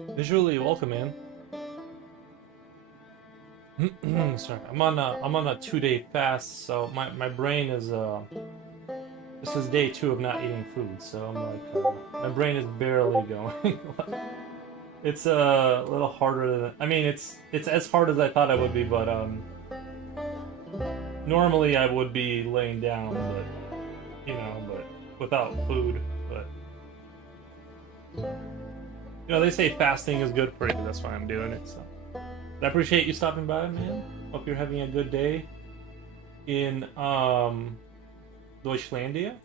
Visually welcome, man. Sorry, I'm on a 2-day fast, so my brain is this is day 2 of not eating food, so I'm like my brain is barely going. It's a little harder than I mean it's as hard as I thought it would be, but normally I would be laying down, but but without food, but they say fasting is good for you. That's why I'm doing it. So I appreciate you stopping by, man. Hope you're having a good day in Deutschlandia.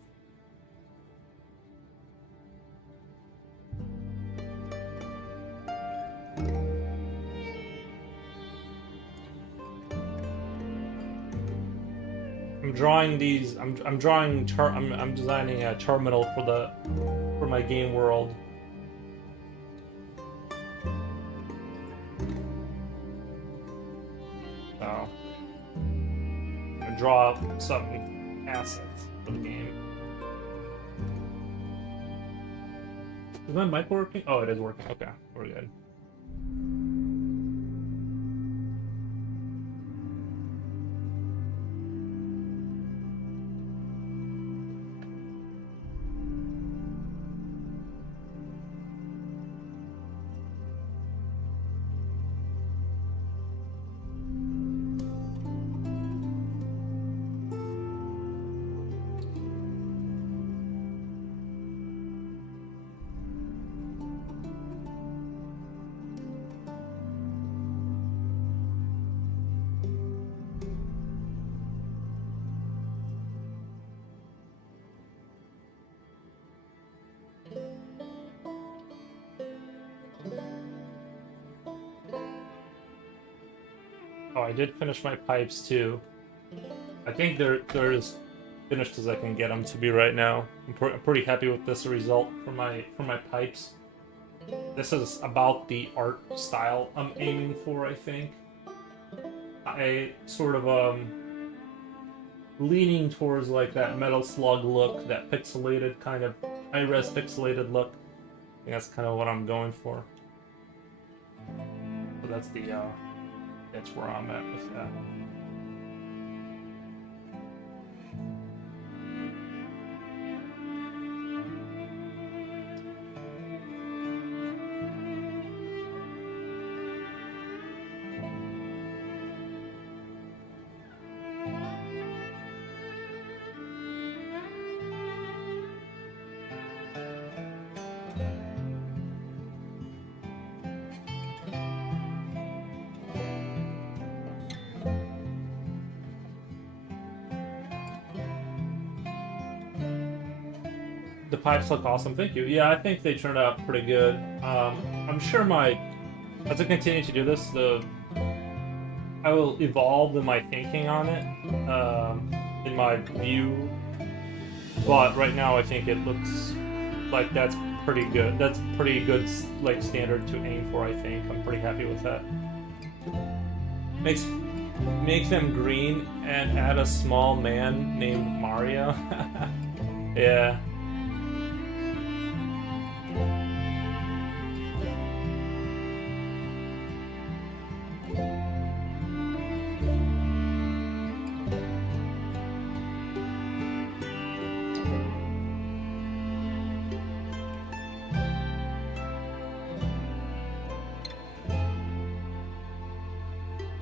I'm drawing these. I'm drawing. I'm designing a terminal for my game world. So I'm gonna draw some assets for the game. Is my mic working? Oh, it is working. Okay, we're good. Oh, I did finish my pipes too. I think they're as finished as I can get them to be right now. I'm pretty happy with this result for my pipes. This is about the art style I'm aiming for, I think. I sort of leaning towards like that Metal Slug look, that pixelated kind of high-res pixelated look. I think that's kind of what I'm going for. So that's where I'm at with that. The pipes look awesome. Thank you. Yeah, I think they turned out pretty good. I'm sure as I continue to do this, I will evolve in my thinking on it, in my view. But right now, I think it looks like that's pretty good. That's pretty good, like standard to aim for. I think I'm pretty happy with that. Make them green and add a small man named Mario. Yeah.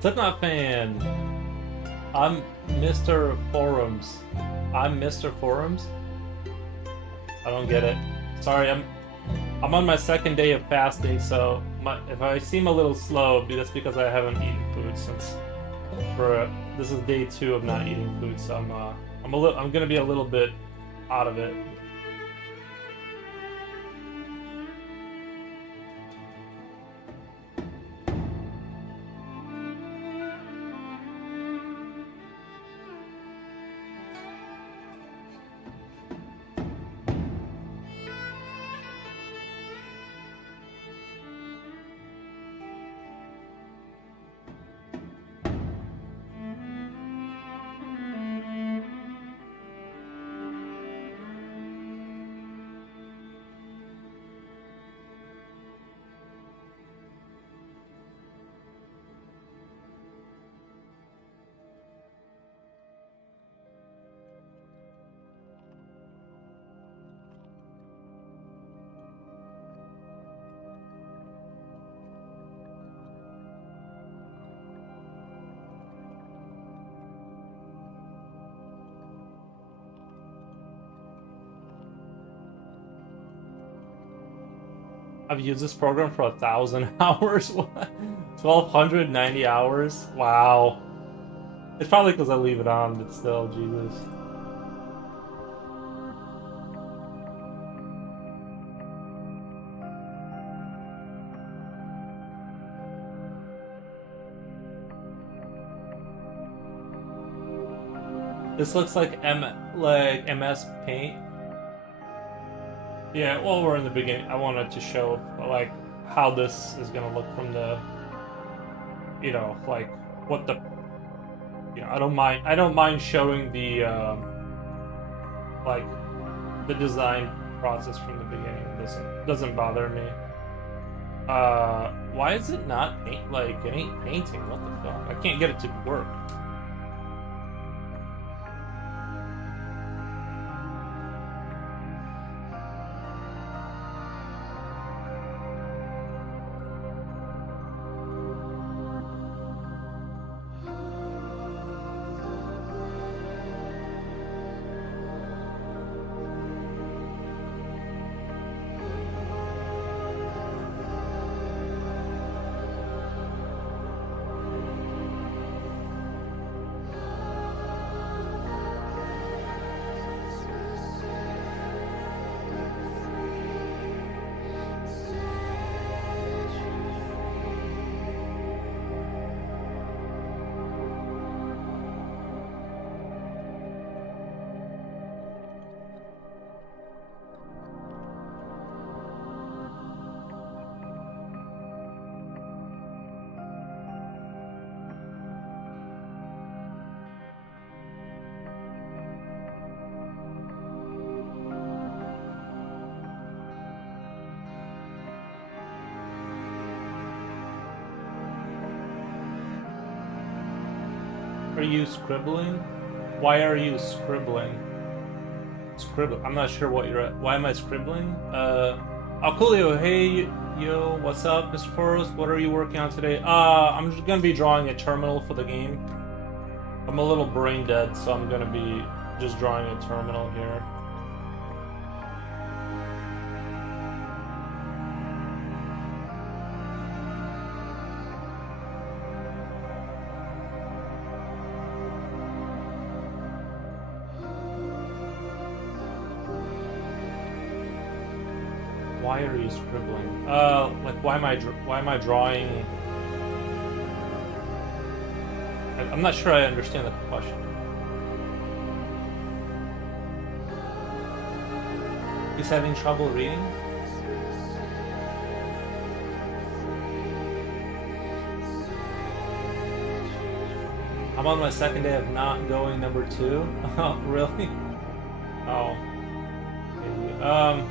Slipknot fan. I'm Mr. Forums. I'm Mr. Forums. I don't get it. Sorry, I'm on my second day of fasting, so if I seem a little slow, that's because I haven't eaten food since this is day 2 of not eating food, so I'm gonna be a little bit out of it. I've used this program for 1,000 hours. What? 1,290 hours? Wow. It's probably because I leave it on, but still, Jesus. This looks like MS Paint. Yeah, well, we're in the beginning. I wanted to show like how this is gonna look from the, like what the, I don't mind showing the like the design process from the beginning. Doesn't bother me. Why is it not paint? Like it ain't painting. What the fuck? I can't get it to work. Are you scribbling? Why are you scribbling? I'm not sure what you're at. Why am I scribbling? Alculio, hey, yo, what's up, Mr. Foros? What are you working on today? I'm just gonna be drawing a terminal for the game. I'm a little brain dead, so I'm gonna be just drawing a terminal here. Why are you scribbling? Like why am I drawing? I'm not sure I understand the question. He's having trouble reading? I'm on my second day of not going number 2. Oh, really? Oh. Maybe.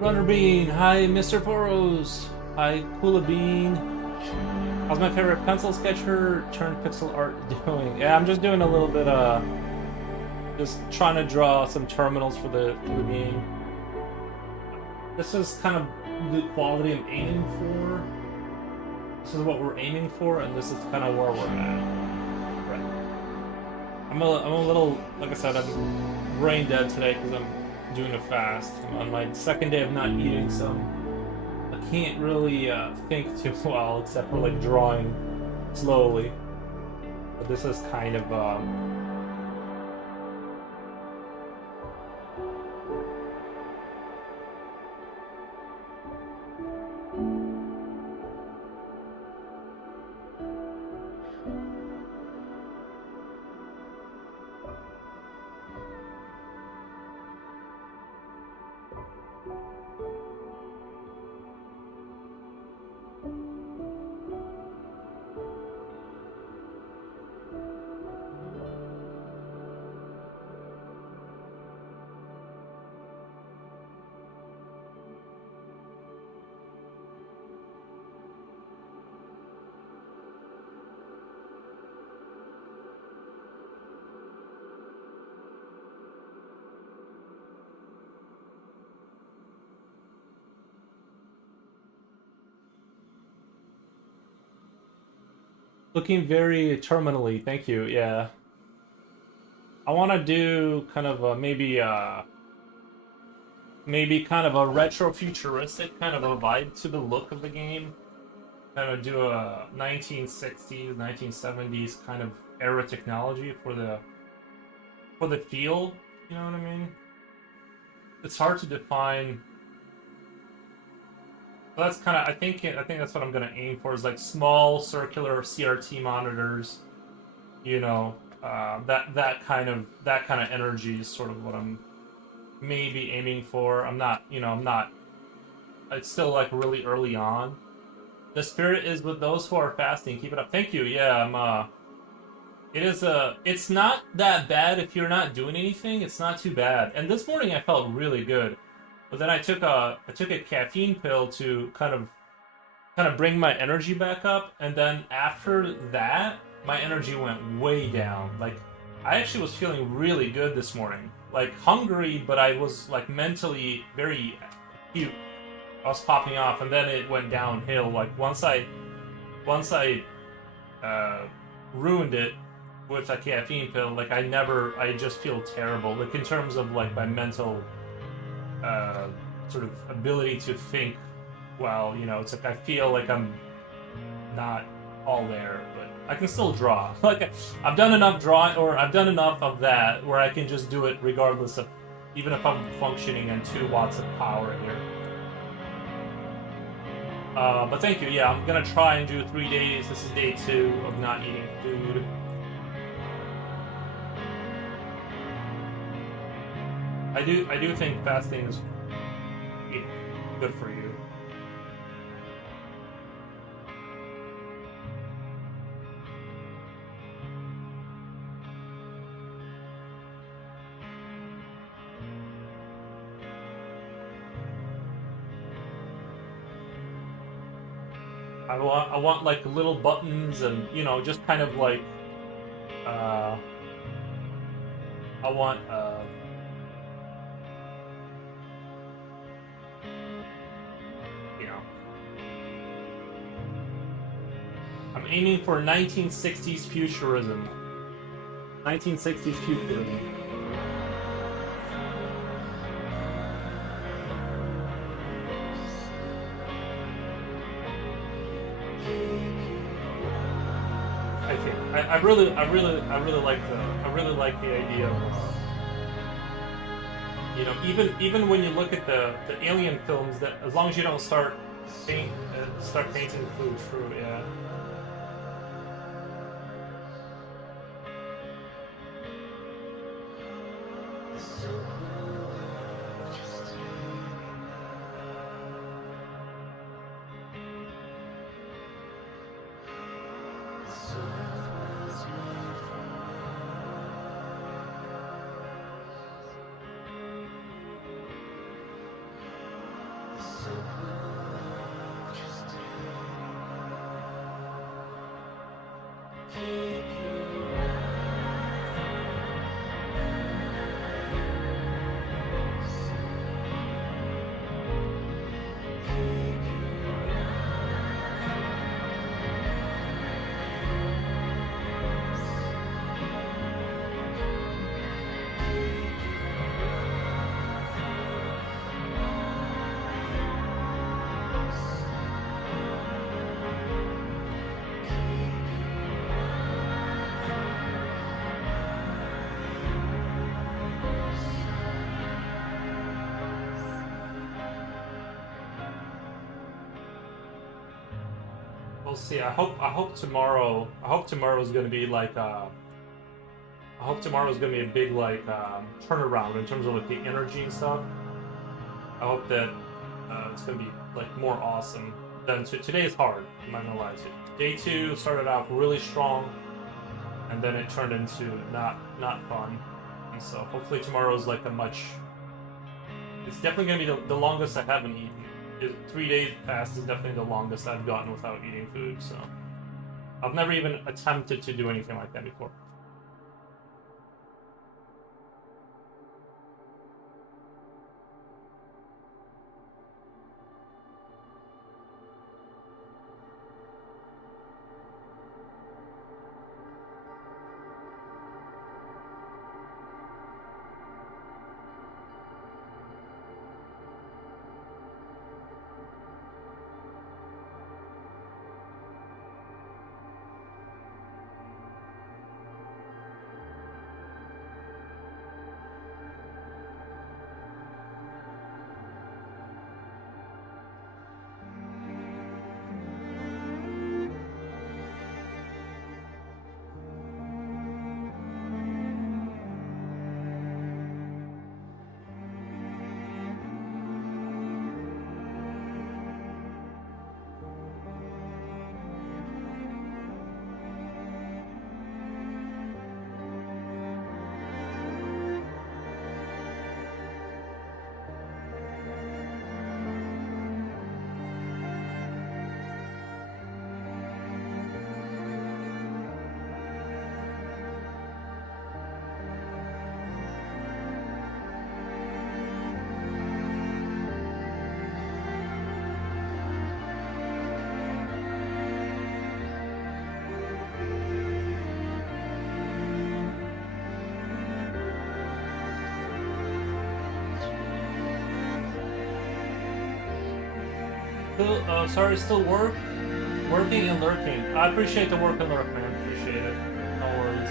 Runner Bean, hi Mr. Foros, hi Kula Bean. How's my favorite pencil sketcher turned pixel art doing? Yeah, I'm just doing a little bit just trying to draw some terminals for the game. This is kind of the quality I'm aiming for. This is what we're aiming for, and this is kind of where we're at. Right. I'm a little, like I said, I'm brain dead today because I'm doing a fast. I'm on my second day of not eating, so I can't really think too well except for like drawing slowly. But this is kind of looking very terminally. Thank you. Yeah. I want to do kind of a, maybe kind of a retro futuristic kind of a vibe to the look of the game. Kind of do a 1960s, 1970s kind of era technology for the feel. You know what I mean? It's hard to define. So that's kind of I think that's what I'm gonna aim for is like small circular CRT monitors. You know, that kind of energy is sort of what I'm maybe aiming for. I'm not. It's still like really early on. The spirit is with those who are fasting. Keep it up. Thank you. Yeah, it's not that bad if you're not doing anything. It's not too bad. And this morning I felt really good. But then I took a caffeine pill to kind of bring my energy back up, and then after that, my energy went way down. Like I actually was feeling really good this morning. Like hungry, but I was like mentally very acute. I was popping off, and then it went downhill. Like once I ruined it with a caffeine pill, like I just feel terrible. Like in terms of like my mental sort of ability to think well, it's like I feel like I'm not all there, but I can still draw. Like I've done enough drawing, or I've done enough of that where I can just do it regardless of even if I'm functioning on 2 watts of power here. But thank you. Yeah, I'm gonna try and do 3 days. This is day 2 of not eating food. I do think fasting is good for you. I want like little buttons and, you know, just kind of like I want you know, I'm aiming for 1960s futurism. 1960s futurism. I really like the idea of, you know, even when you look at the alien films, that as long as you don't start painting food through, yeah. We'll see. I hope tomorrow is gonna be like I hope tomorrow is gonna be a big like turnaround in terms of like the energy and stuff. I hope that it's gonna be like more awesome than today is hard. I'm not gonna lie to you. Day 2 started out really strong, and then it turned into not fun. And so hopefully tomorrow is like a much. It's definitely gonna be the longest I haven't eaten. 3 days fast is definitely the longest I've gotten without eating food, so I've never even attempted to do anything like that before. Sorry, still working and lurking. I appreciate the work and lurk, man. Appreciate it. No worries.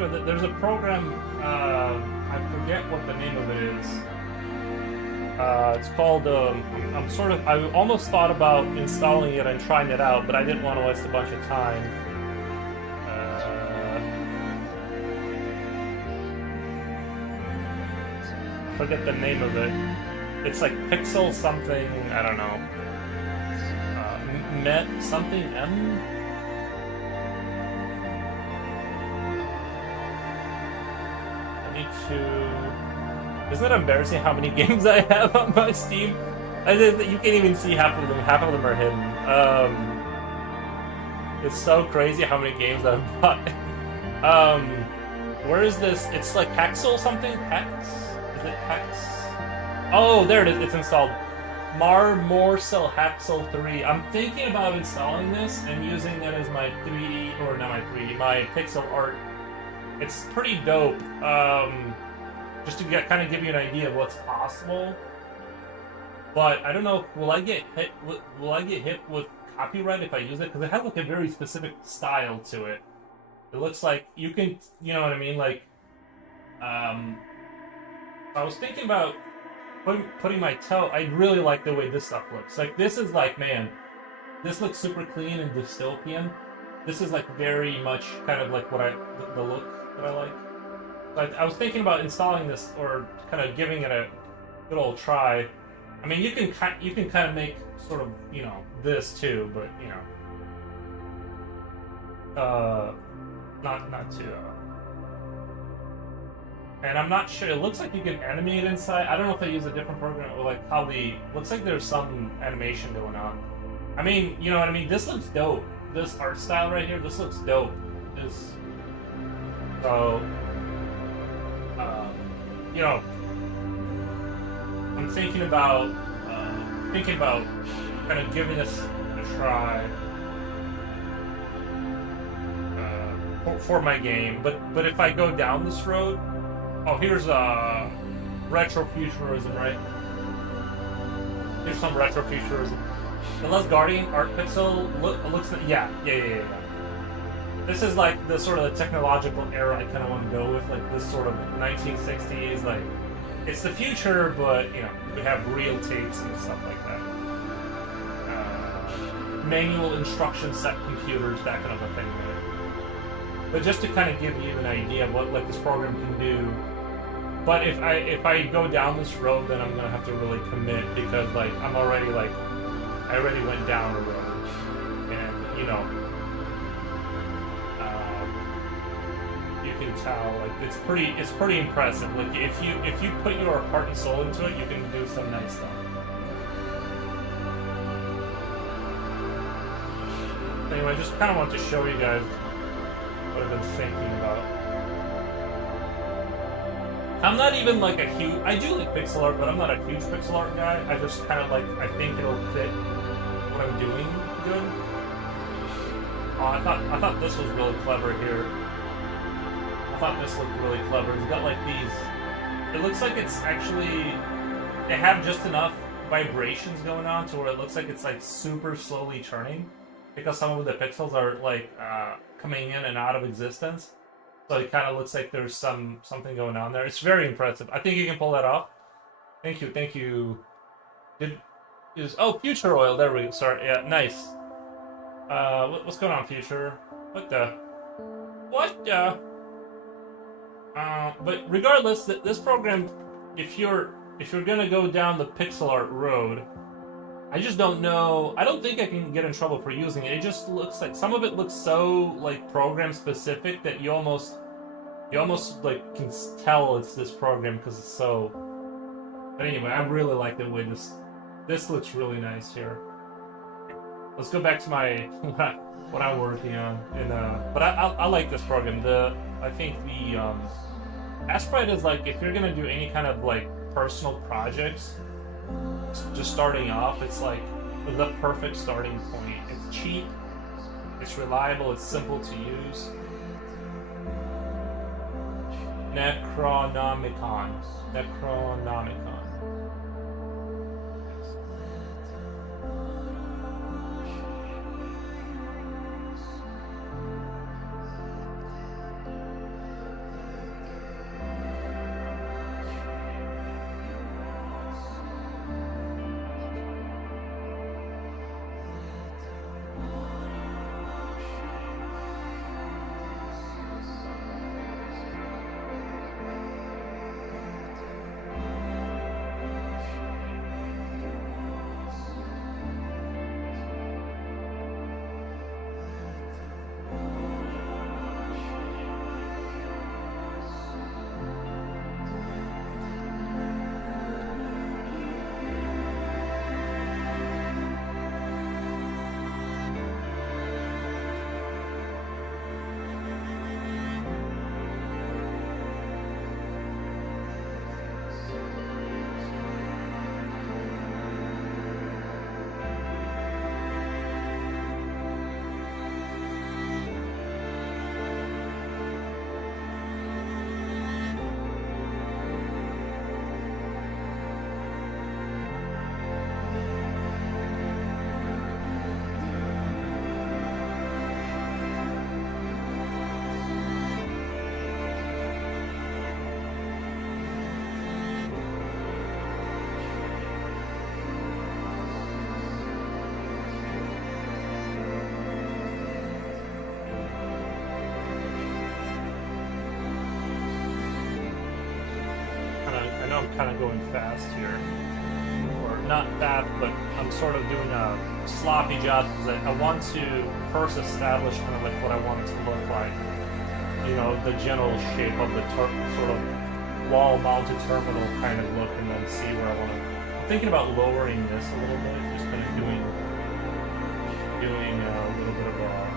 thinking about that. There's a program, I forget what the name of it is. It's called, I almost thought about installing it and trying it out, but I didn't want to waste a bunch of time. Forget the name of it. It's like Pixel something, I don't know. Met something M? I need to... Isn't it embarrassing how many games I have on my Steam? You can't even see half of them. Half of them are hidden. It's so crazy how many games I've bought. Where is this? It's like Hexel something? Hex? Is it Hex? Oh, there it is. It's installed. Morsel Hexel 3. I'm thinking about installing this and using it as my 3D, or not my 3D, my pixel art. It's pretty dope. Just to kind of give you an idea of what's possible. But I don't know, will I get hit with copyright if I use it? Because it has like a very specific style to it. It looks like you can, you know what I mean? Like, I was thinking about putting my toe. I really like the way this stuff looks. Like, this is like, man, this looks super clean and dystopian. This is like very much kind of like the look that I like. So I was thinking about installing this or kind of giving it a good old try. I mean, you can kind of make sort of, you know, this too, but you know, not too. And I'm not sure. It looks like you can animate inside. I don't know if they use a different program or like how looks like there's some animation going on. I mean, you know what I mean? This looks dope. This art style right here, this looks dope. So, you know, I'm thinking about kind of giving this a try for my game. But if I go down this road. Oh, here's retrofuturism, right? Here's some retrofuturism. The Last Guardian art pixel looks like, yeah. This is like the sort of the technological era I kind of want to go with, like this sort of 1960s, like it's the future, but you know we have real tapes and stuff like that. Manual instruction set computers, that kind of a thing. But just to kind of give you an idea of what like this program can do. But if I go down this road, then I'm gonna have to really commit because like I already went down a road, and you know, you can tell like it's pretty impressive. Like if you put your heart and soul into it, you can do some nice stuff. Anyway, I just kind of want to show you guys what I've been thinking about. I'm not even like a huge... I do like pixel art, but I'm not a huge pixel art guy. I just kind of like... I think it'll fit what I'm doing good. Oh, I thought this was really clever here. I thought this looked really clever. It's got like these... It looks like it's actually... They have just enough vibrations going on to where it looks like it's like super slowly turning. Because some of the pixels are like coming in and out of existence. So it kind of looks like there's something going on there. It's very impressive. I think you can pull that off. Thank you. Oh, Future Oil. There we go. Sorry. Yeah, nice. What's going on, Future? What the? But regardless, this program, if you're gonna go down the pixel art road, I just don't know. I don't think I can get in trouble for using it. It just looks like some of it looks so like program specific that you almost like can tell it's this program because it's so. But anyway, I really like the way this looks really nice here. Let's go back to my what I'm working on. But I like this program. I think the Asprite is like if you're gonna do any kind of like personal projects. Just starting off, it's like the perfect starting point. It's cheap, it's reliable, it's simple to use. Necronomicon. kind of going fast here. Or not fast, but I'm sort of doing a sloppy job because I want to first establish kind of like what I want it to look like. You know, the general shape of the sort of wall-mounted terminal kind of look, and then see where I want to. I'm thinking about lowering this a little bit, just kind of doing a little bit of a.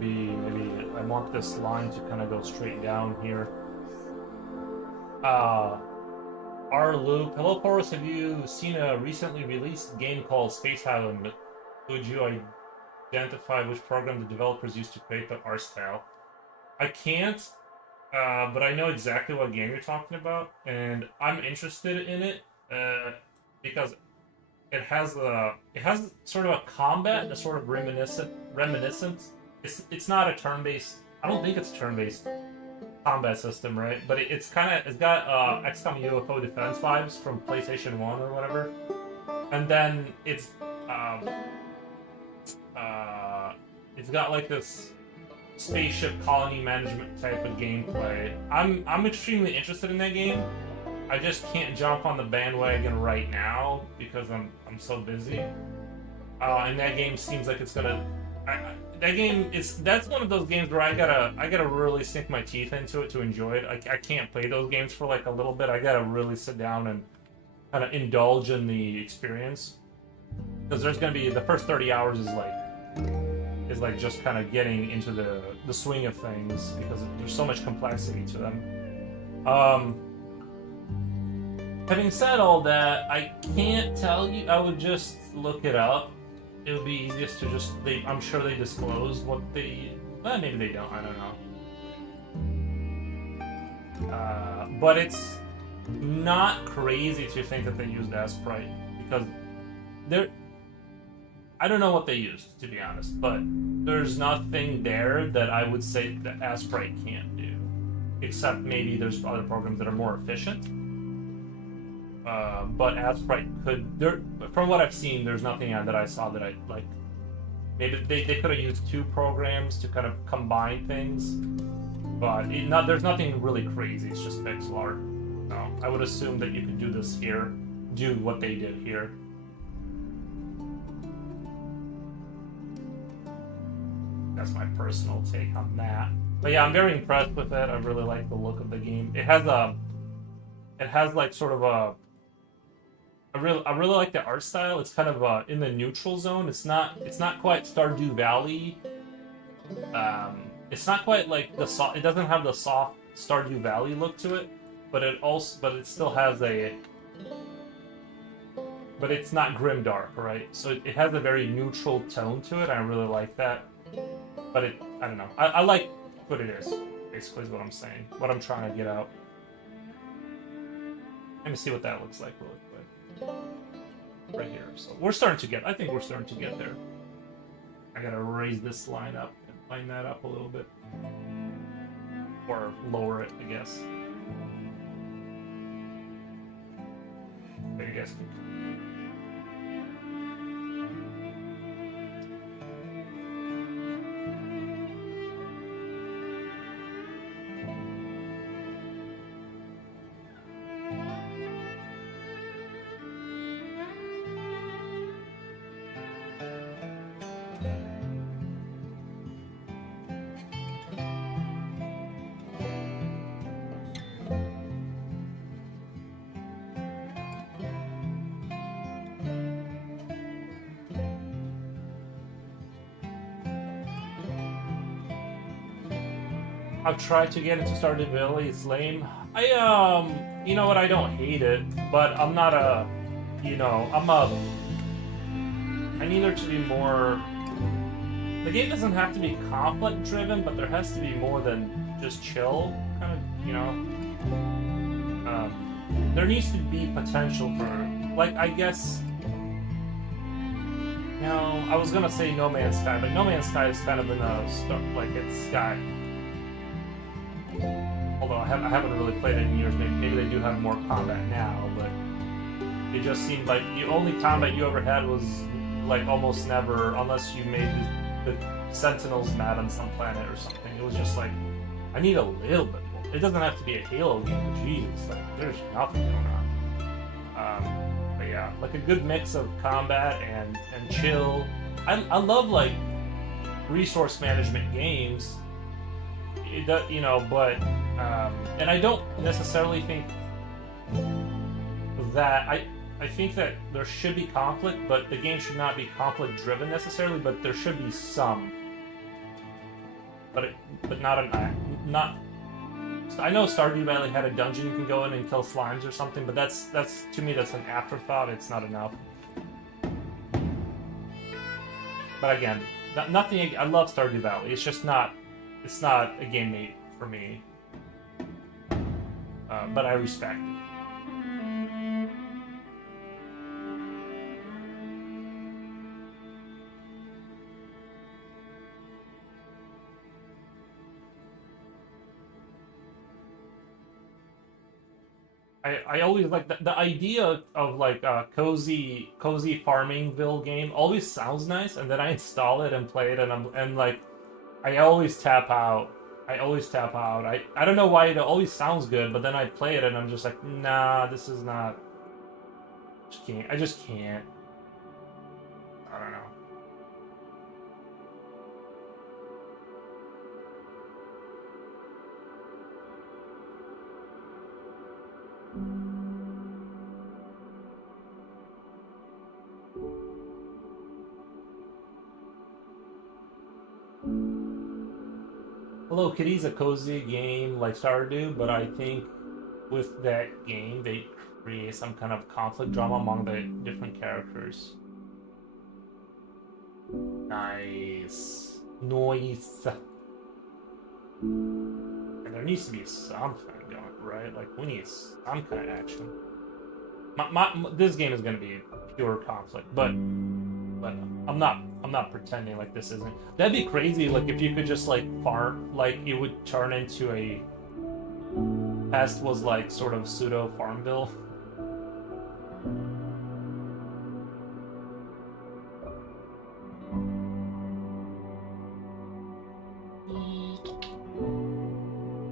Maybe I want this line to kind of go straight down here. R. Loop, hello Forrest, have you seen a recently released game called Space Island? Could you identify which program the developers used to create the art style? I can't, but I know exactly what game you're talking about, and I'm interested in it because it has sort of a combat, a sort of reminiscent. It's not a turn-based. I don't think it's turn-based combat system, right? But it's got XCOM UFO Defense vibes from PlayStation 1 or whatever, and then it's got like this spaceship colony management type of gameplay. I'm extremely interested in that game. I just can't jump on the bandwagon right now because I'm so busy. And that game seems like it's gonna. That's one of those games where I gotta really sink my teeth into it to enjoy it. I can't play those games for like a little bit. I gotta really sit down and kind of indulge in the experience, because there's gonna be the first 30 hours is like just kind of getting into the swing of things, because there's so much complexity to them. Having said all that, I can't tell you. I would just look it up. It would be easiest to just, I'm sure they disclose what they, well, maybe they don't, I don't know. But it's not crazy to think that they used Asprite, because I don't know what they used, to be honest, but there's nothing there that I would say that Asprite can't do, except maybe there's other programs that are more efficient. But Asprite could. From what I've seen, there's nothing that I saw that I like. Maybe they could have used two programs to kind of combine things, but there's nothing really crazy. It's just pixel art. So I would assume that you could do this here, do what they did here. That's my personal take on that. But yeah, I'm very impressed with it. I really like the look of the game. It has like sort of a. I really like the art style. It's kind of in the neutral zone. It's not quite Stardew Valley. It's not quite like the soft. It doesn't have the soft Stardew Valley look to it, but it still has a. But it's not grimdark, right? So it has a very neutral tone to it. I really like that. But I don't know. I like what it is. Basically, is what I'm saying. What I'm trying to get out. Let me see what that looks like really quick. Right here. So we're starting to get. I think we're starting to get there. I gotta raise this line up and line that up a little bit, or lower it, I guess. There you guys can. I've tried to get into Stardew Valley. It's lame. You know what? I don't hate it, but I'm not a, I need there to be more. The game doesn't have to be conflict driven, but there has to be more than just chill, kind of, there needs to be potential for, like, I guess. I was gonna say No Man's Sky, but No Man's Sky is kind of in a it's got. Although I haven't really played it in years. Maybe they do have more combat now, but It just seemed like the only combat you ever had was like almost never, unless you made the Sentinels mad on some planet or something. It was just like, I need a little bit more. It doesn't have to be a Halo game, but Jesus, like there's nothing going on. But yeah, like a good mix of combat and chill. I love like resource management games. You know, but and I don't necessarily think that I think that there should be conflict, but the game should not be conflict driven necessarily. But there should be some. But not. I know Stardew Valley had a dungeon you can go in and kill slimes or something, but that's to me that's an afterthought. It's not enough. But again, nothing. I love Stardew Valley. It's just not. It's not a game made for me. But I respect it. I always like the idea of like a cozy Farmingville game always sounds nice, and then I install it and play it, and like I always tap out. I don't know why it always sounds good, but then I play it and I'm just like, nah, this is not. I just can't. I don't know. Hello Kitty's a cozy game like Stardew, but I think with that game they create some kind of conflict drama among the different characters. Nice. Nice. And there needs to be something going, right? Like, we need some kind of action. This game is going to be pure conflict, but I'm not pretending like this isn't. That'd be crazy, like, if you could just, like, farm, like, it would turn into a... PEST was, like, sort of pseudo-Farmville.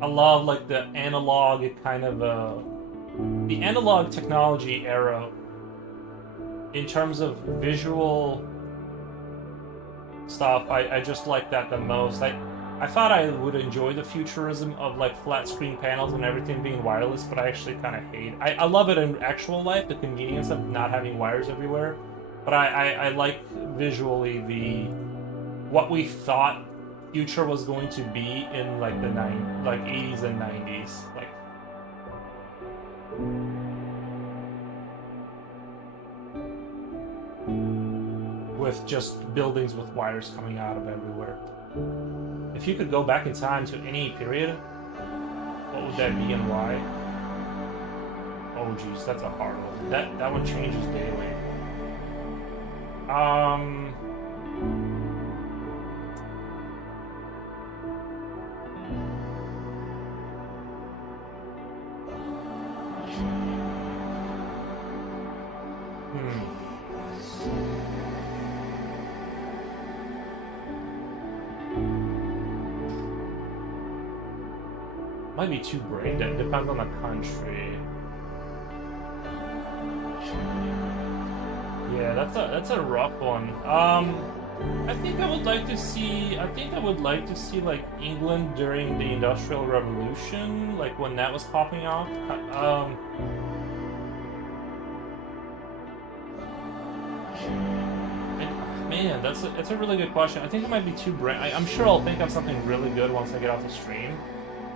I love like the analog kind of the analog technology era in terms of visual stuff. I just like that the most. I thought I would enjoy the futurism of like flat screen panels and everything being wireless, but I actually kind of hate. I love it in actual life, the convenience of not having wires everywhere, but I like visually what we thought future was going to be in like the 80s and 90s, like with just buildings with wires coming out of everywhere. If you could go back in time to any period, what would that be and why? Oh geez, that's a hard one. That one changes daily. Might be too brain dead. Depends on the country. Yeah, that's a rough one. I think I would like to see. Like England during the Industrial Revolution, like when that was popping off. Man, that's a really good question. I think it might be too brain. I'm sure I'll think of something really good once I get off the stream.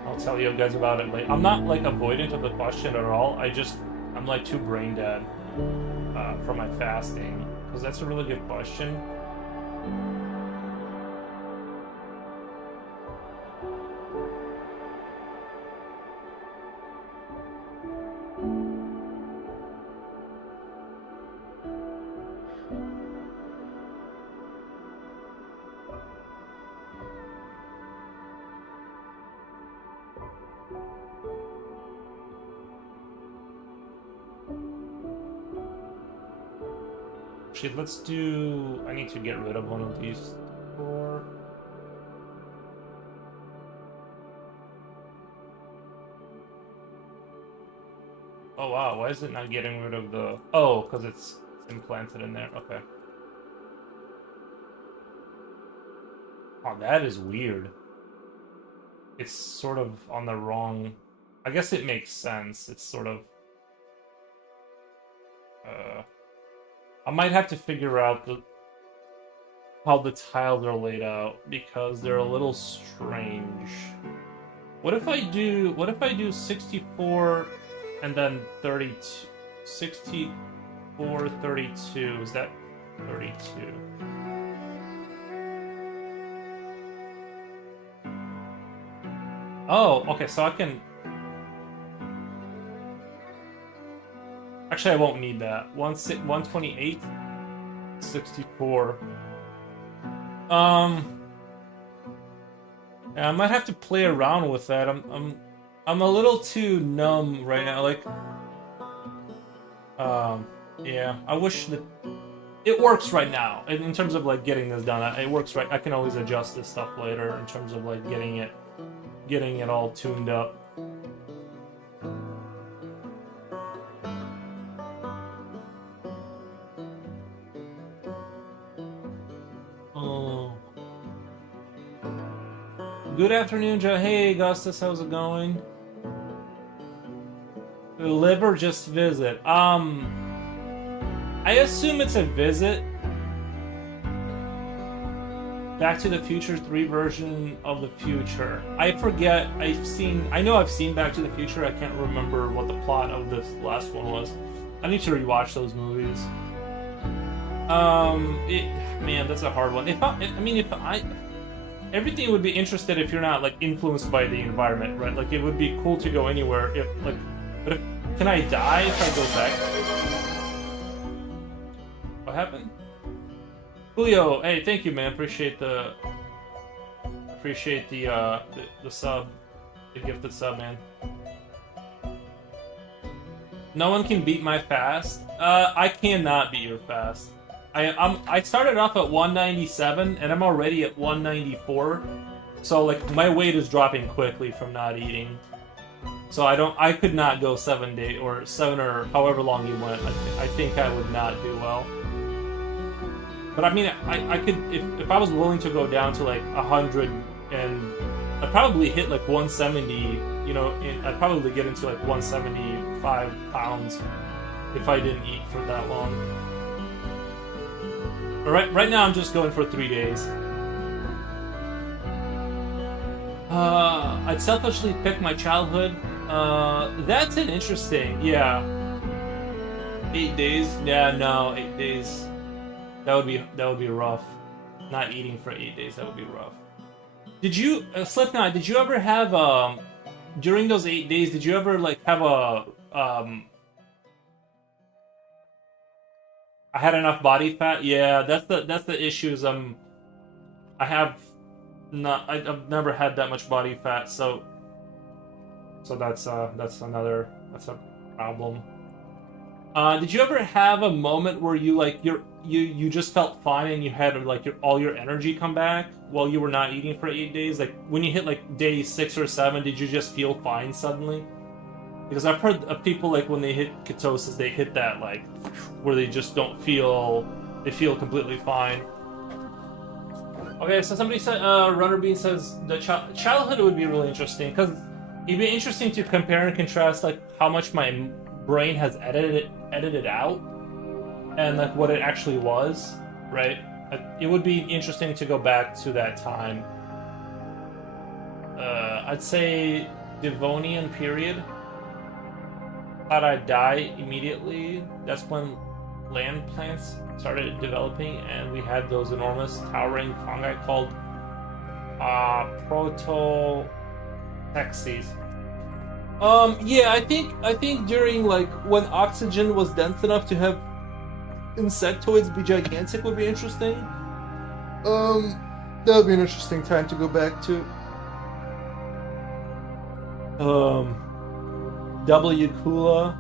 I'll tell you guys about it later. I'm not like avoidant of the question at all. I'm like too brain dead from my fasting, because that's a really good question. Actually, let's do... I need to get rid of one of these 4. Oh wow, why is it not getting rid of the... Oh, because it's implanted in there. Okay. Oh, that is weird. It's sort of on the wrong... I guess it makes sense. It's sort of... I might have to figure out how the tiles are laid out, because they're a little strange. What if I do 64 and then 32? 64, 32. Is that 32? Oh, okay, so I can... Actually, I won't need that. 128, 64. Yeah, I might have to play around with that. I'm a little too numb right now. Like, yeah, I wish that it works right now in terms of like getting this done. It works right. I can always adjust this stuff later in terms of like getting it all tuned up. Good afternoon, Joe. Hey, Augustus, how's it going? Live or just visit? I assume it's a visit. Back to the Future 3 version of the future. I forget. I know I've seen Back to the Future. I can't remember what the plot of this last one was. I need to rewatch those movies. Man, that's a hard one. Everything would be interested if you're not like influenced by the environment, right? Like it would be cool to go anywhere if like, but can I die if I go back? What happened? Julio, hey, thank you, man. Appreciate the sub, the gifted sub, man. No one can beat my fast. I cannot beat your fast. I started off at 197 and I'm already at 194, so like my weight is dropping quickly from not eating. So I could not go 7 days or 7 or however long you went. I think I would not do well. But I mean, I could if I was willing to go down to like 100, and I'd probably hit like 170. You know, I'd probably get into like 175 pounds if I didn't eat for that long. Right now I'm just going for 3 days. I'd selfishly pick my childhood. That's an interesting, yeah. 8 days? Yeah, no, 8 days. That would be rough. Not eating for 8 days, that would be rough. Did you, Slipknot, did you ever have, during those 8 days, did you ever, like, have a, I had enough body fat? Yeah, that's the issues. I've never had that much body fat, so that's a problem. Did you ever have a moment where you like you just felt fine and you had like all your energy come back while you were not eating for 8 days? Like when you hit like day 6 or 7, did you just feel fine suddenly? Because I've heard of people like when they hit ketosis, they hit that like where they just don't feel, they feel completely fine. Okay, so somebody said, Runner Bean says the childhood would be really interesting because it'd be interesting to compare and contrast like how much my brain has edited out and like what it actually was, right? It would be interesting to go back to that time. I'd say Devonian period. Thought I'd die immediately. That's when land plants started developing, and we had those enormous towering fungi called Prototexes. Yeah, I think during like when oxygen was dense enough to have insectoids be gigantic would be interesting. That would be an interesting time to go back to. W. Kula.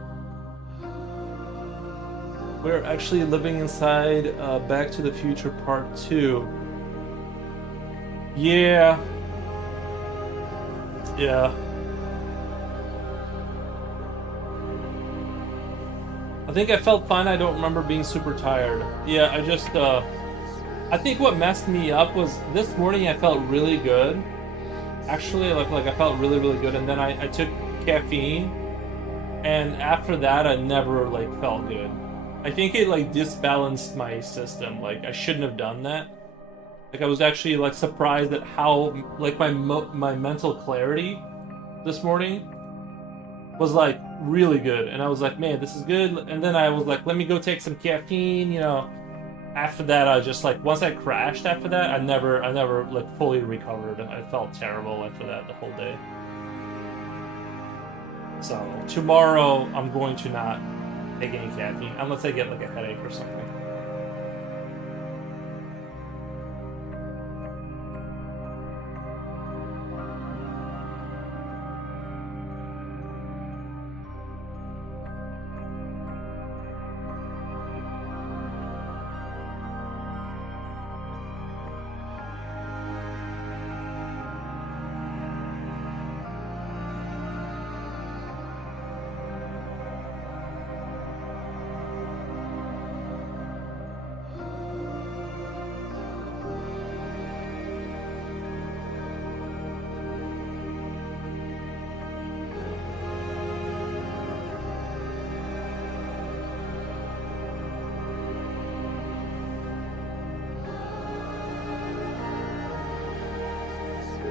We're actually living inside Back to the Future Part 2. Yeah. Yeah. I think I felt fine. I don't remember being super tired. Yeah, I just, I think what messed me up was this morning I felt really good. Actually, like I felt really, really good. And then I took caffeine. And after that, I never, like, felt good. I think it, like, disbalanced my system. Like, I shouldn't have done that. Like, I was actually, like, surprised at how, like, my mental clarity this morning was, like, really good. And I was like, man, this is good. And then I was like, let me go take some caffeine, you know. After that, I just, like, once I crashed after that, I never, like, fully recovered. I felt terrible after that the whole day. So, tomorrow, I'm going to not take any caffeine, unless I get, like, a headache or something.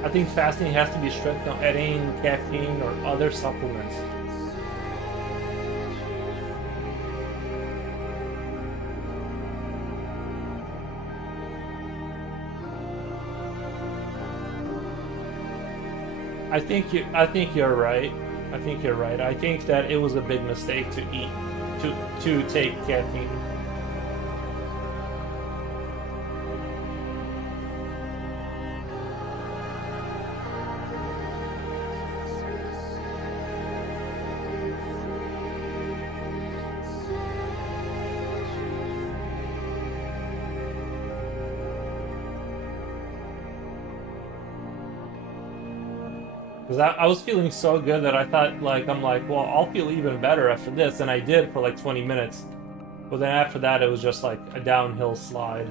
I think fasting has to be strict on adding caffeine or other supplements. I think you're right. I think you're right. I think that it was a big mistake to take caffeine. Because I was feeling so good that I thought, like, I'm like, well, I'll feel even better after this, and I did for like 20 minutes. But then after that, it was just like a downhill slide.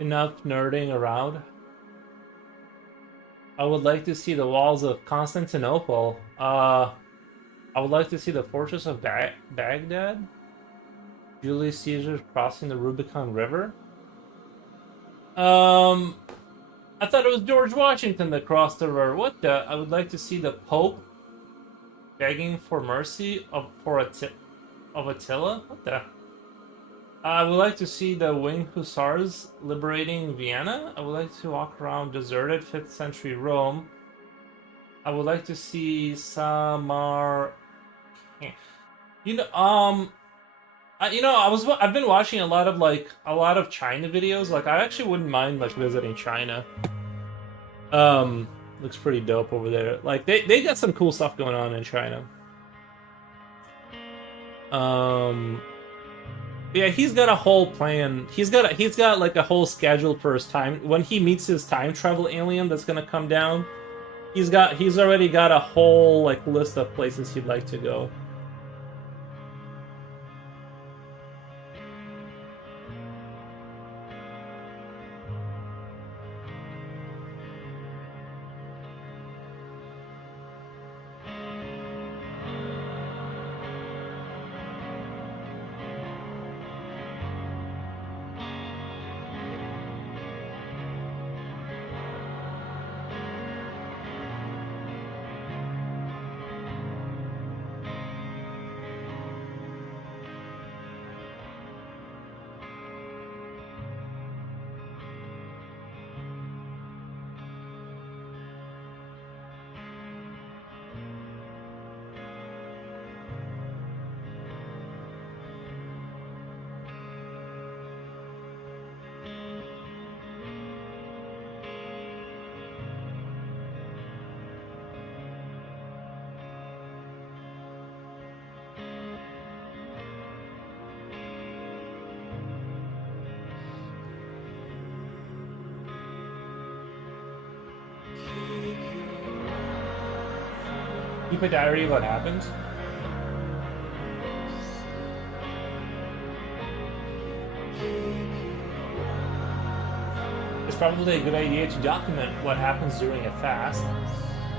Enough nerding around. I would like to see the walls of Constantinople. I would like to see the fortress of Baghdad. Julius Caesar crossing the Rubicon River. I thought it was George Washington that crossed the river. What the? I would like to see the Pope begging for mercy of Attila. What the? I would like to see the Winged Hussars liberating Vienna. I would like to walk around deserted 5th century Rome. I would like to see Samar. You know, I've been watching a lot of China videos. Like, I actually wouldn't mind like visiting China. Looks pretty dope over there. Like, they got some cool stuff going on in China. Yeah, he's got a whole plan. He's got like a whole schedule for his time. When he meets his time travel alien that's gonna come down, he's already got a whole like list of places he'd like to go. Keep a diary of what happened. It's probably a good idea to document what happens during a fast.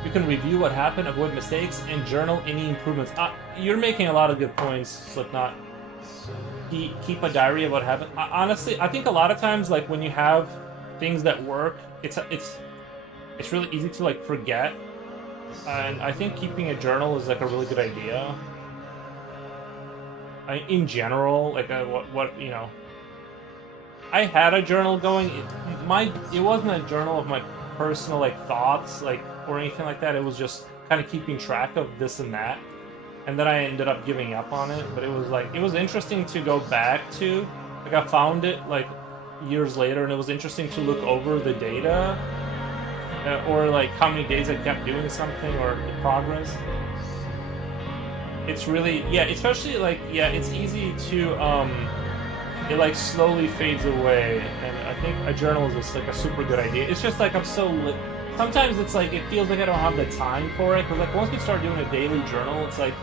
You can review what happened, avoid mistakes, and journal any improvements. You're making a lot of good points, Slipknot. Keep a diary of what happened. Honestly, I think a lot of times, like when you have things that work, it's really easy to like forget. And I think keeping a journal is like a really good idea. In general, like what you know. I had a journal going. It wasn't a journal of my personal like thoughts, like or anything like that. It was just kind of keeping track of this and that. And then I ended up giving up on it. But it was interesting to go back to. Like I found it like years later, and it was interesting to look over the data, or like how many days I kept doing something, or the progress. It's really, yeah, especially like, yeah, it's easy to it like slowly fades away, and I think a journal is just like a super good idea. It's just like I'm so sometimes it's like it feels like I don't have the time for it, because like once you start doing a daily journal, it's like,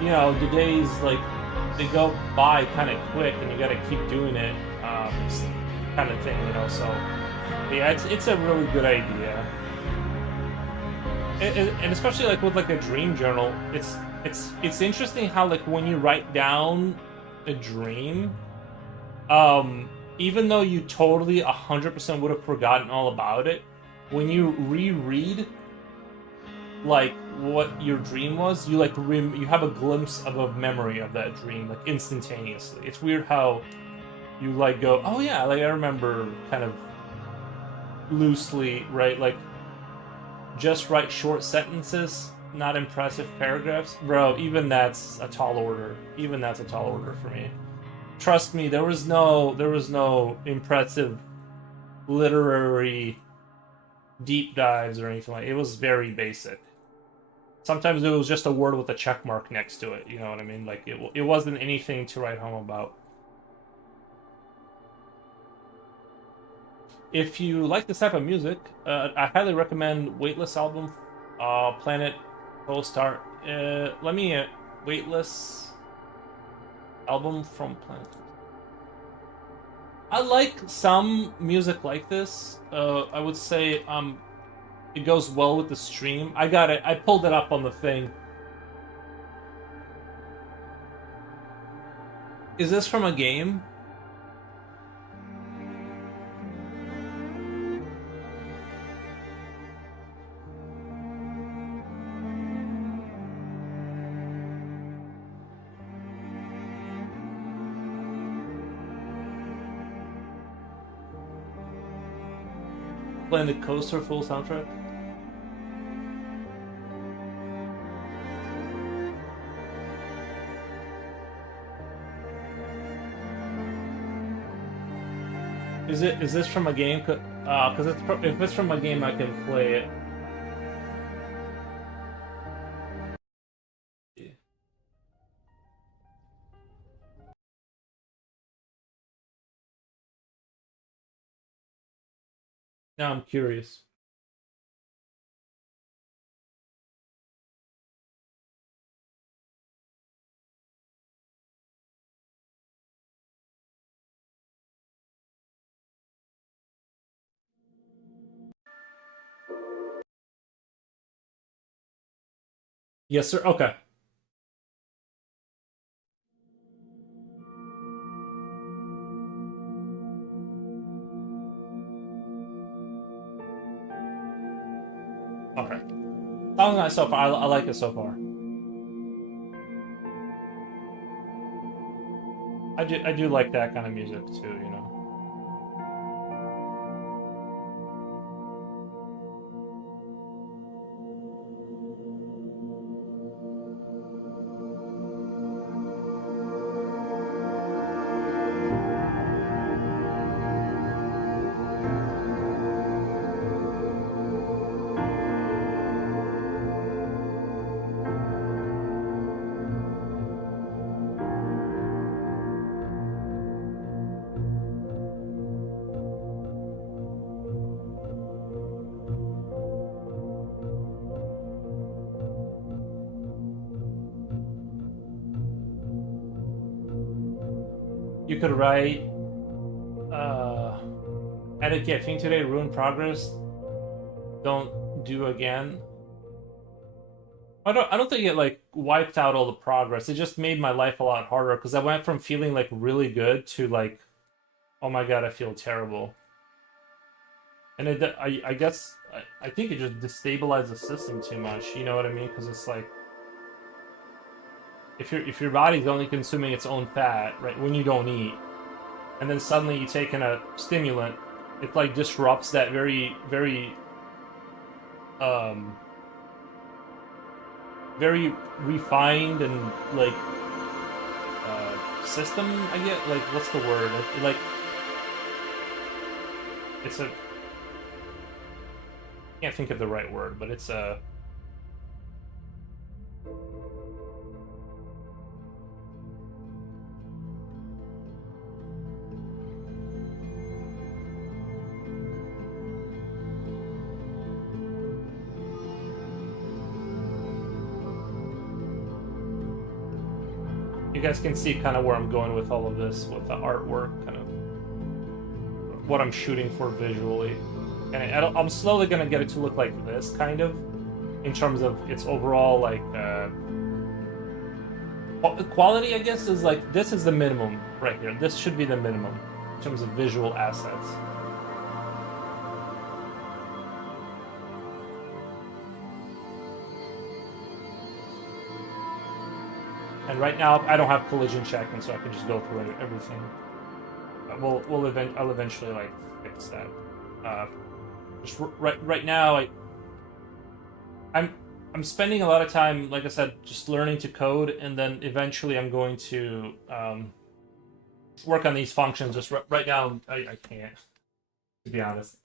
you know, the days like they go by kind of quick, and you got to keep doing it, kind of thing, you know. So yeah, it's a really good idea, and especially like with like a dream journal, it's interesting how like when you write down a dream, even though you totally 100% would have forgotten all about it, when you reread like what your dream was, you like you have a glimpse of a memory of that dream like instantaneously. It's weird how you like go, oh yeah, like I remember kind of loosely, right? Like just write short sentences, not impressive paragraphs. Bro, even that's a tall order. Even that's a tall order for me. Trust me, there was no impressive literary deep dives or anything like it. It was very basic. Sometimes it was just a word with a check mark next to it, you know what I mean? Like it wasn't anything to write home about. If you like this type of music, I highly recommend Weightless album, Planet Co-Star. Let me Weightless album from Planet. I like some music like this. I would say it goes well with the stream. I got it. I pulled it up on the thing. Is this from a game? Playing the Coaster full soundtrack? Is this from a game? Because if it's from a game, I can play it. Now I'm curious. Yes, sir. Okay. Okay. Sounds nice so far. I like it so far. I do like that kind of music too, you know. You could write, edit get thing today, ruin progress. Don't do again. I don't think it like wiped out all the progress. It just made my life a lot harder because I went from feeling like really good to like, oh my god, I feel terrible. And I guess I think it just destabilized the system too much. You know what I mean? Because it's like if your body's only consuming its own fat, right, when you don't eat, and then suddenly you take in a stimulant, it like disrupts that very um very refined and like system. I get like what's the word? Like it's a can't think of the right word, but it's a you guys can see kind of where I'm going with all of this, with the artwork, kind of what I'm shooting for visually. And I'm slowly going to get it to look like this, kind of, in terms of its overall, like, quality, I guess, is like, this is the minimum right here. This should be the minimum in terms of visual assets. And right now, I don't have collision checking, so I can just go through everything. I'll eventually, like, fix that. Just right now, I'm spending a lot of time, like I said, just learning to code, and then eventually I'm going to work on these functions. Just right now, I can't, to be honest,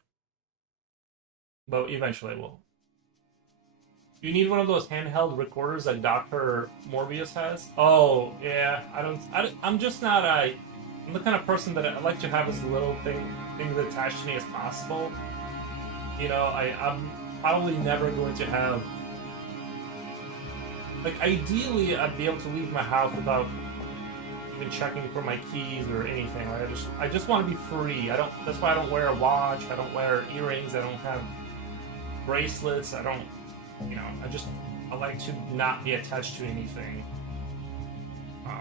but eventually I will. You need one of those handheld recorders that Dr. Morbius has. Oh yeah, I'm just not I'm the kind of person that I like to have as little things attached to me as possible. You know, I'm probably never going to have, like, ideally I'd be able to leave my house without even checking for my keys or anything. Like, I just want to be free. That's why I don't wear a watch. I don't wear earrings. I don't have bracelets. I don't, you know, I like to not be attached to anything.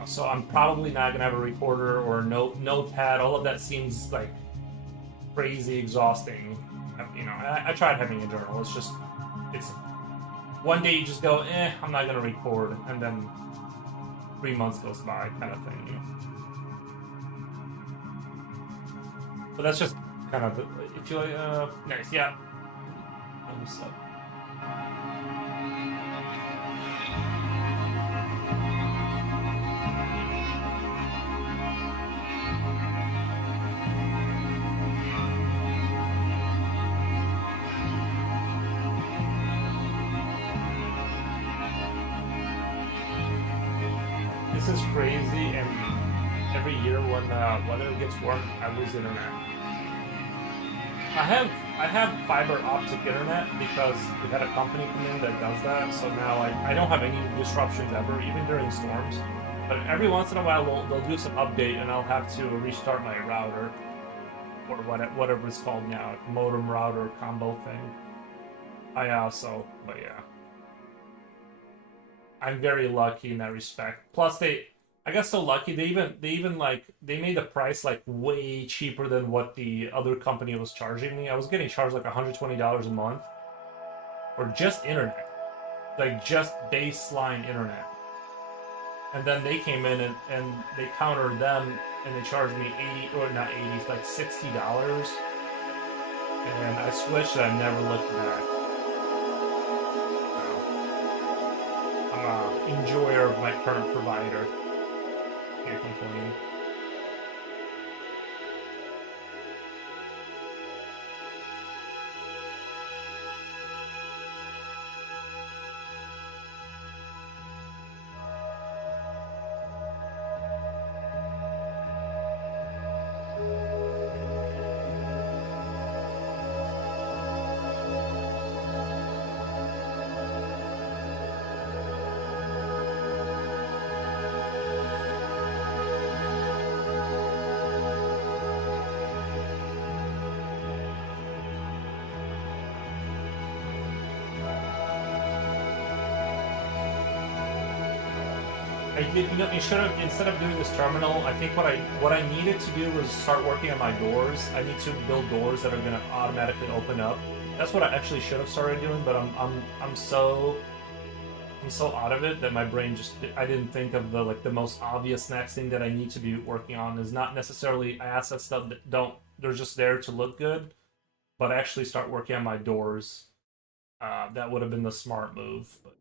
So I'm probably not gonna have a recorder or a notepad. All of that seems like crazy exhausting. You know, I tried having a journal. It's one day you just go, I'm not gonna record, and then 3 months goes by, kind of thing. You know? But that's just kind of if you like. Nice, yeah. This is crazy, and every year when weather gets warm, I lose internet. I have fiber optic internet because we had a company come in that does that, so now I don't have any disruptions ever, even during storms. But every once in a while they'll do some update, and I'll have to restart my router, or whatever it's called now, modem router combo thing. But yeah. I'm very lucky in that respect. Plus, I got so lucky. They made the price like way cheaper than what the other company was charging me. I was getting charged like $120 a month for just internet, like just baseline internet. And then they came in and they countered them and they charged me like $60. And I switched and I never looked back. Enjoyer of my current provider. Can't complain. I did. You know, you should have, instead of doing this terminal, I think what I needed to do was start working on my doors. I need to build doors that are going to automatically open up. That's what I actually should have started doing, but I'm so out of it that my brain just, I didn't think of the most obvious next thing that I need to be working on is not necessarily asset stuff that they're just there to look good, but actually start working on my doors. That would have been the smart move. But...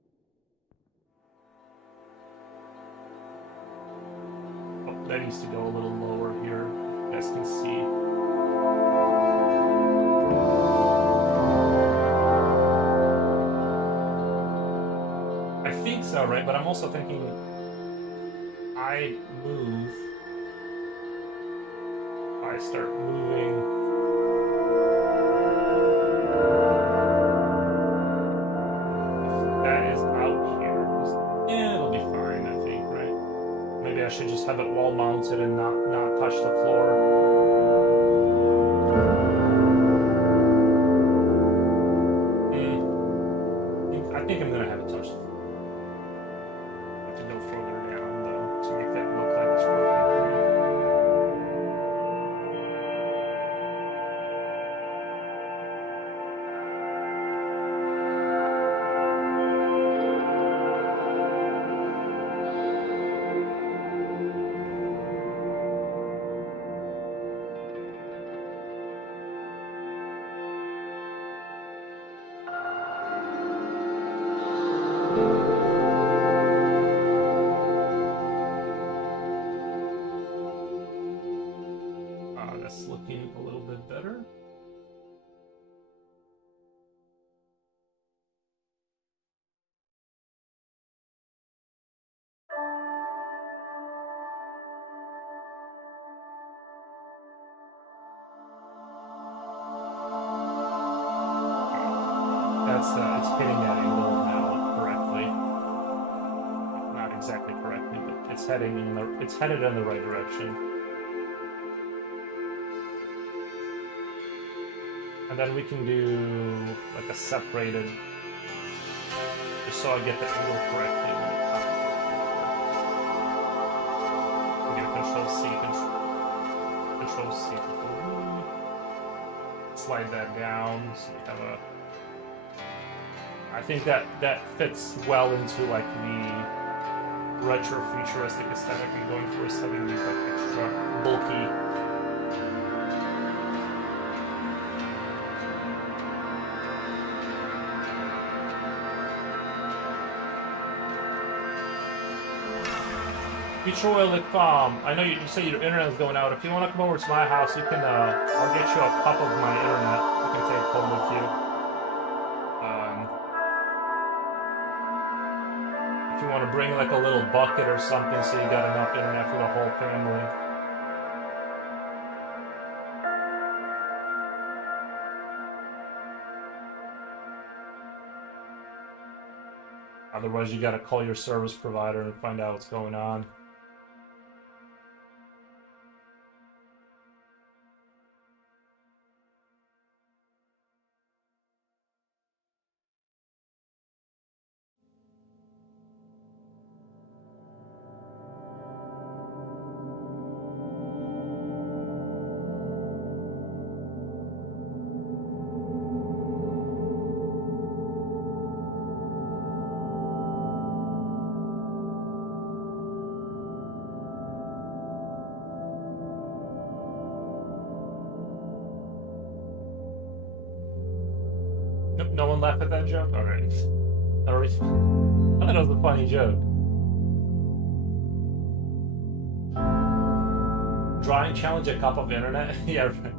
Oh, that needs to go a little lower here. You guys can see. I think so, right? But I'm also thinking I move. I start moving. That is out here. Yeah, it'll be fine, I think, right? Maybe I should just have it wall mounted and not touch the floor. I think I'm gonna have it touch the floor. I have to go further down though to make that look like it's working. That's looking a little bit better. It's hitting that angle now correctly. Not exactly correctly, but it's headed in the right direction. And then we can do like a separated, just so I get the angle correctly when it comes. I'm gonna Control C. Slide that down so we have a. I think that fits well into like the retro futuristic aesthetic I'm going for, is having these like extra bulky. I know you say your internet is going out. If you want to come over to my house, you can. I'll get you a cup of my internet. You can take home with you. If you want to bring like a little bucket or something, so you got enough internet for the whole family. Otherwise, you got to call your service provider and find out what's going on. No one laughed at that joke? Alright. I thought it was a funny joke. Drawing challenge a cup of internet? Yeah, right.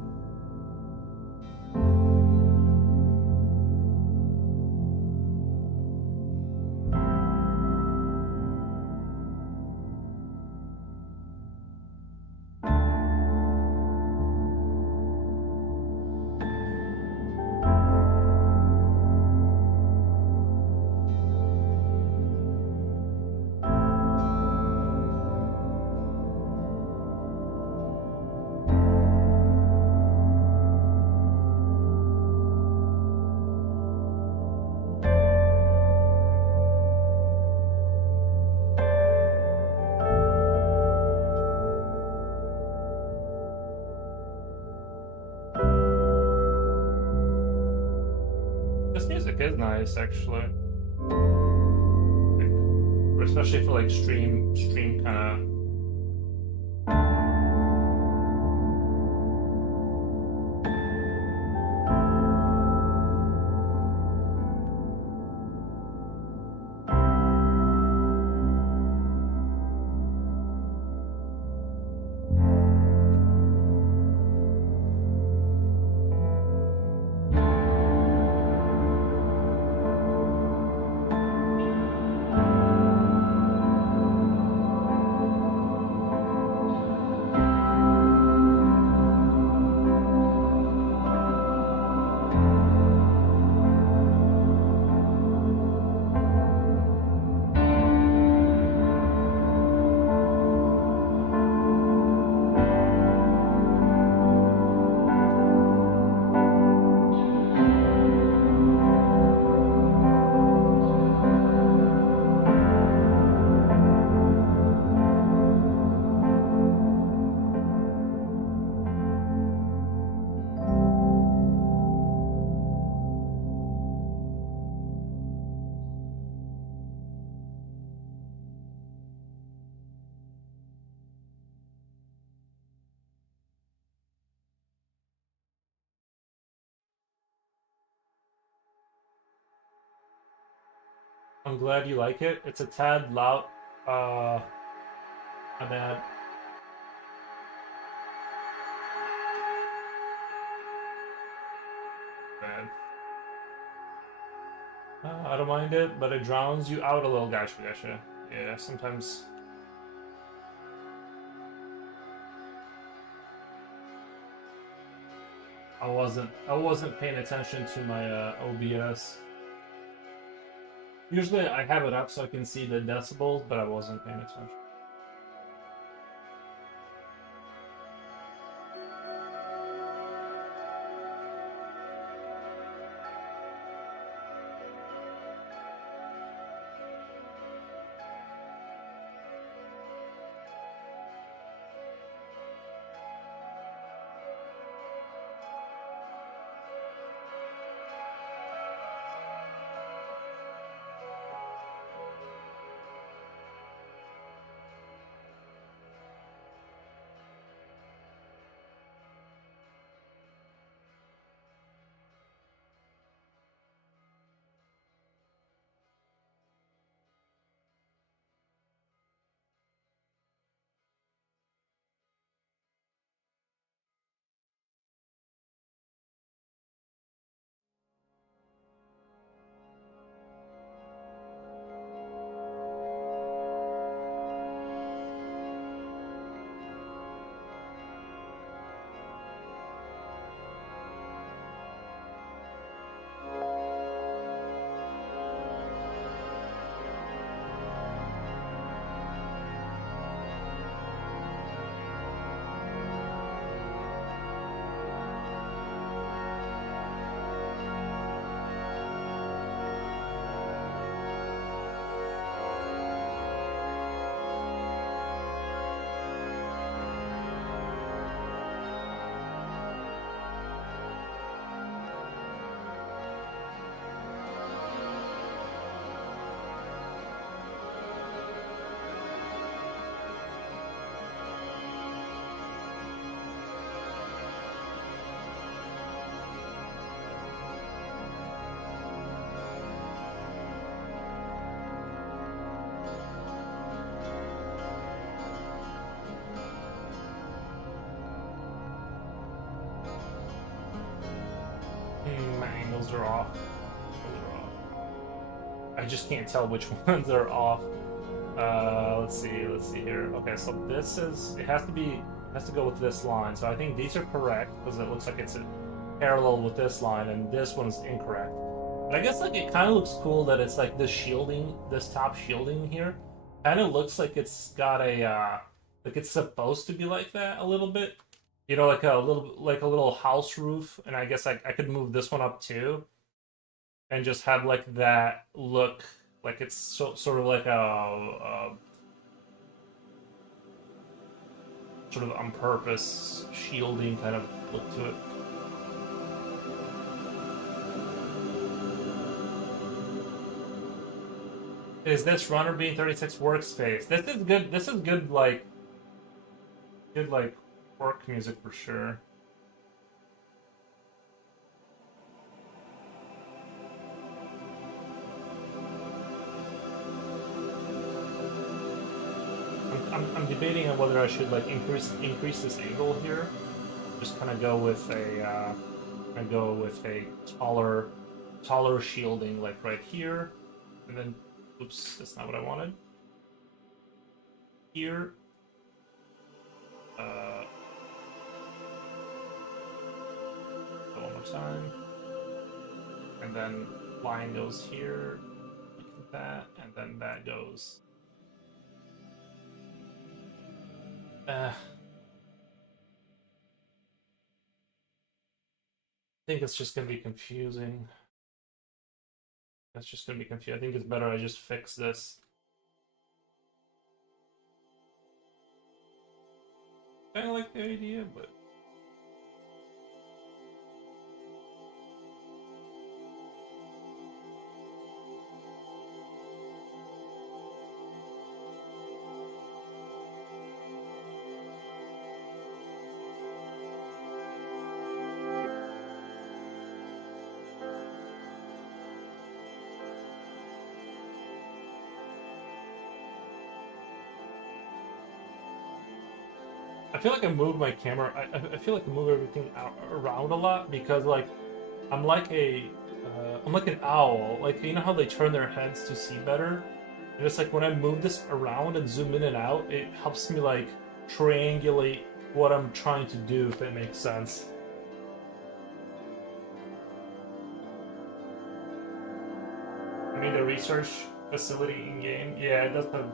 music is nice, actually. Especially for like stream kind of. I'm glad you like it. It's a tad loud. My bad. Bad. I don't mind it, but it drowns you out a little. Gotcha. Yeah, sometimes. I wasn't paying attention to my OBS. Usually I have it up so I can see the decibels, but I wasn't paying attention. Those are off. I just can't tell which ones are off. Let's see here. Okay, so this is, it has to go with this line. So I think these are correct because it looks like it's parallel with this line, and this one's incorrect. But I guess like it kind of looks cool that it's like this shielding, this top shielding here, kind of looks like it's got a like it's supposed to be like that a little bit. You know, like a little house roof, and I guess I could move this one up too, and just have like that look, like it's sort of like a sort of on purpose shielding kind of look to it. Is this runner being 36 workspace? This is good. This is good, like work music for sure. I'm debating on whether I should like increase this angle here. Just kind of go with a taller shielding like right here, and then oops, that's not what I wanted. Here. One more time, and then line goes here, like that, and then that goes. I think it's just gonna be confusing. That's just gonna be confusing. I think it's better I just fix this. Kind of like the idea, but. I feel like I move my camera. I feel like I move everything around a lot because like I'm like I'm like an owl. Like you know how they turn their heads to see better, and it's like when I move this around and zoom in and out, it helps me like triangulate what I'm trying to do. If that makes sense. I mean the research facility in game. Yeah, it does have.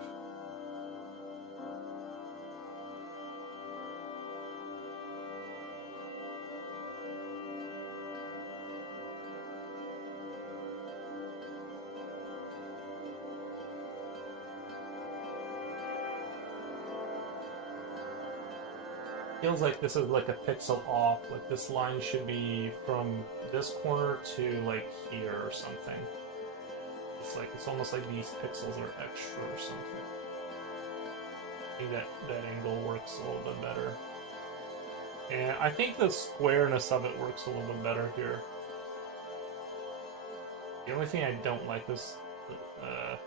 Feels like this is like a pixel off. Like this line should be from this corner to like here or something. It's almost like these pixels are extra or something. I think that angle works a little bit better. And I think the squareness of it works a little bit better here. The only thing I don't like is I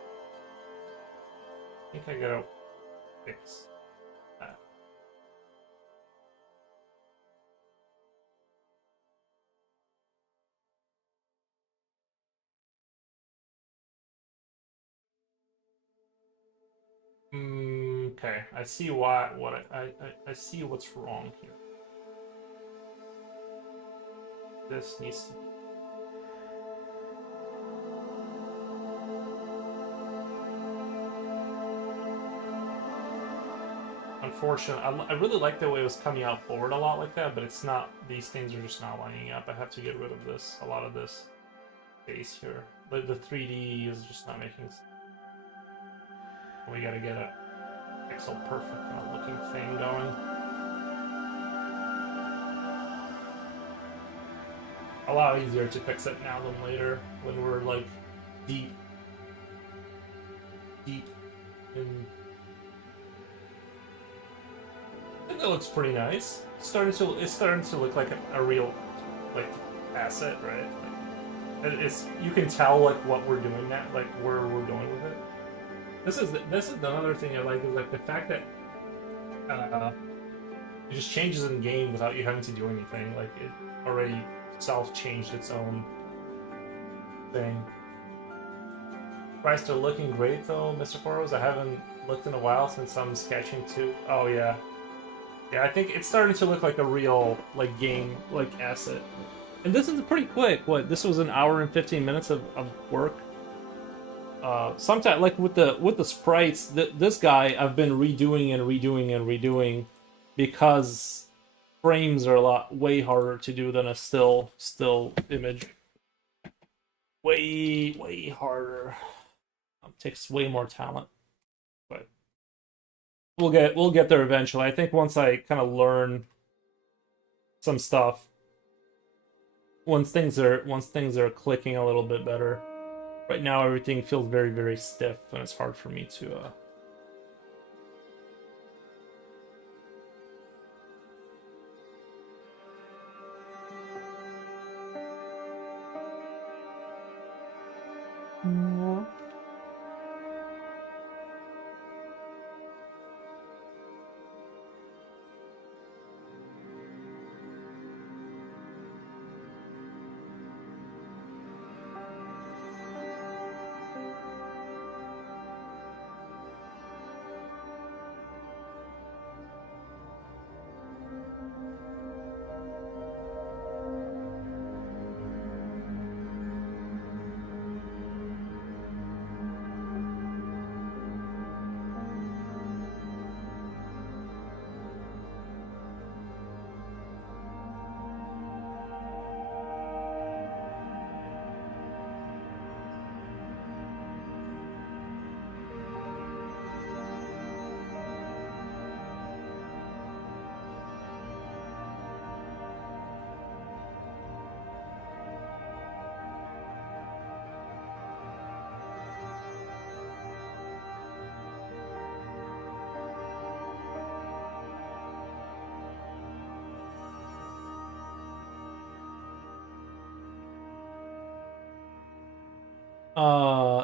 think I gotta fix that. Okay, I see I see what's wrong here. This needs to. Unfortunately, I really like the way it was coming out forward a lot like that, but it's not. These things are just not lining up. I have to get rid of this. A lot of this space here. But the 3D is just not making sense. We gotta get a pixel perfect kind of looking thing going. A lot easier to fix it now than later when we're like deep in. I think that looks pretty nice. It's starting to look like a real like asset, right? Like, you can tell like what we're doing now, like where we're going with it. This is another thing I like is like the fact that it just changes in game without you having to do anything. Like it already self-changed its own thing. Price, they're looking great though, Mr. Foros. I haven't looked in a while since I'm sketching too. Oh yeah, yeah. I think it's starting to look like a real like game like asset. And this is pretty quick. What? This was an hour and 15 minutes of work. Sometimes, like with the sprites, this guy I've been redoing because frames are way harder to do than a still image. Way harder. Takes way more talent, but we'll get there eventually. I think once I kind of learn some stuff, once things are clicking a little bit better. Right now, everything feels very, very stiff, and it's hard for me to...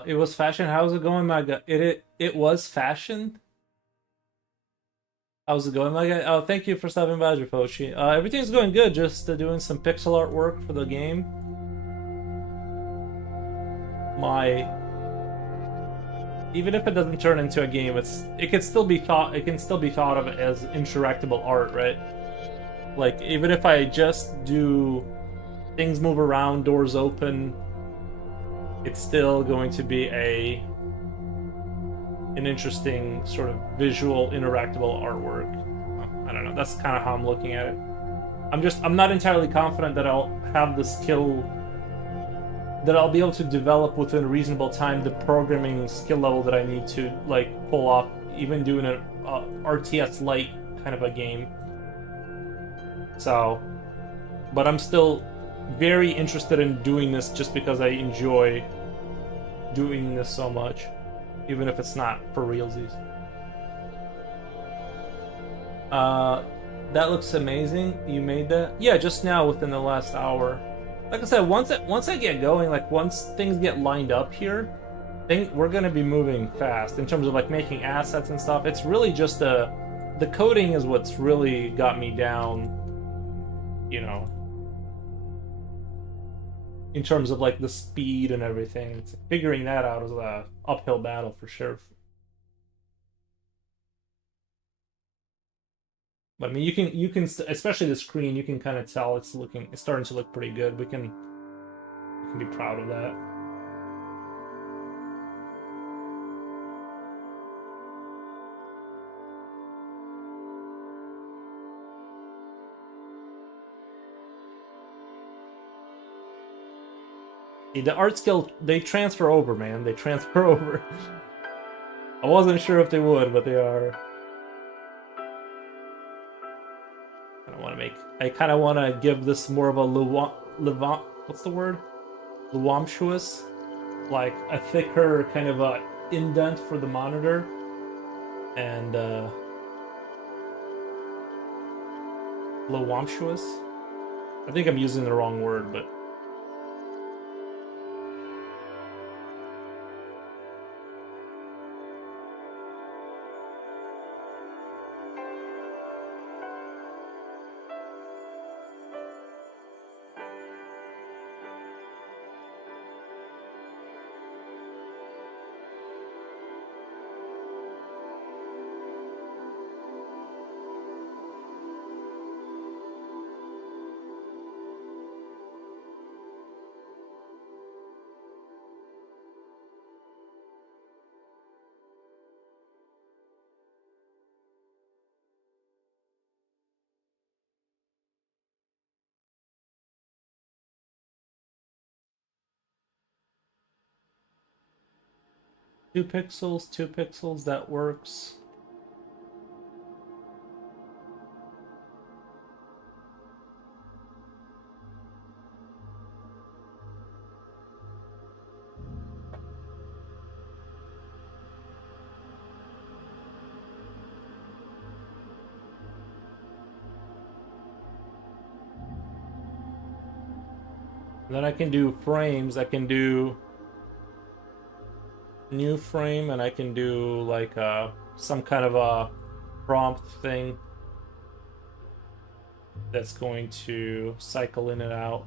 it was fashion. How's it going, my guy? It was fashion. How's it going, my guy? Oh, thank you for stopping by, Japochi. Everything's going good. Just doing some pixel art work for the game. Even if it doesn't turn into a game, it can still be thought of as interactable art, right? Like, even if I just do things move around, doors open, it's still going to be an interesting sort of visual interactable artwork. I don't know. That's kind of how I'm looking at it. I'm not entirely confident that I'll have the skill, that I'll be able to develop within a reasonable time the programming skill level that I need to like pull off even doing an RTS light kind of a game. So, but I'm still very interested in doing this just because I enjoy doing this so much, even if it's not for realsies. That looks amazing. You made that? Yeah, just now within the last hour. Like I said, once I get going, like once things get lined up here, we're gonna be moving fast in terms of like making assets and stuff. It's really just the coding is what's really got me down, you know, in terms of like the speed and everything. It's, figuring that out is a uphill battle for sure. But I mean, you can especially the screen, you can kind of tell it's starting to look pretty good. We can be proud of that. The art skill, they transfer over, man. They transfer over. I wasn't sure if they would, but they are. I kind of want to give this more of a what's the word? Lumptuous, like a thicker kind of a indent for the monitor, and lumptuous. I think I'm using the wrong word, but. Two pixels, that works. And then I can do frames. I can do new frame, and I can do like some kind of a prompt thing that's going to cycle in and out.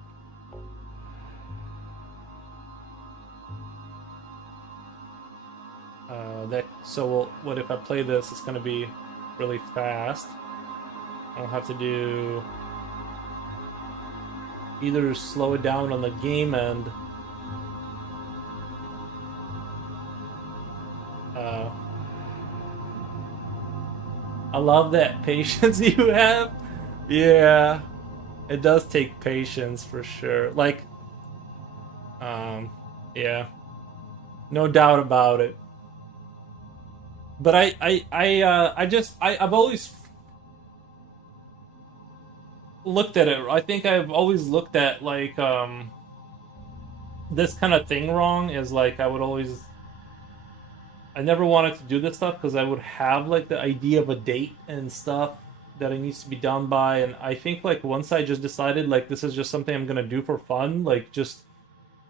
What if I play this? It's going to be really fast. I'll have to do either slow it down on the game end. I love that patience you have. Yeah, it does take patience for sure. Like, yeah, no doubt about it. But I've always looked at it. I think I've always looked at like this kind of thing wrong. Is like I never wanted to do this stuff because I would have like the idea of a date and stuff that it needs to be done by, and I think like once I just decided like this is just something I'm gonna do for fun, like just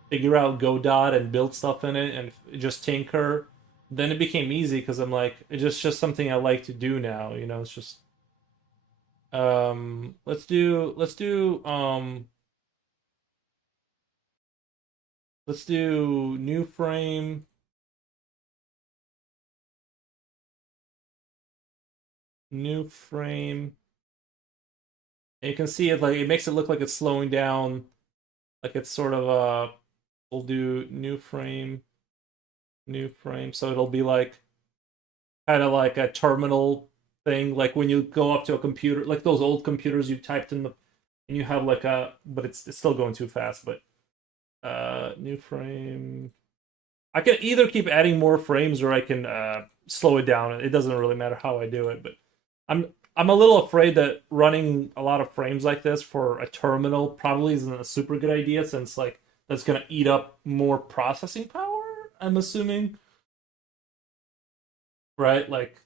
figure out Godot and build stuff in it and just tinker, then it became easy because I'm like it's just something I like to do now. You know, it's just let's do new frame. New frame. And you can see it like it makes it look like it's slowing down, like it's sort of we'll do new frame, so it'll be like kind of like a terminal thing, like when you go up to a computer, like those old computers you typed in the and you have like a but it's still going too fast, but new frame. I can either keep adding more frames or I can slow it down. It doesn't really matter how I do it, but I'm a little afraid that running a lot of frames like this for a terminal probably isn't a super good idea since like that's gonna eat up more processing power, I'm assuming. Right? Like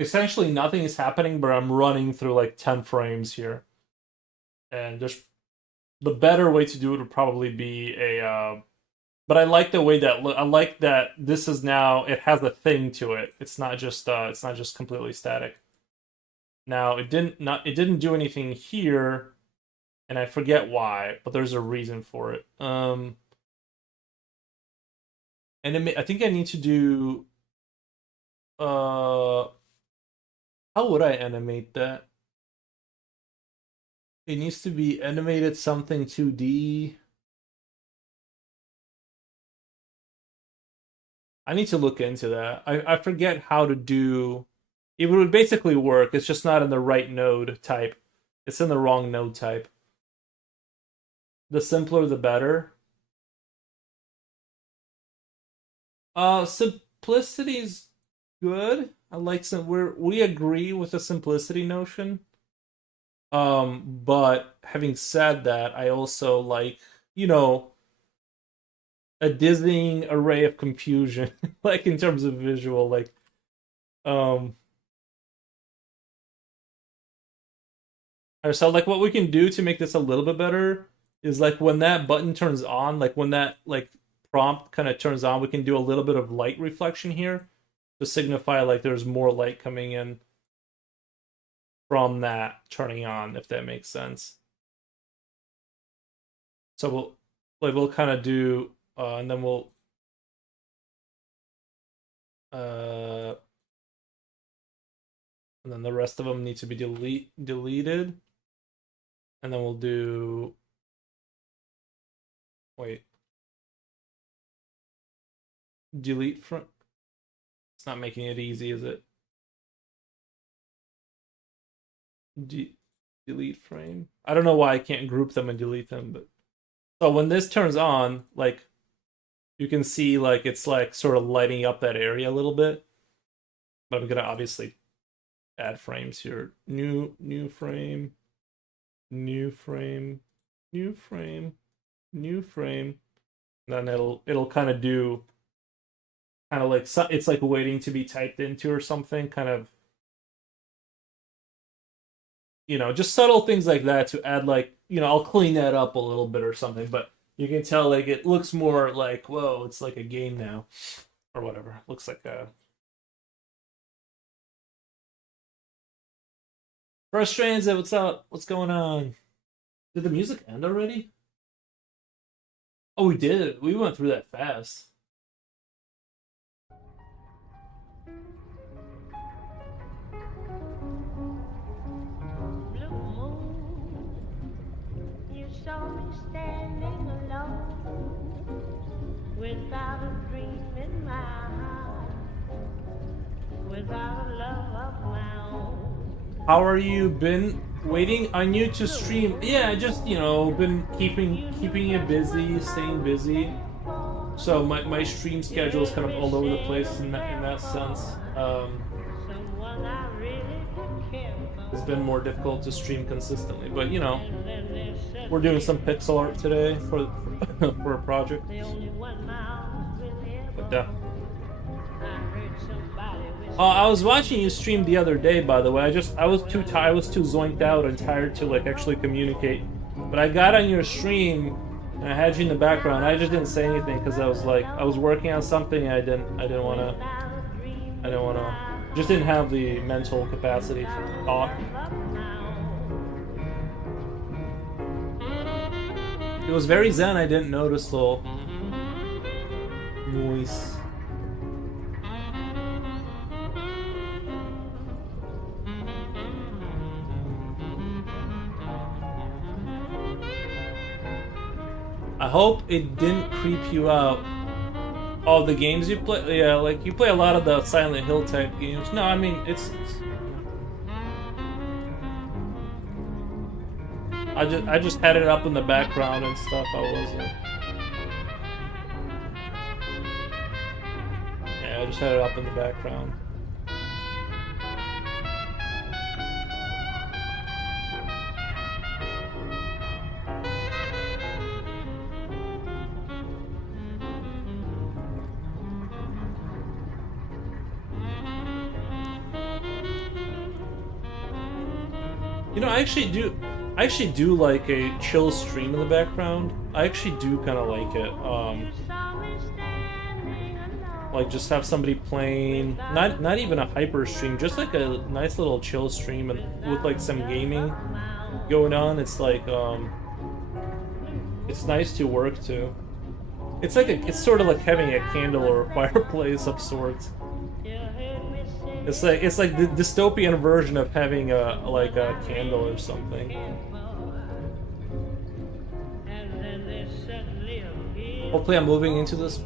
essentially nothing is happening, but I'm running through like 10 frames here. And just the better way to do it would probably be a but I like the way that I like that this is now it has a thing to it. It's not just completely static. Now it didn't do anything here, and I forget why, but there's a reason for it. I think I need to do uh how would I animate that? It needs to be animated something 2D. I need to look into that. I forget how to do it would basically work. It's just not in the right node type. It's in the wrong node type. The simpler the better. Simplicity's good. I like we agree with the simplicity notion. But having said that, I also like, you know, a dizzying array of confusion, like in terms of visual, like um so like what we can do to make this a little bit better is like when that button turns on, like when that like prompt kind of turns on, we can do a little bit of light reflection here to signify like there's more light coming in from that turning on, if that makes sense. So we'll kind of do and then we'll uh and then the rest of them need to be deleted, and then we'll do wait delete from it's not making it easy, is it? Delete frame. I don't know why I can't group them and delete them, but so when this turns on, like you can see like it's like sort of lighting up that area a little bit. But I'm gonna obviously add frames here. New frame, new frame, new frame, new frame. And then it'll kind of do kind of like it's like waiting to be typed into or something, kind of you know, just subtle things like that to add, like, you know, I'll clean that up a little bit or something, but you can tell like it looks more like, whoa, it's like a game now or whatever. Looks like a First Transit, what's up? What's going on? Did the music end already? Oh, we did. We went through that fast. Blue moon, you saw me standing alone without a dream in my heart, without a love of my own. How are you? Been waiting on you to stream? Yeah, just, you know, been keeping you busy, staying busy. So my stream schedule is kind of all over the place in that sense. Someone I really could care It's for. been more difficult to stream consistently, but you know, And then they said we're doing some pixel art today for for a project. the only one my arms will But ever. I heard somebody whisper. I was watching you stream the other day, by the way. I was too tired, I was too zoinked out and tired to like actually communicate. But I got on your stream and I had you in the background. I just didn't say anything because I was like, I was working on something. And I didn't want to, just didn't have the mental capacity to talk. It was very zen. I didn't notice little noise. I hope it didn't creep you out. Oh, the games you play? Yeah, like you play a lot of the Silent Hill type games. No, I mean it's I just had it up in the background and stuff. I wasn't. Yeah, I just had it up in the background. You know, I actually do like a chill stream in the background. I actually do kind of like it. Like just have somebody playing, not even a hyper stream, just like a nice little chill stream and with like some gaming going on. It's like it's nice to work to. It's like it's sort of like having a candle or a fireplace of sorts. It's like the dystopian version of having a candle or something. Hopefully I'm moving into this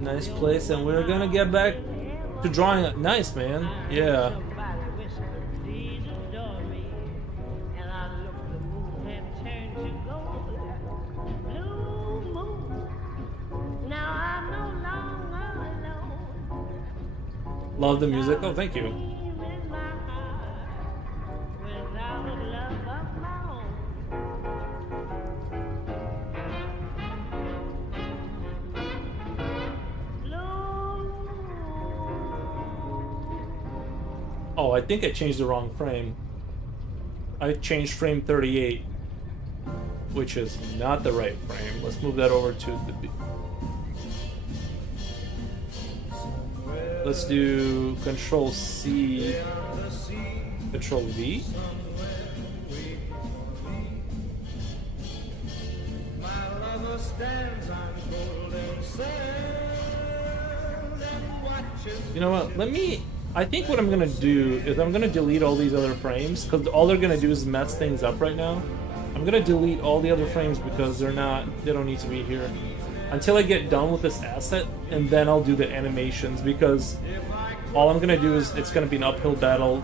nice place and we're gonna get back to drawing. Nice, man. Yeah. Love the music. Oh, thank you. Oh, I think I changed the wrong frame. I changed frame 38, which is not the right frame. Let's move that over to the... Let's do Control C, Control V. You know what? I think what I'm gonna do is I'm gonna delete all these other frames because all they're gonna do is mess things up right now. I'm gonna delete all the other frames because they don't need to be here until I get done with this asset, and then I'll do the animations because all I'm gonna do is it's gonna be an uphill battle.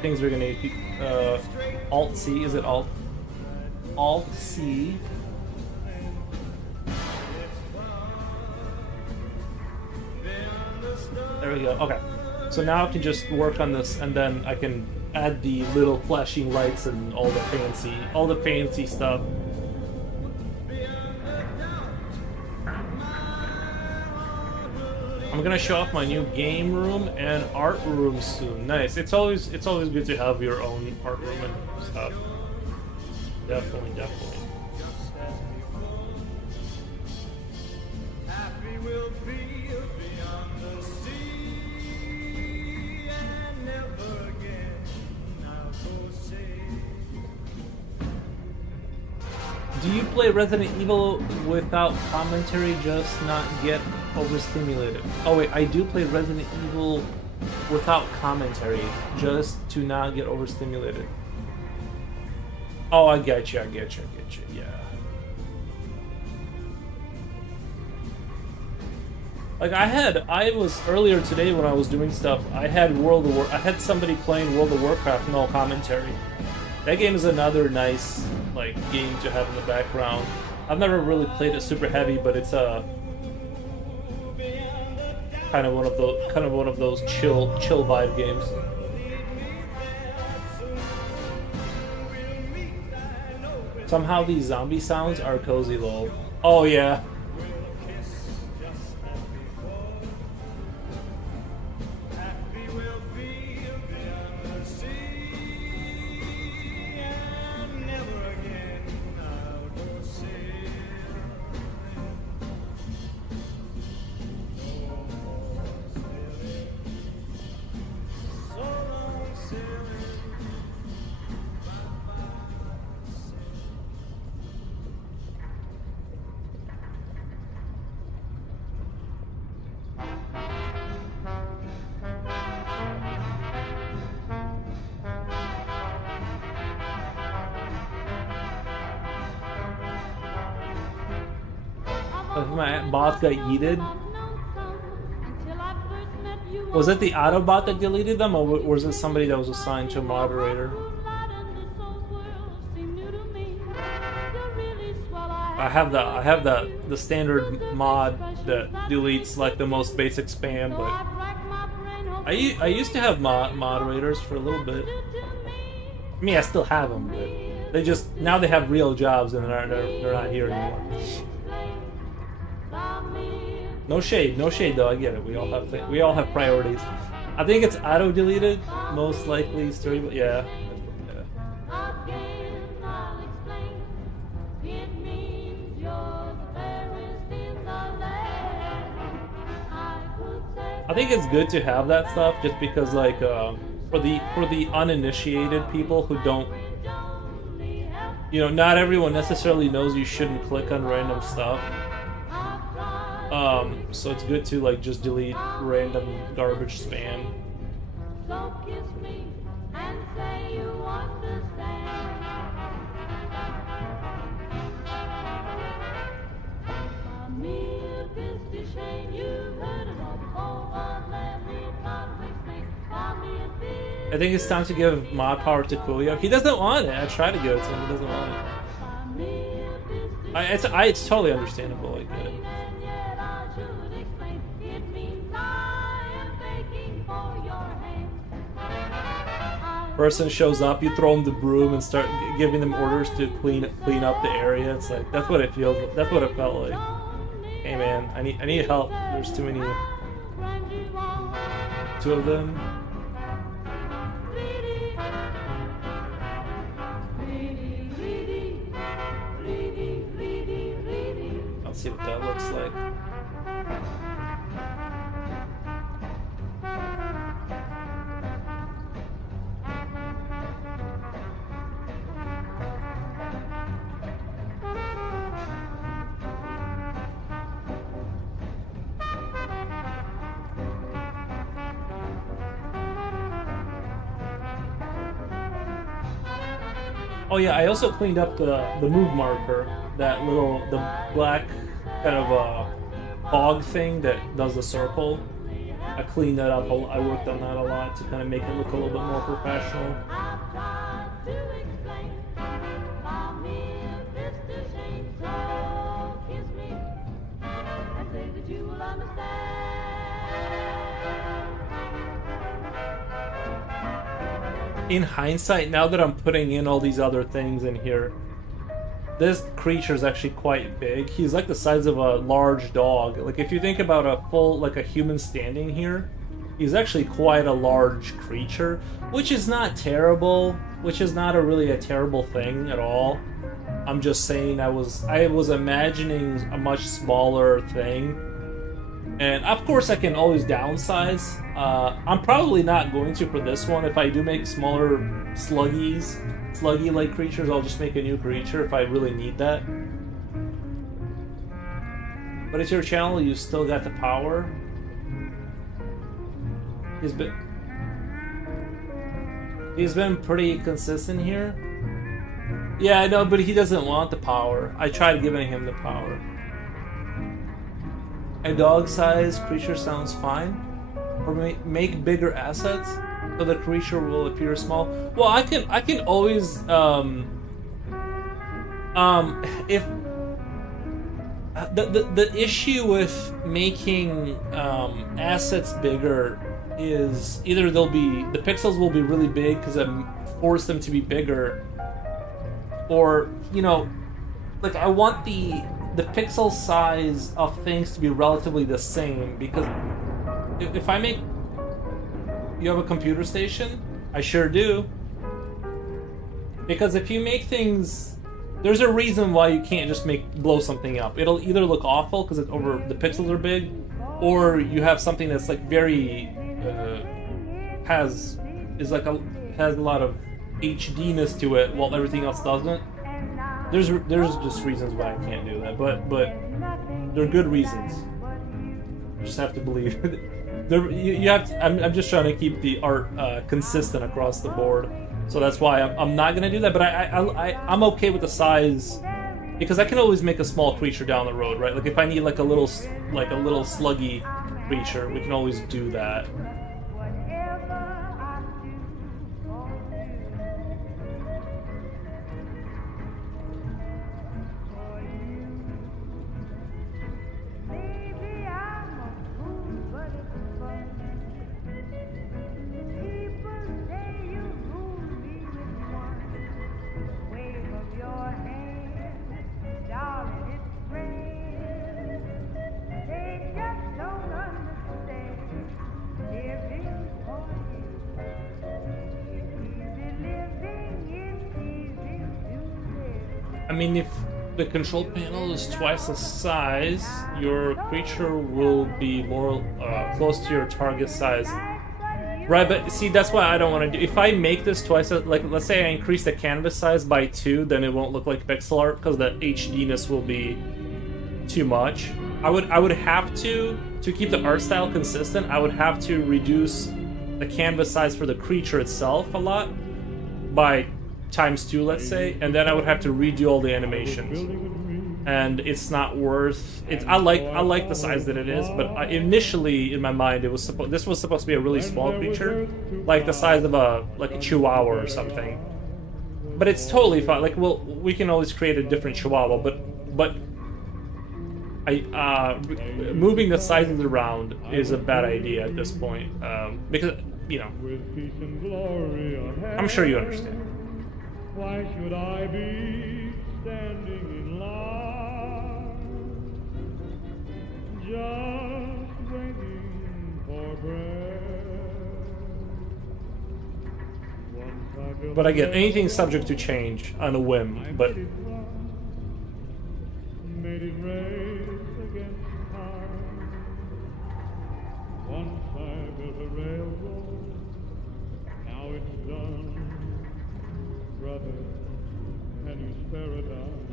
Things are gonna be Alt C. Is it Alt C? There we go. Okay. So now I can just work on this, and then I can add the little flashing lights and all the fancy stuff. I'm gonna show off my new game room and art room soon. Nice. It's always good to have your own art room and stuff. Definitely, definitely. Do you play Resident Evil without commentary, just not get overstimulated? Oh wait, I do play Resident Evil without commentary, just to not get overstimulated. Oh, I get you, yeah. Like I was earlier today when I was doing stuff, I had somebody playing World of Warcraft, no commentary. That game is another nice game to have in the background. I've never really played it super heavy, but it's a kind of one of those chill vibe games. Somehow these zombie sounds are cozy, lol. Oh yeah. My bot got yeeted. Was it the Autobot that deleted them, or was it somebody that was assigned to a moderator? I have the standard mod that deletes like the most basic spam, but I used to have moderators for a little bit. I mean, I still have them, but they just now they have real jobs and they're not here anymore. No shade though. I get it. We all have priorities. I think it's auto deleted, most likely. Yeah. I think it's good to have that stuff, just because for the uninitiated people who don't, not everyone necessarily knows you shouldn't click on random stuff. So it's good to just delete random garbage spam. So kiss me and say you understand. I think it's time to give mod power to Coolio. He doesn't want it. I try to give it to him. He doesn't want it. It's totally understandable. I get it. Person shows up, you throw them the broom and start giving them orders to clean up the area. It's like that's what it feels. That's what it felt like. Hey man, I need help. There's too many. Two of them. I'll see what that looks like. Oh yeah, I also cleaned up the move marker, the black kind of fog thing that does the circle. I cleaned that up. I worked on that a lot to kind of make it look a little bit more professional. In hindsight, now that I'm putting in all these other things in here, this creature is actually quite big. He's like the size of a large dog. Like if you think about a full, like a human standing here, he's actually quite a large creature, which is not terrible, which is not really a terrible thing at all. I'm just saying I was imagining a much smaller thing. And of course I can always downsize. I'm probably not going to for this one. If I do make smaller sluggy-like creatures, I'll just make a new creature if I really need that. But it's your channel, you still got the power. He's been pretty consistent here. Yeah, I know, but he doesn't want the power. I tried giving him the power. A dog-sized creature sounds fine. Or make bigger assets so the creature will appear small. Well, I can always if the issue with making assets bigger is either the pixels will be really big because I force them to be bigger, or you know, like I want the pixel size of things to be relatively the same, because if I make... You have a computer station? I sure do. Because if you make things... There's a reason why you can't just blow something up. It'll either look awful because the pixels are big, or you have something that's like very... has a lot of HDness to it while everything else doesn't. There's just reasons why I can't do that, but they're good reasons. You just have to believe. You have to, I'm just trying to keep the art consistent across the board, so that's why I'm not gonna do that. But I'm okay with the size, because I can always make a small creature down the road, right? Like if I need like a little sluggy creature, we can always do that. I mean, if the control panel is twice the size, your creature will be more close to your target size. Right, but see, that's what I don't want to do. If I make this twice, like, let's say I increase the canvas size by 2, then it won't look like pixel art, because the HDness will be too much. I would have to keep the art style consistent, I would have to reduce the canvas size for the creature itself a lot, by ×2, let's say, and then I would have to redo all the animations, and it's not worth it. I like the size that it is, but initially in my mind this was supposed to be a really small creature, like the size of a chihuahua or something. But it's totally fine. Like, we can always create a different chihuahua, but moving the sizes around is a bad idea at this point, because, you know, I'm sure you understand. Why should I be standing in line, just waiting for breath? But again, anything's subject to change on a whim, but... Made it race against time. Once I built a railroad, now it's done. Brother, can you spare a dime?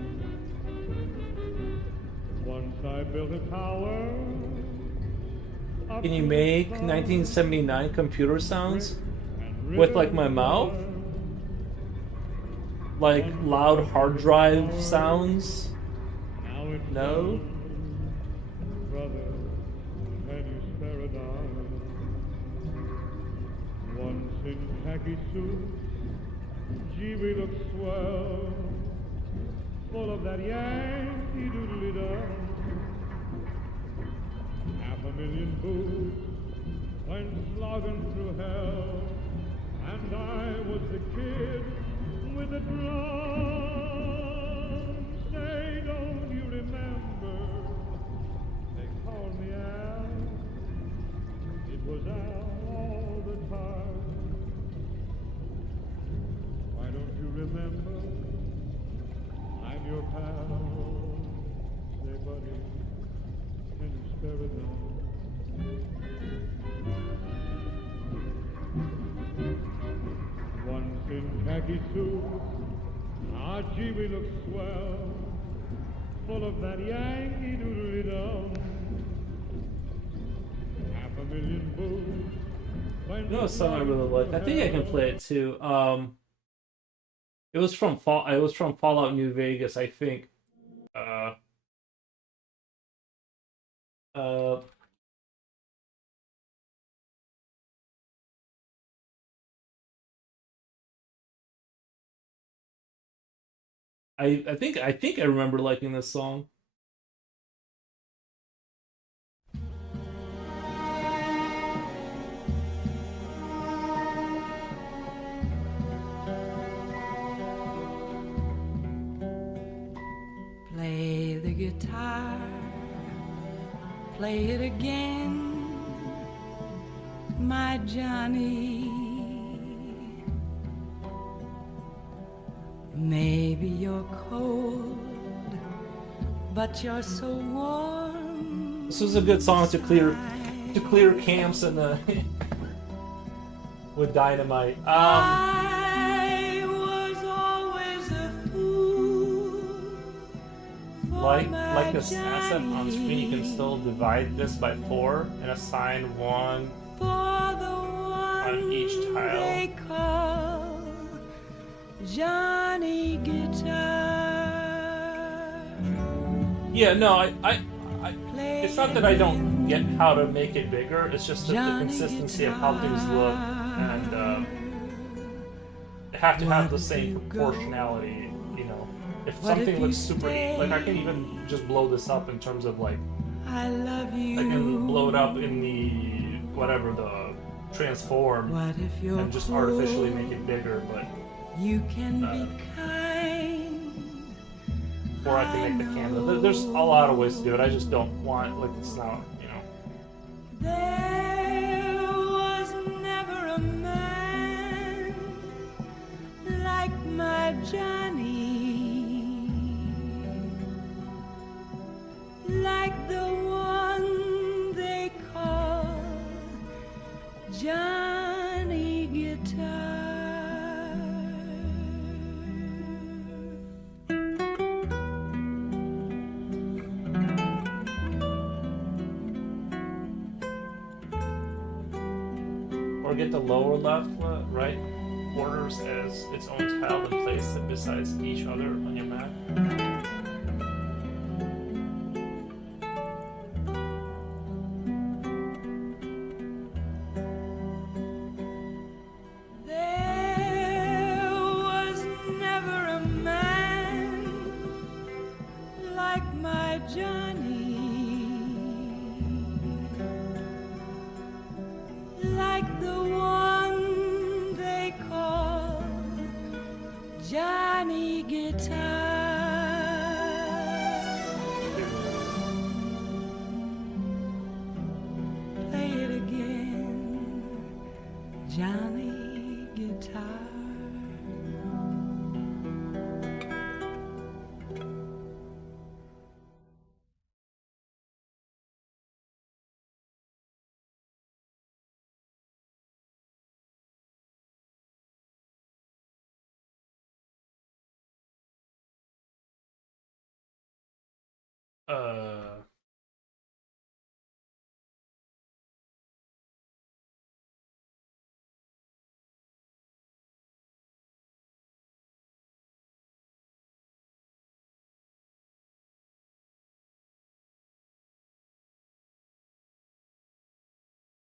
Once I built a tower. Can you make 1979 computer sounds with like my mouth? Like loud hard drive sounds? No? Brother, can you spare a dime? Once in khaki suit, gee, we look swell, full of that Yankee doodly-dum. 500,000 boots went slogging through hell, and I was the kid with the drums. nobody can spare a dime. Once in khaki suits, our gee, we look swell, full of that Yankee Doodle-dum. $500,000 boots. You know, a song I really like. I think I can play it too. It was from Fallout New Vegas, I think. Uh, I think I remember liking this song. Play the guitar, play it again, my Johnny. Maybe you're cold, but you're so warm. This was a good song to clear camps and with Dynamite. I was always a fool for Like my this asset on screen, you can still divide this by 4 and assign 1 for the one on each tile. they call Johnny Guitar. Yeah, no, I it's not that I don't get how to make it bigger. It's just that the consistency of how things look, and they have to have the same proportionality. You know, if something looks super, like I can even just blow this up in terms of like, I love you. I can blow it up in the whatever the transform What if you're and just artificially make it bigger, but you can be kind. or I can make the camera. There's a lot of ways to do it. I just don't want like it's not, you know. There was never a man like my Johnny, like the one they call Johnny Guitar. Or get the lower left, right quarters as its own tile and place it besides each other on your map. There was never a man like my Johnny, like the one they call Johnny Guitar. Play it again, Johnny Guitar.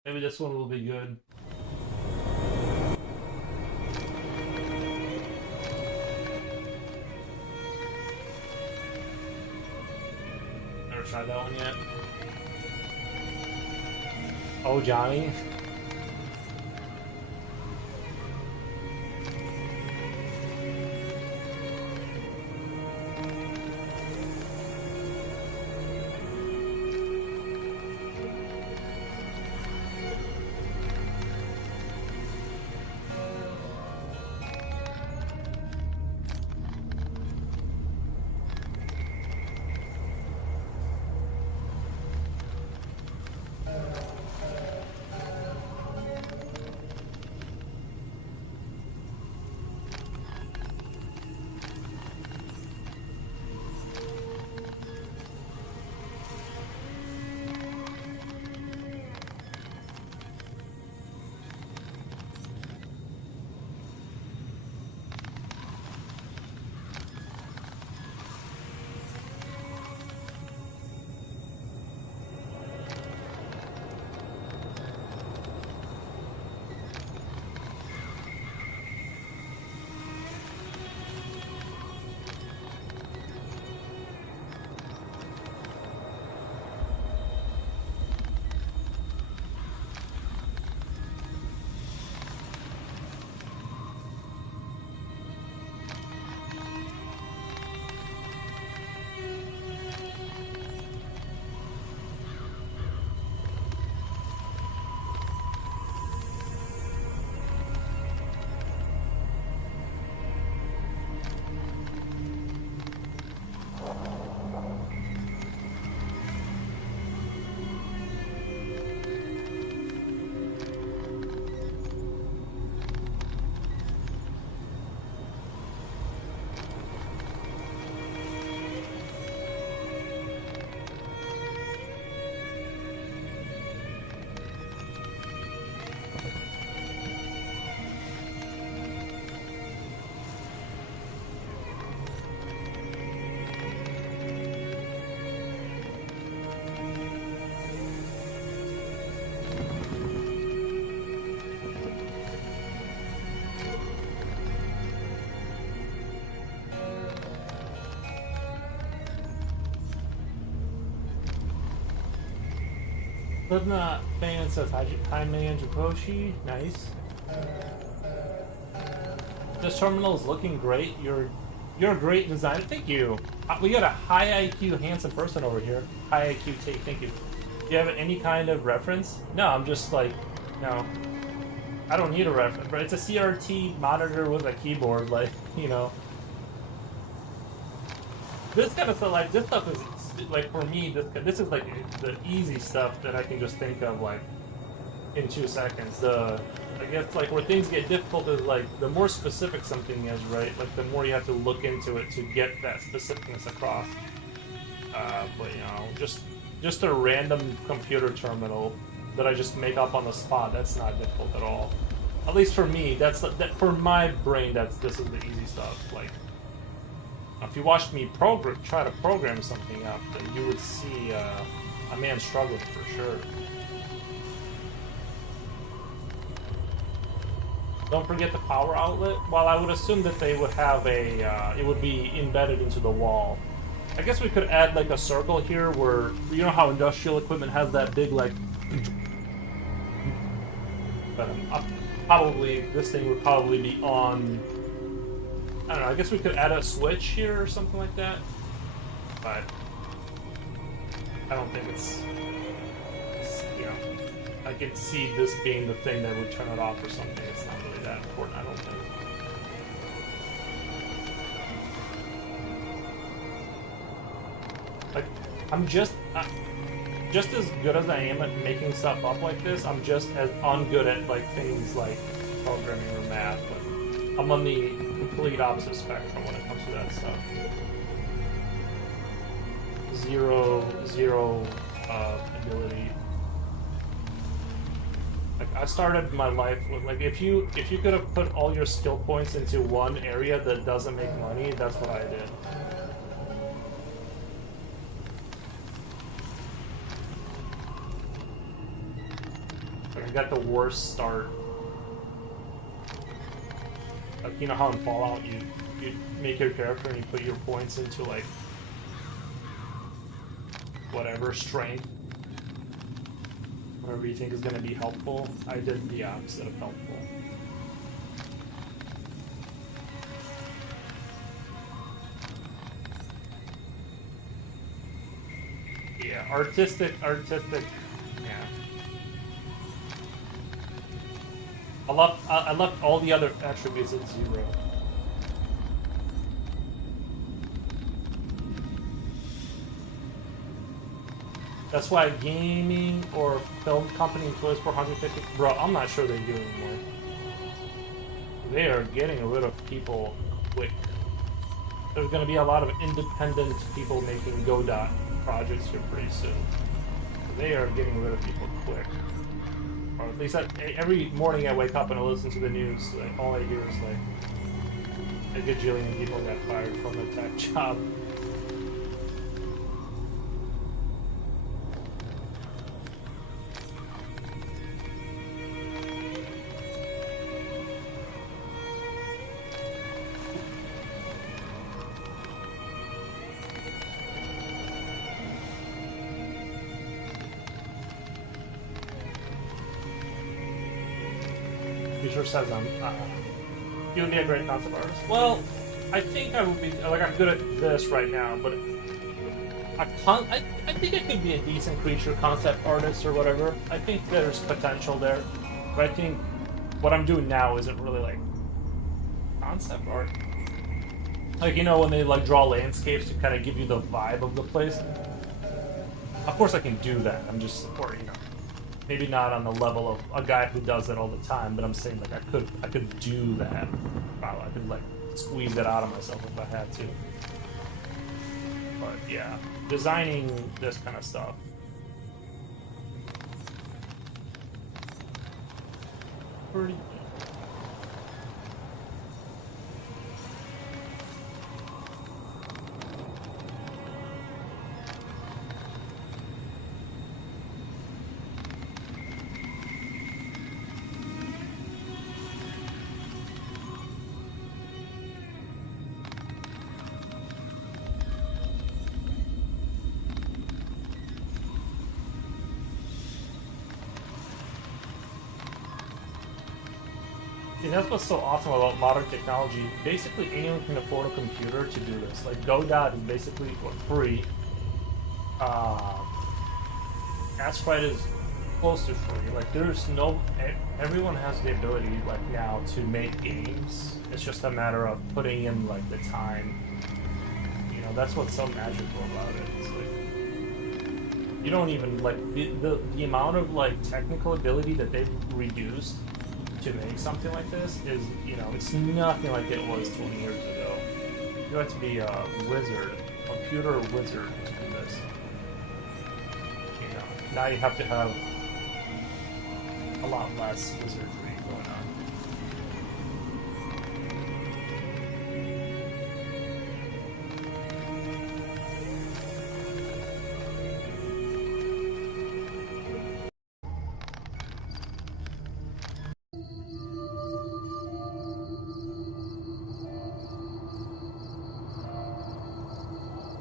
Maybe this one will be good. Never tried that one yet. Oh, Johnny. Slipknot fan says hi man Japoshi. Nice. This terminal is looking great. You're a great designer. Thank you. We got a high IQ handsome person over here. High IQ take. Thank you. Do you have any kind of reference? No, I'm just like, no. I don't need a reference, but it's a CRT monitor with a keyboard, like, you know. This kind of stuff, like, this stuff is, like, for me, this is, like, the easy stuff that I can just think of, like, in 2 seconds. I guess, like, where things get difficult is, like, the more specific something is, right? Like, the more you have to look into it to get that specificness across. But, you know, just a random computer terminal that I just make up on the spot, that's not difficult at all. At least for me, that for my brain, this is the easy stuff. Like, if you watched me try to program something up, then you would see a man struggling for sure. Don't forget the power outlet. Well, I would assume that they would have it would be embedded into the wall. I guess we could add like a circle here where, you know how industrial equipment has that big like, but probably this thing would probably be on, I don't know, I guess we could add a switch here or something like that, but I don't think it's you know, I can see this being the thing that would turn it off or something. It's not really that important, I don't think. Like, I'm just as good as I am at making stuff up like this, I'm just as ungood at like things like programming or math. But I'm on the complete opposite spectrum when it comes to that stuff. Zero ability. Like, I started my life with, like, if you could have put all your skill points into one area that doesn't make money, that's what I did. I got the worst start. Like, you know how in Fallout you make your character and you put your points into like whatever strength, whatever you think is going to be helpful. I did the opposite of helpful. Yeah, artistic. Yeah. I left all the other attributes at 0. That's why gaming or film company employs 450. Bro, I'm not sure they do anymore. They are getting rid of people quick. There's going to be a lot of independent people making Godot projects here pretty soon. They are getting rid of people quick. Or at least every morning I wake up and I listen to the news, like, all I hear is like a gajillion people got fired from a tech job. Says you would be a great concept artist. Well, I think I would be, like, I'm good at this right now, but I think I could be a decent creature concept artist or whatever. I think there's potential there, but I think what I'm doing now isn't really like concept art. Like, you know, when they like draw landscapes to kind of give you the vibe of the place. Of course, I can do that. I'm just, or you know. Maybe not on the level of a guy who does it all the time, but I'm saying like I could do that. Wow, I could like squeeze that out of myself if I had to. But yeah, designing this kind of stuff. Pretty. See, that's what's so awesome about modern technology. Basically, anyone can afford a computer to do this. Like, Godot is basically free. Astrite is close to free. Like, there's no... Everyone has the ability, like, now to make games. It's just a matter of putting in, like, the time. You know, that's what's so magical about it. It's like... You don't even, like... The amount of, like, technical ability that they've reduced to make something like this is, you know, it's nothing like it was 20 years ago. You have to be a wizard, computer wizard to do this. You know, now you have to have a lot less wizardry going on.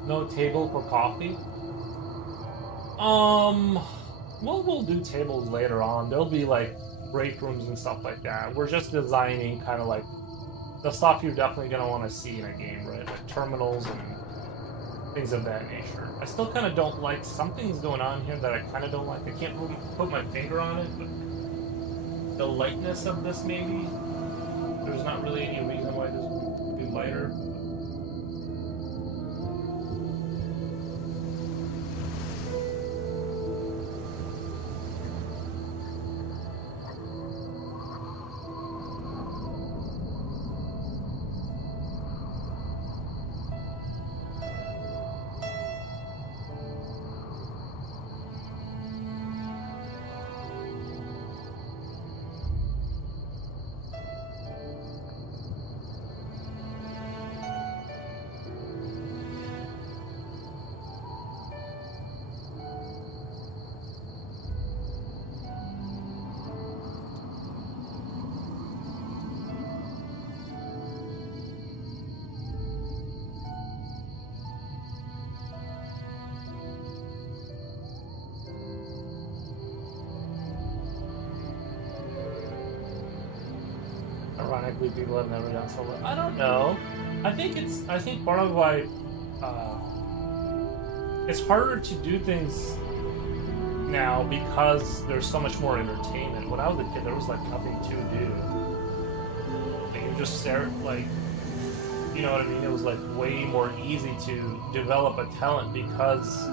No table for coffee? Well, we'll do tables later on. There'll be like break rooms and stuff like that. We're just designing kind of like the stuff you're definitely gonna want to see in a game, right? Like terminals and things of that nature. I still kind of don't like, something's going on here that I kind of don't like. I can't really put my finger on it, but the lightness of this maybe. There's not really any reason why this would be lighter. Ironically, people have never done solo. I don't know. I think part of why it's harder to do things now because there's so much more entertainment. When I was a kid, there was like nothing to do. Like, you just stare, like, you know what I mean? It was like way more easy to develop a talent because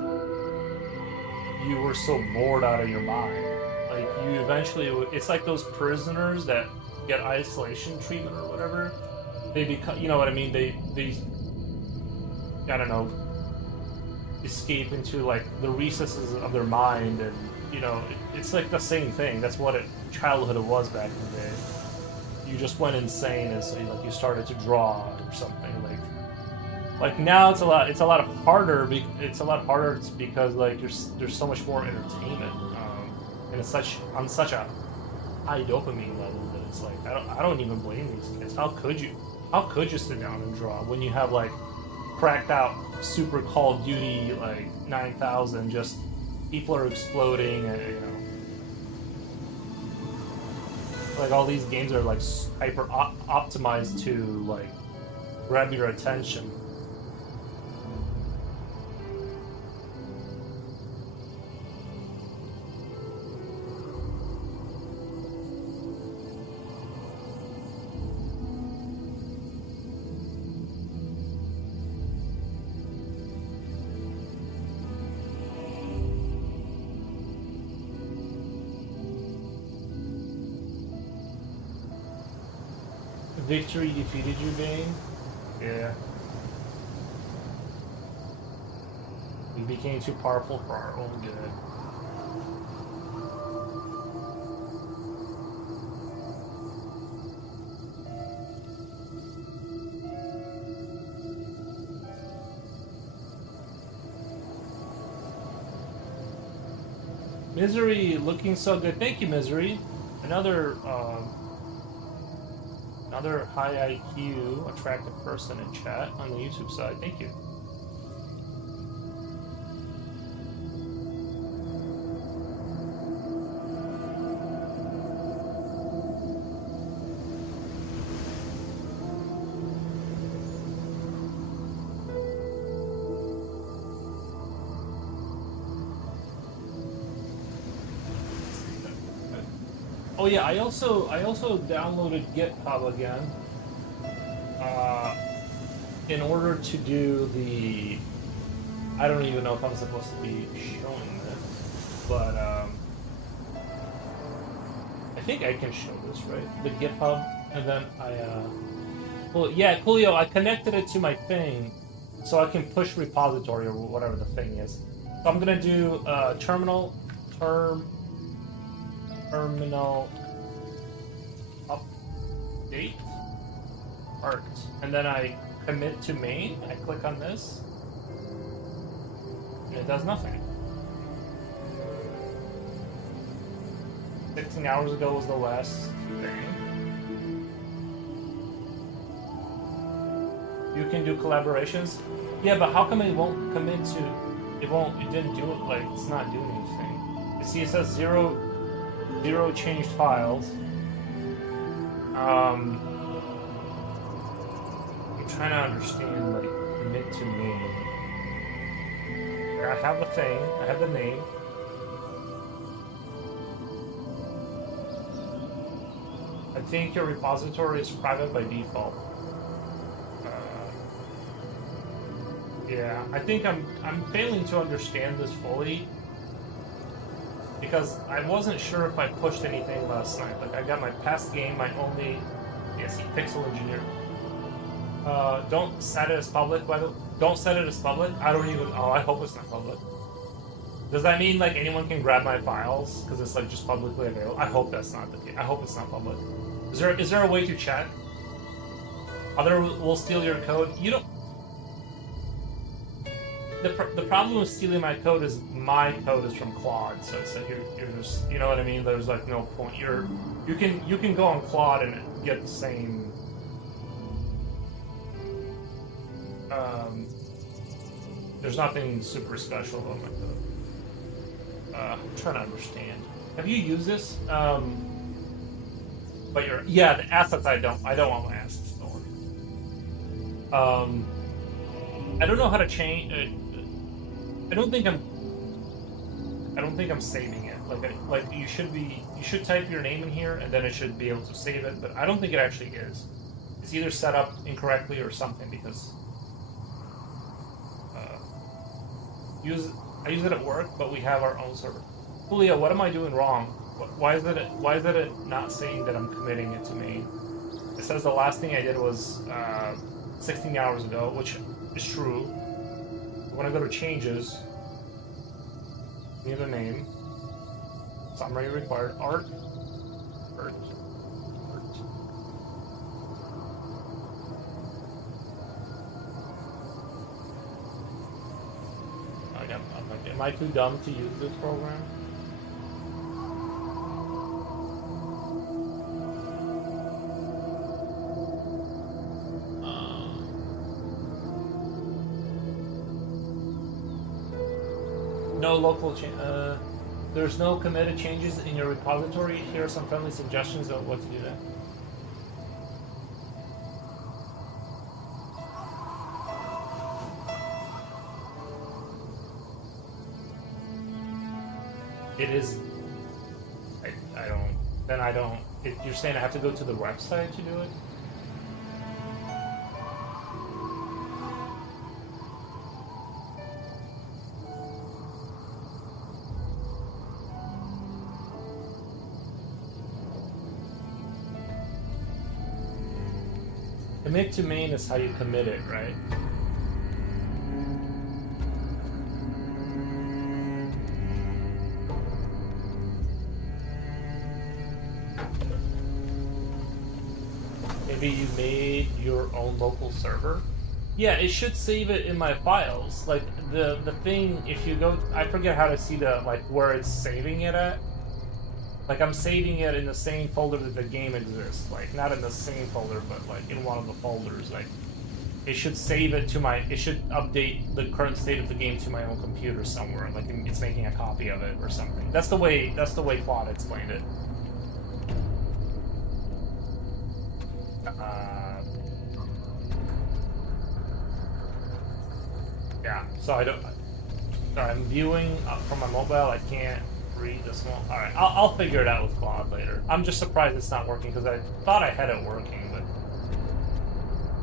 you were so bored out of your mind. Like, you eventually, it's like those prisoners that get isolation treatment or whatever. They become, you know what I mean? They I don't know, escape into like the recesses of their mind, and you know, it's like the same thing. That's what childhood was back in the day. You just went insane, and so like you started to draw or something. Like now it's a lot harder. It's a lot harder because like there's so much more entertainment, and it's on such a high dopamine level that it's like I don't even blame these kids. How could you sit down and draw when you have like cracked out Super Call of Duty like 9000, just people are exploding, and you know, like all these games are like hyper optimized to like grab your attention. Victory defeated you, Bane? Yeah. We became too powerful for our own good. Misery looking so good. Thank you, Misery. Another high IQ, attractive person in chat on the YouTube side. Thank you. Oh yeah, I also downloaded GitHub again. In order to do the, I don't even know if I'm supposed to be showing this, but I think I can show this, right? The GitHub, and then well, yeah, Coolio, I connected it to my thing, so I can push repository or whatever the thing is. So I'm gonna do terminal update art, and then I commit to main. I click on this, and it does nothing. 16 hours ago was the last thing. You can do collaborations. Yeah, but how come it won't commit to? It didn't do it. Like, it's not doing anything. You see, it says zero changed files. I'm trying to understand, like, commit to main. I have the thing. I have the name. I think your repository is private by default. Yeah, I think I'm failing to understand this fully because I wasn't sure if I pushed anything last night. Like, I got my past game, my only Pixel Engineer. Don't set it as public, by the way. Don't set it as public. I don't even. Oh, I hope it's not public. Does that mean like anyone can grab my files because it's like just publicly available? I hope that's not the case. I hope it's not public. Is there a way to check? Other will steal your code. You don't. The problem with stealing my code is my code is from Claude, so it's like you're just, you know what I mean. There's like no point. You can go on Claude and get the same. There's nothing super special about my code. I'm trying to understand. Have you used this? But the assets I don't want my assets stored. I don't know how to change. I don't think I'm saving it. Like you should type your name in here and then it should be able to save it. But I don't think it actually is. It's either set up incorrectly or something because I use it at work, but we have our own server. Julia, what am I doing wrong? Why is it not saying that I'm committing it to main? It says the last thing I did was 16 hours ago, which is true. When I go to changes, give a name, summary required, art. Am I too dumb to use this program? No local change. There's no committed changes in your repository. Here are some friendly suggestions of what to do there. It is. I don't. You're saying I have to go to the website to do it? Commit to main is how you commit it, right? Maybe you made your own local server? Yeah, it should save it in my files. Like the thing, if you go, I forget how to see the where it's saving it at. Like I'm saving it in the same folder that the game exists. Like not in the same folder, but like in one of the folders. Like it should save it to my. It should update the current state of the game to my own computer somewhere. Like it's making a copy of it or something. That's the way Claude explained it. Yeah. So I don't. Sorry, I'm viewing from my mobile. I can't read this one. All right, I'll figure it out with Claude later. I'm just surprised it's not working because I thought I had it working, but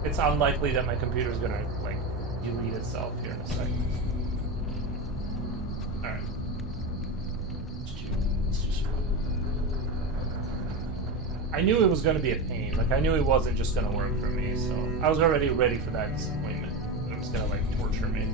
it's unlikely that my computer's gonna like delete itself here in a second. All right. I knew it was going to be a pain. Like, I knew it wasn't just going to work for me, so I was already ready for that disappointment. It was going to, like, torture me.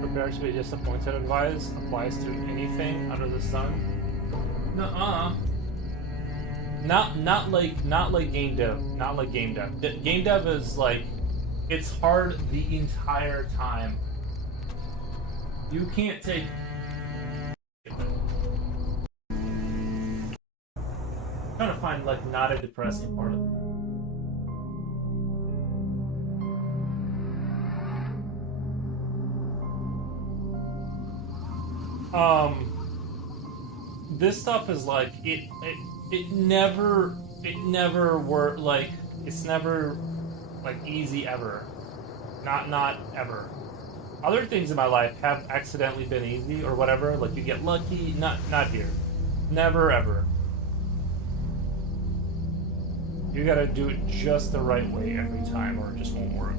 Prepare to be disappointed advice applies to anything under the sun. Nuh-uh. Not like game dev. Not like game dev. Game dev is like, it's hard the entire time. You can't take. I'm trying to find like not a depressing part of it. This stuff is like it never worked. Like it's never like easy ever, not ever. Other things in my life have accidentally been easy or whatever. Like you get lucky. Not here. Never ever. You gotta do it just the right way every time, or it just won't work.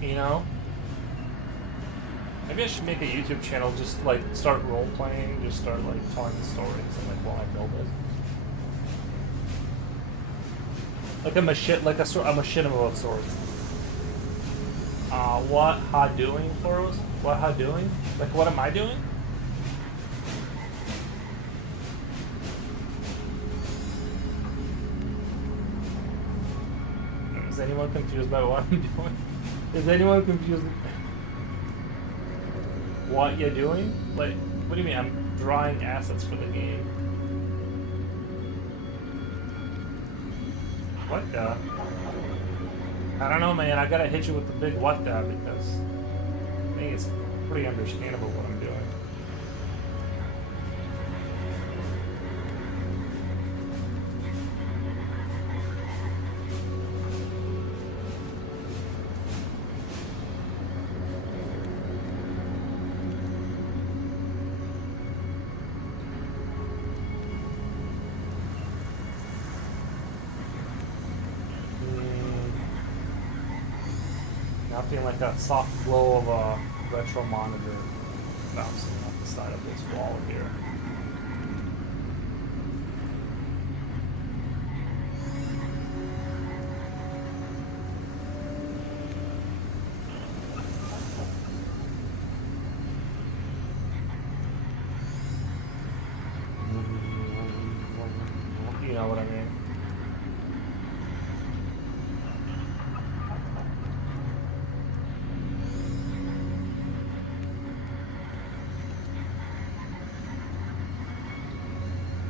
You know? Maybe I should make a YouTube channel, just like start role playing, just start like telling stories and like while I build it. Like a machinima of sorts. What ha doing for us? What ha doing? Like what am I doing? Is anyone confused by what I'm doing? Is anyone confused? What you're doing? Like, what do you mean? I'm drawing assets for the game. What the? I don't know, man. I gotta hit you with the big what the because I think it's pretty understandable what I'm doing. I'm feeling like a soft glow of a retro monitor bouncing off the side of this wall here. You know what I mean?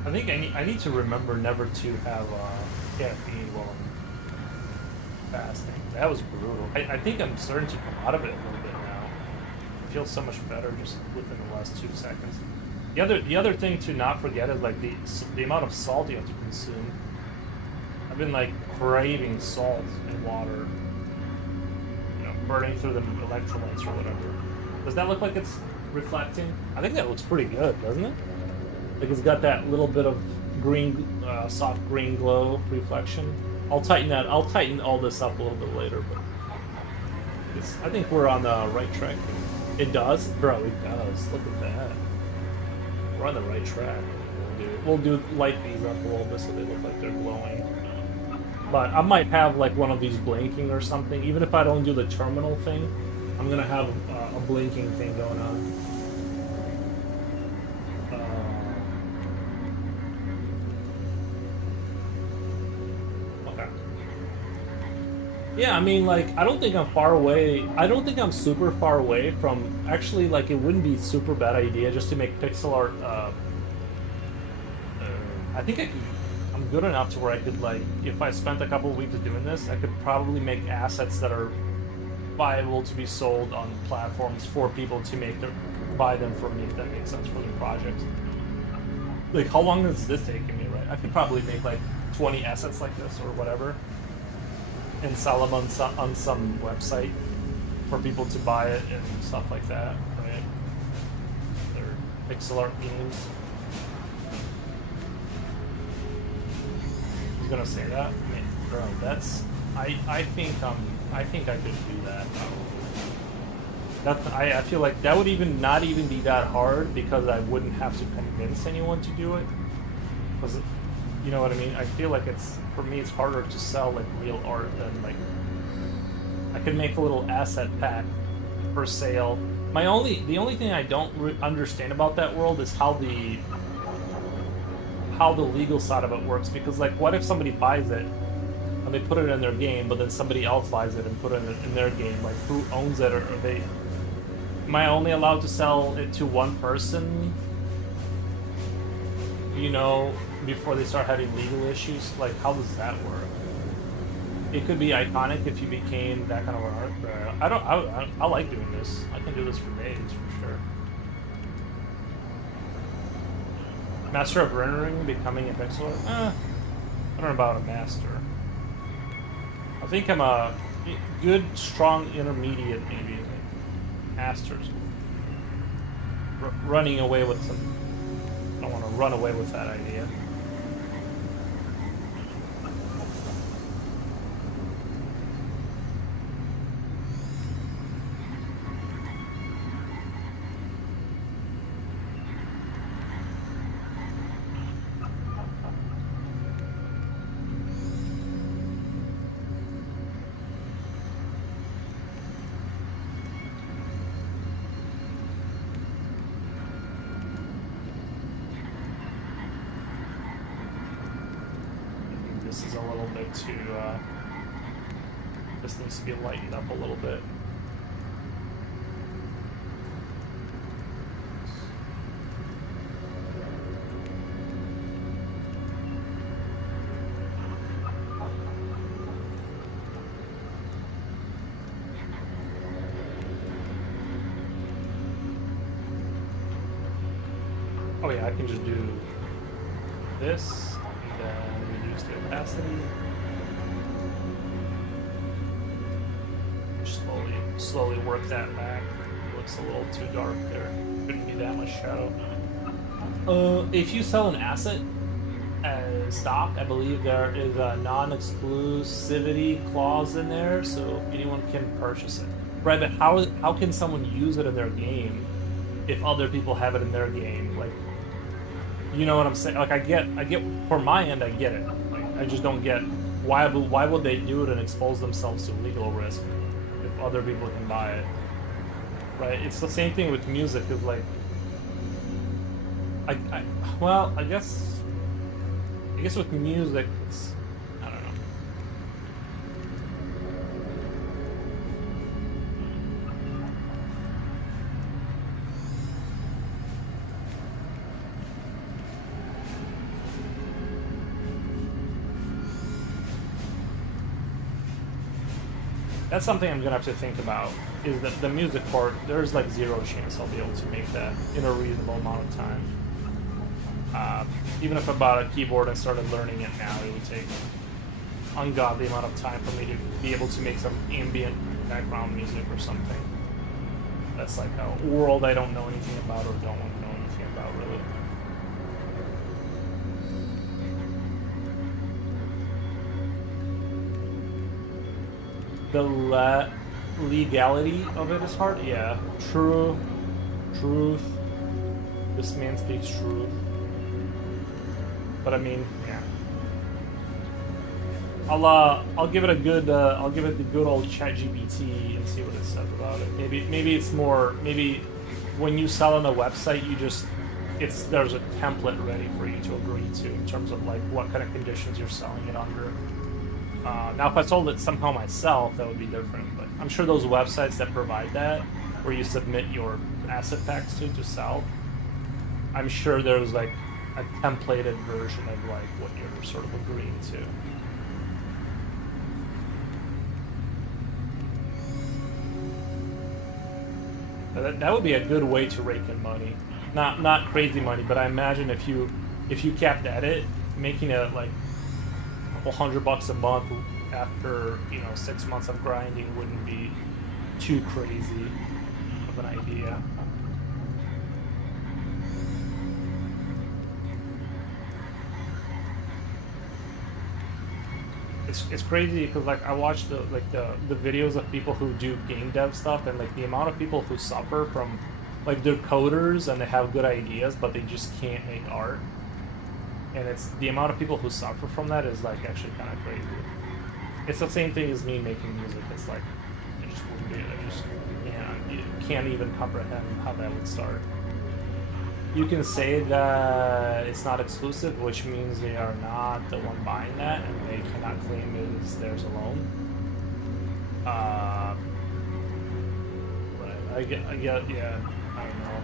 I think I need to remember never to have caffeine while I'm fasting. That was brutal. I think I'm starting to come out of it a little bit now. I feel so much better just within the last 2 seconds. The other thing to not forget is like the amount of salt you have to consume. I've been like craving salt and water. You know, burning through the electrolytes or whatever. Does that look like it's reflecting? I think that looks pretty good, doesn't it? Like it's got that little bit of green, soft green glow reflection. I'll tighten all this up a little bit later, but I think we're on the right track. It does, bro. It does. Look at that. We're on the right track. We'll light these up a little bit so they look like they're glowing. But I might have like one of these blinking or something. Even if I don't do the terminal thing, I'm gonna have a blinking thing going on. Yeah, I mean, like, I don't think I'm far away. I don't think I'm super far away from... Actually, like, it wouldn't be a super bad idea just to make pixel art... I think I'm good enough to where I could, like, if I spent a couple of weeks doing this, I could probably make assets that are viable to be sold on platforms for people to buy them from me, if that makes sense, for the project. Like, how long is this taking me, right? I could probably make, like, 20 assets like this or whatever. And sell them on some website for people to buy it and stuff like that, right? They're pixel art memes. Who's gonna say that? I mean, bro, that's I think I could do that probably. I feel like that would not even be that hard because I wouldn't have to convince anyone to do it. Because you know what I mean? I feel like for me it's harder to sell like real art than like I could make a little asset pack for sale. The only thing I don't understand about that world is how the legal side of it works, because like what if somebody buys it and they put it in their game, but then somebody else buys it and put it in their game? Like who owns it, or am I only allowed to sell it to one person? You know, before they start having legal issues? Like, how does that work? It could be iconic if you became that kind of art. I like doing this. I can do this for days, for sure. Master of rendering, becoming a pixel art? I don't know about a master. I think I'm a good, strong intermediate, maybe. Like masters. Running away with some... I don't want to run away with that idea. This is a little bit too, this needs to be lightened up a little bit. Oh yeah, I can just do this, and then reduce the opacity. Slowly work that back. It looks a little too dark there. Couldn't be that much shadow. If you sell an asset as stock, I believe there is a non-exclusivity clause in there, so anyone can purchase it. Right, but how can someone use it in their game if other people have it in their game? Like, you know what I'm saying? Like, I get for my end, I get it. Like, I just don't get why would they do it and expose themselves to legal risk if other people can buy it? Right? It's the same thing with music. Is like, well, I guess with music, it's, I don't know. That's something I'm gonna have to think about. Is that the music part? There's like zero chance I'll be able to make that in a reasonable amount of time. Even if I bought a keyboard and started learning it now, it would take ungodly amount of time for me to be able to make some ambient background music or something. That's like a world I don't know anything about or don't want to know anything about, really. The legality of it is hard? Yeah. True. Truth. This man speaks truth. But I mean, yeah. I'll give it a good I'll give it the good old ChatGPT and see what it says about it. Maybe it's more, maybe when you sell on a website, you just there's a template ready for you to agree to in terms of like what kind of conditions you're selling it under. Now, if I sold it somehow myself, that would be different. But I'm sure those websites that provide that, where you submit your asset packs to sell, I'm sure there's like a templated version of like what you're sort of agreeing to. That would be a good way to rake in money, not crazy money, but I imagine if you kept at it, making it like $100 a month after 6 months of grinding wouldn't be too crazy of an idea. It's crazy because like I watch the videos of people who do game dev stuff, and like the amount of people who suffer from like they're coders and they have good ideas but they just can't make art, and it's the amount of people who suffer from that is like actually kind of crazy. It's the same thing as me making music. It's like I just wouldn't be, I just you can't even comprehend how that would start. You can say that it's not exclusive, which means they are not the one buying that, and they cannot claim it is theirs alone. I get, yeah, I don't know.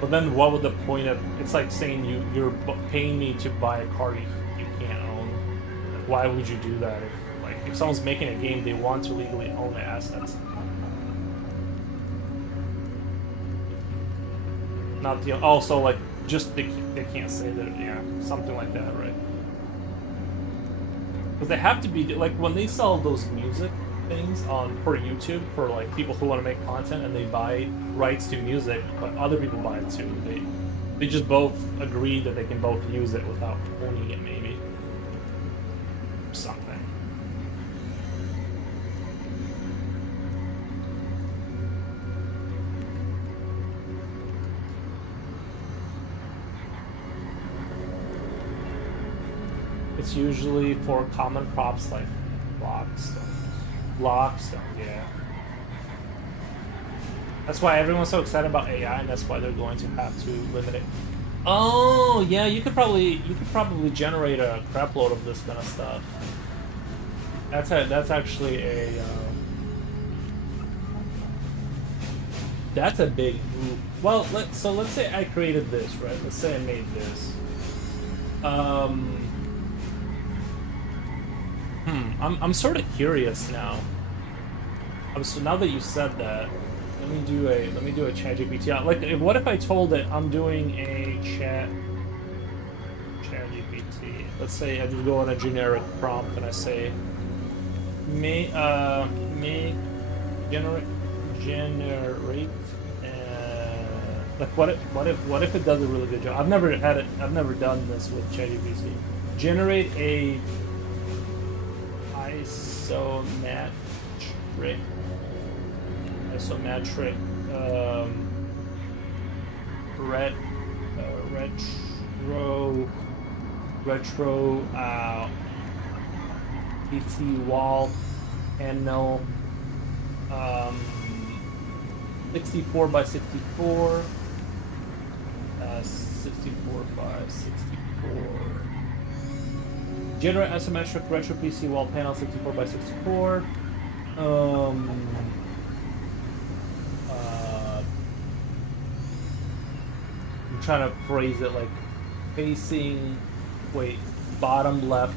But then, what would the point of? It's like saying you're paying me to buy a car you can't own. Why would you do that? If someone's making a game, they want to legally own the assets. Not the also like just they can't say that, yeah, something like that, right? Because they have to be like when they sell those music things for YouTube for like people who want to make content and they buy rights to music, but other people buy it too. They just both agree that they can both use it without owning it, maybe something. It's usually for common props like blockstone, yeah. That's why everyone's so excited about AI, and that's why they're going to have to limit it. Oh, yeah, you could probably generate a crap load of this kind of stuff. That's actually a that's a big move. Well, let's say I created this, right? Let's say I made this. I'm sort of curious now. So now that you said that, let me do a ChatGPT. Like, what if I told it I'm doing a ChatGPT? Let's say I just go on a generic prompt and I say, generate. Like, what if it does a really good job? I've never done this with ChatGPT. Generate a isometric isometric retro PC wall panel, 64 by 64, 64 by 64. Generate isometric retro PC wall panel, 64 by 64. I'm trying to phrase it like facing, bottom left,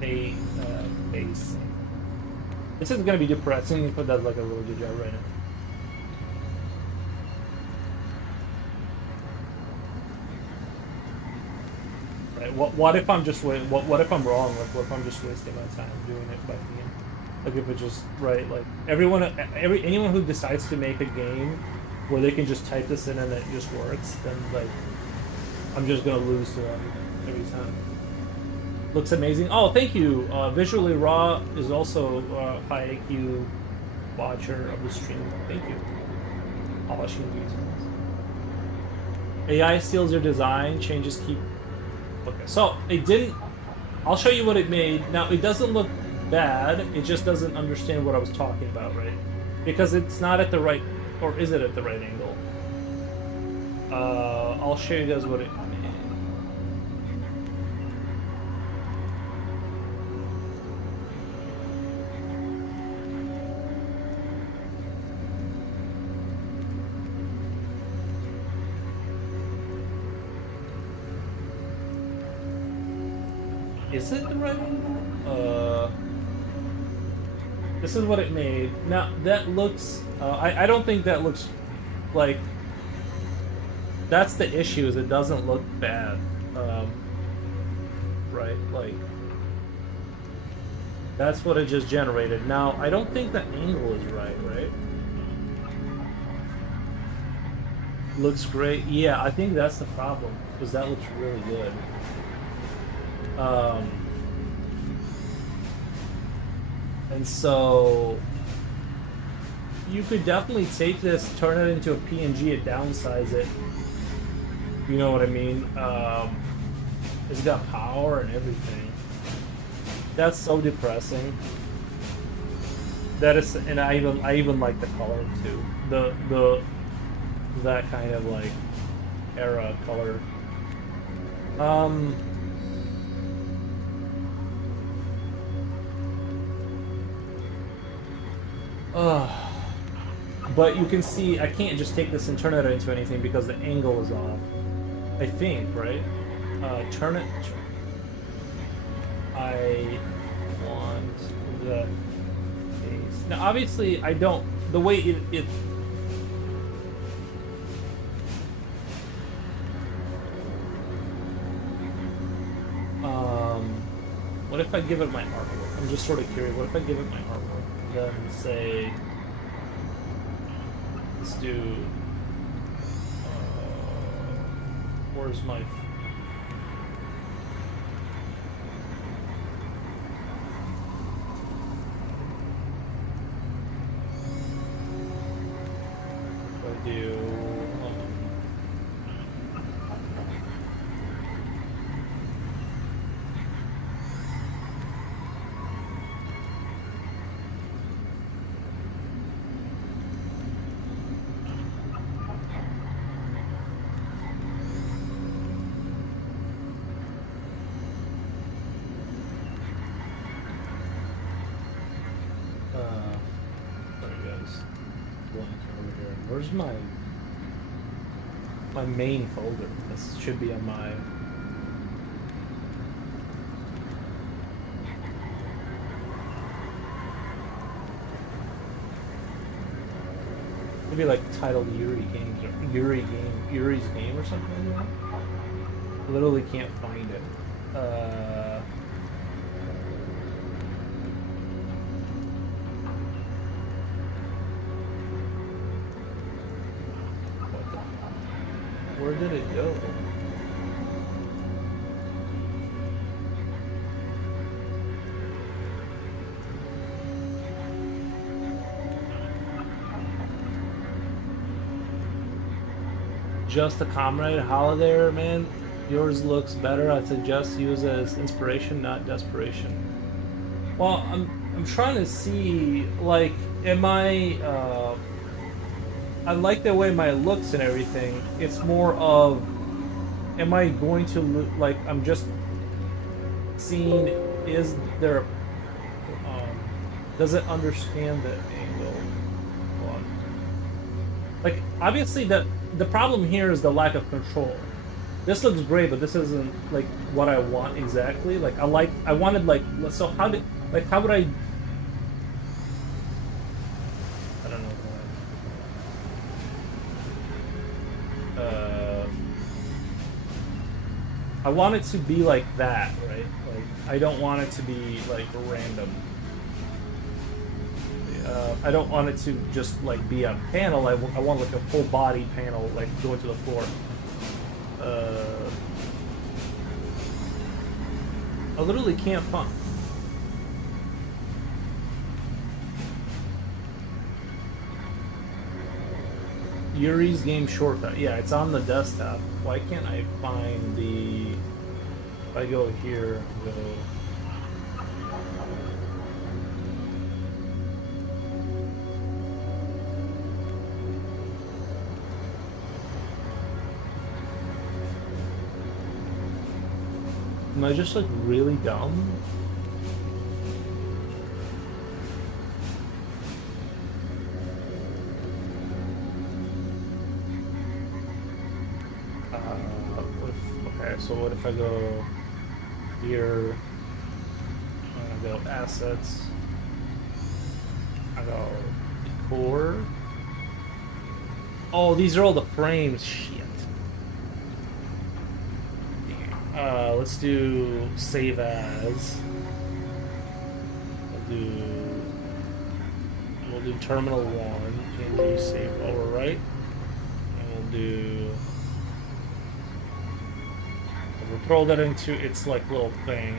facing. This is gonna be depressing, but that's like a really good job right now. Right. What if I'm just what if I'm wrong? Like, what if I'm just wasting my time doing it by hand? Like, if it's just right, like anyone who decides to make a game where they can just type this in and it just works, then like I'm just gonna lose to them every time. Looks amazing. Oh, thank you. Visually Raw is also a high IQ watcher of the stream. Thank you. Polishing these ones. AI steals your design. Changes keep. Okay, so it didn't. I'll show you what it made. Now it doesn't look bad. It just doesn't understand what I was talking about, right? Because it's not at the right, or is it at the right angle? I'll show you guys what it made. Is it the right angle? This is what it made. Now, that looks... I don't think that looks like... That's the issue, is it doesn't look bad. Right, like... That's what it just generated. Now, I don't think the angle is right? Looks great. Yeah, I think that's the problem, because that looks really good. And so you could definitely take this, turn it into a PNG, and downsize it. You know what I mean? It's got power and everything. That's so depressing. That is, and I even like the color too. That kind of like era color. But you can see I can't just take this and turn it into anything because the angle is off. I think, right? Turn it. I want the face. Now, obviously, I don't. The way it what if I give it my artwork? I'm just sort of curious. What if I give it my artwork? Then say, let's do, where's my, I do, where's my main folder? This should be on my. Maybe like titled Yuri Games or Yuri's Game or something like that. Literally can't find it. Where did it go? just a comrade. Hollow there, man. Yours looks better. I'd suggest use it as inspiration, not desperation. Well, I'm trying to see, like, am I like the way my looks and everything. It's more of, am I going to like? I'm just seeing, is there? Does it understand the angle? Hold on. Like, obviously, the problem here is the lack of control. This looks great, but this isn't like what I want exactly. Like, I wanted like, so how would I? I don't know. I want it to be like that, right? Like, I don't want it to be like random. I don't want it to just like be a panel. I want like a full body panel, like going to the floor. I literally can't find. Yuri's game shortcut. Yeah, it's on the desktop. Why can't I find the? If I go here, go. Am I just like really dumb? Okay, so what if I go here? I go assets. I go core. Oh, these are all the frames. Shit. Let's do save as. We'll do terminal 1, PNG save overwrite, and we'll do. We'll throw that into its like little thing.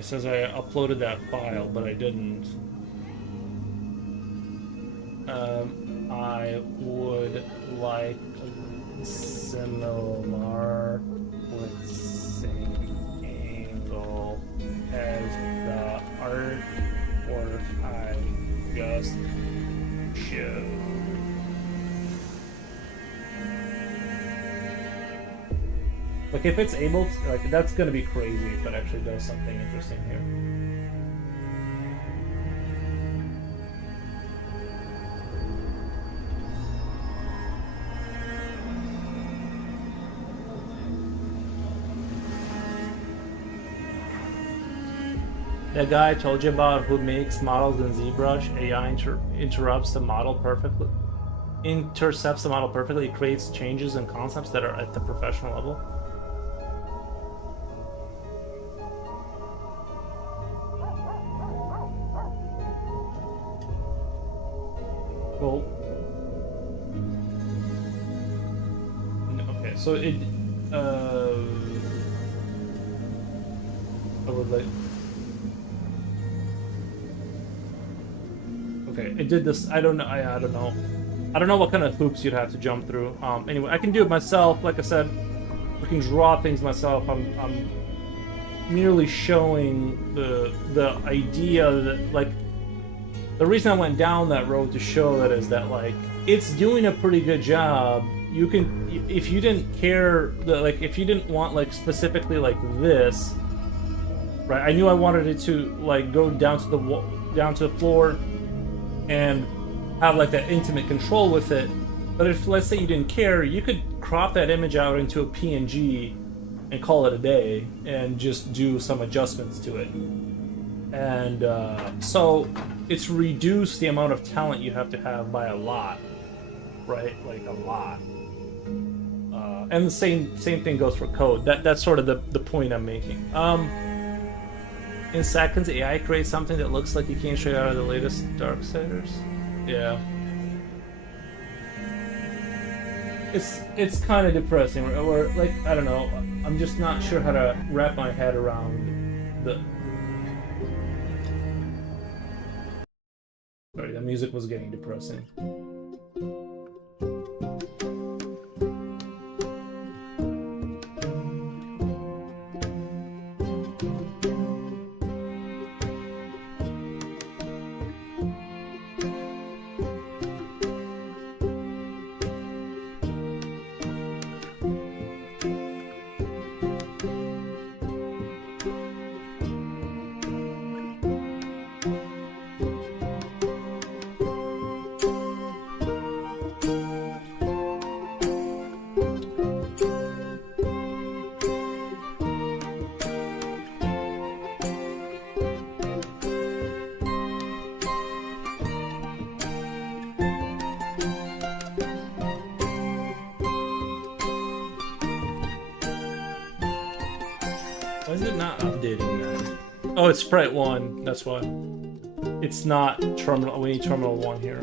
It says I uploaded that file, but I didn't. I would like similar with same angle as the artwork I just showed. Like, if it's able to, like, that's gonna be crazy if it actually does something interesting here. That guy I told you about who makes models in ZBrush, AI interrupts the model perfectly, intercepts the model perfectly, creates changes and concepts that are at the professional level. Well, okay, so it, I would like. Okay, it did this. I don't know. I don't know. I don't know what kind of hoops you'd have to jump through. Anyway, I can do it myself. Like I said, I can draw things myself. I'm merely showing the idea that, like, the reason I went down that road to show that is that, like, it's doing a pretty good job. You can, if you didn't care, like, if you didn't want, like, specifically like this, right? I knew I wanted it to like go down to the floor and have like that intimate control with it. But if, let's say, you didn't care, you could crop that image out into a PNG and call it a day and just do some adjustments to it. And so it's reduced the amount of talent you have to have by a lot, right? Like a lot. And the same thing goes for code. That's sort of the point I'm making. In seconds, AI creates something that looks like it came straight out of the latest Darksiders. Yeah. It's kind of depressing. Or like, I don't know. I'm just not sure how to wrap my head around Sorry, the music was getting depressing. Why is it not updating now? Oh, it's sprite 1, that's why. It's not terminal, we need terminal 1 here.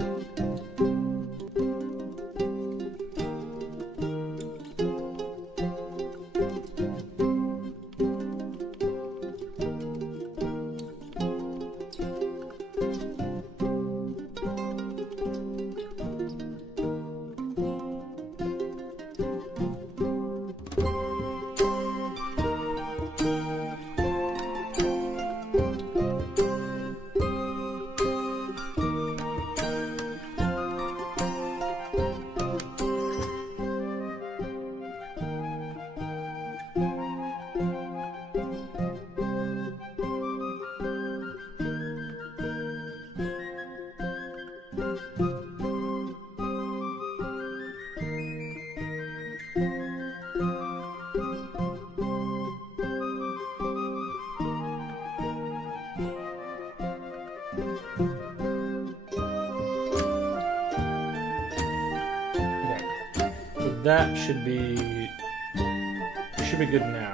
That should be good now.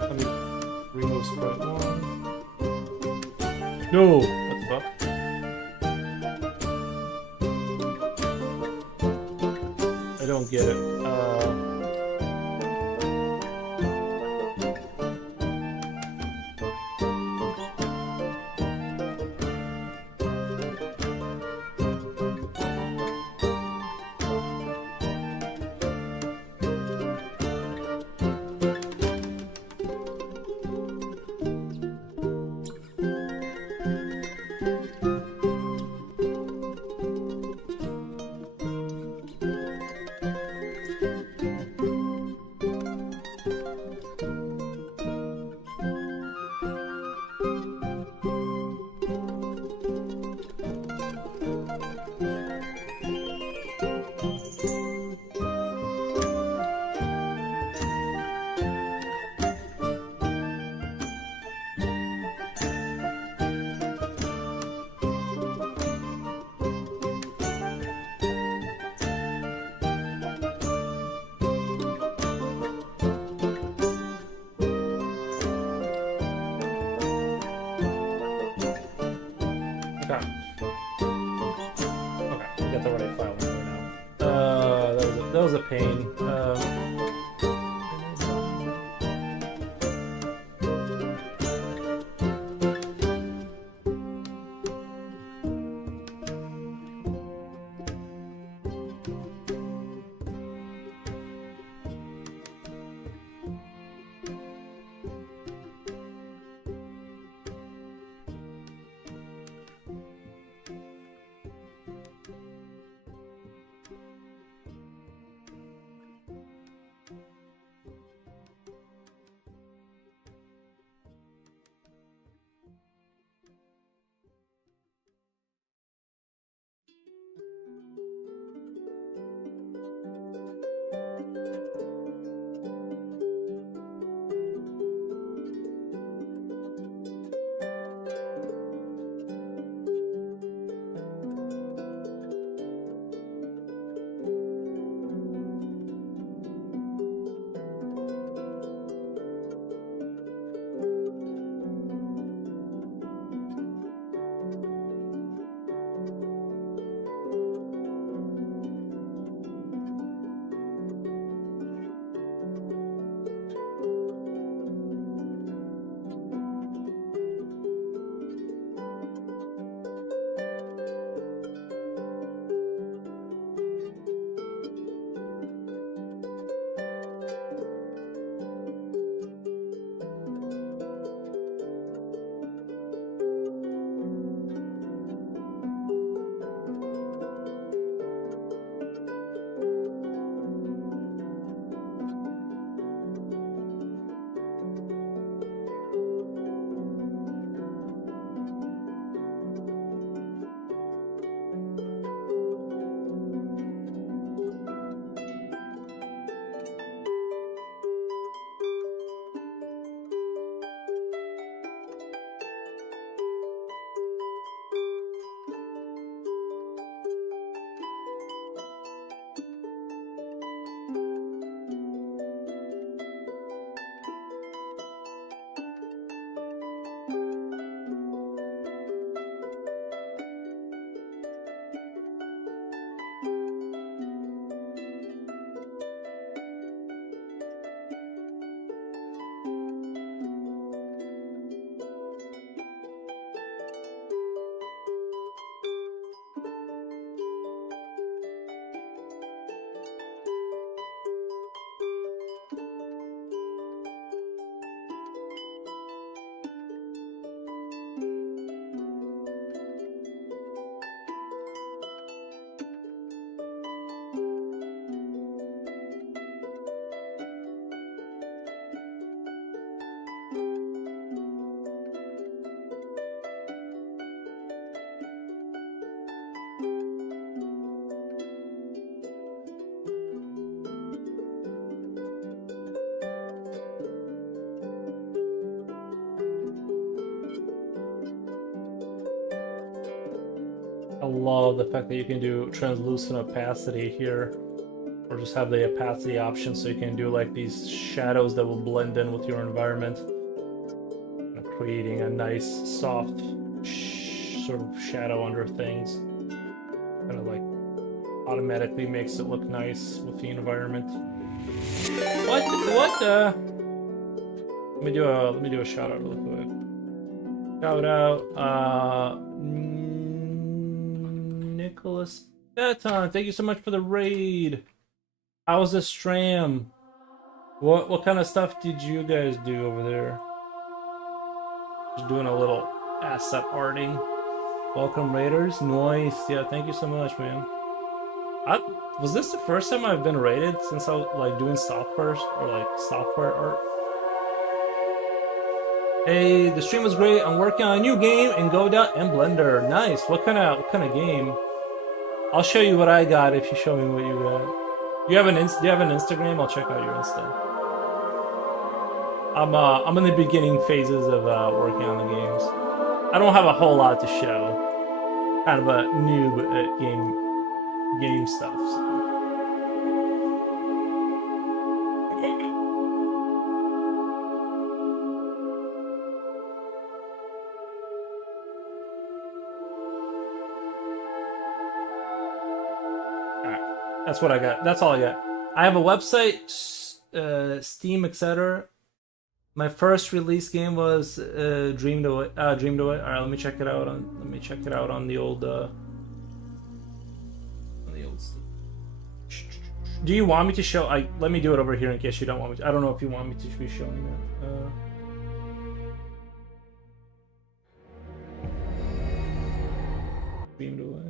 Let me remove sprite 1. No! What the fuck? I don't get it. Okay. Okay, we got the right file number now. That was a pain. love the fact that you can do translucent opacity here, or just have the opacity option so you can do like these shadows that will blend in with your environment, creating a nice soft sort of shadow under things. Kind of like automatically makes it look nice with the environment. What the? Let me do a shout out real quick. Shout out Nicholas Beton. Thank you so much for the raid. How was the stream? What kind of stuff did you guys do over there? Just doing a little asset arting. Welcome raiders. Nice. Yeah, thank you so much, man. Was this the first time I've been raided since I was like doing software or like software art? Hey, the stream was great. I'm working on a new game in Godot and Blender. Nice. What kind of game? I'll show you what I got if you show me what you got. Do you have an Instagram? I'll check out your Insta. I'm in the beginning phases of working on the games. I don't have a whole lot to show. Kind of a noob at game stuff. So. That's what I got. That's all I got. I have a website, Steam, etc. My first release game was Dreamed Away. All right, let me check it out on the old. Do you want me to show? Let me do it over here in case you don't want me to. I don't know if you want me to be showing that. Dreamed Away.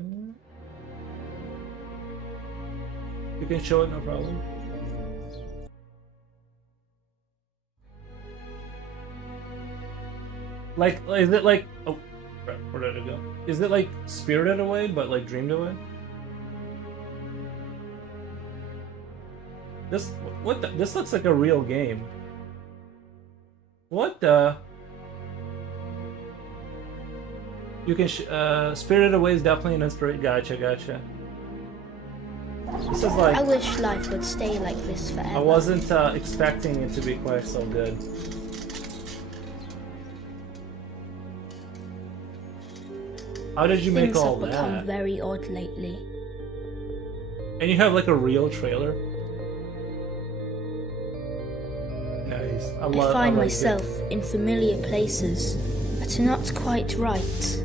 You can show it, no problem. Like, is it like... Oh, where did it go? Is it like Spirited Away, but like Dreamed Away? This... What the... This looks like a real game. What the... You can... Spirited Away is definitely an inspiration. Gotcha. This is like... I wish life would stay like this forever. I wasn't expecting it to be quite so good. How did you make all Things have that? become very odd lately. And you have like a real trailer? Nice. I find myself in familiar places, but not quite right.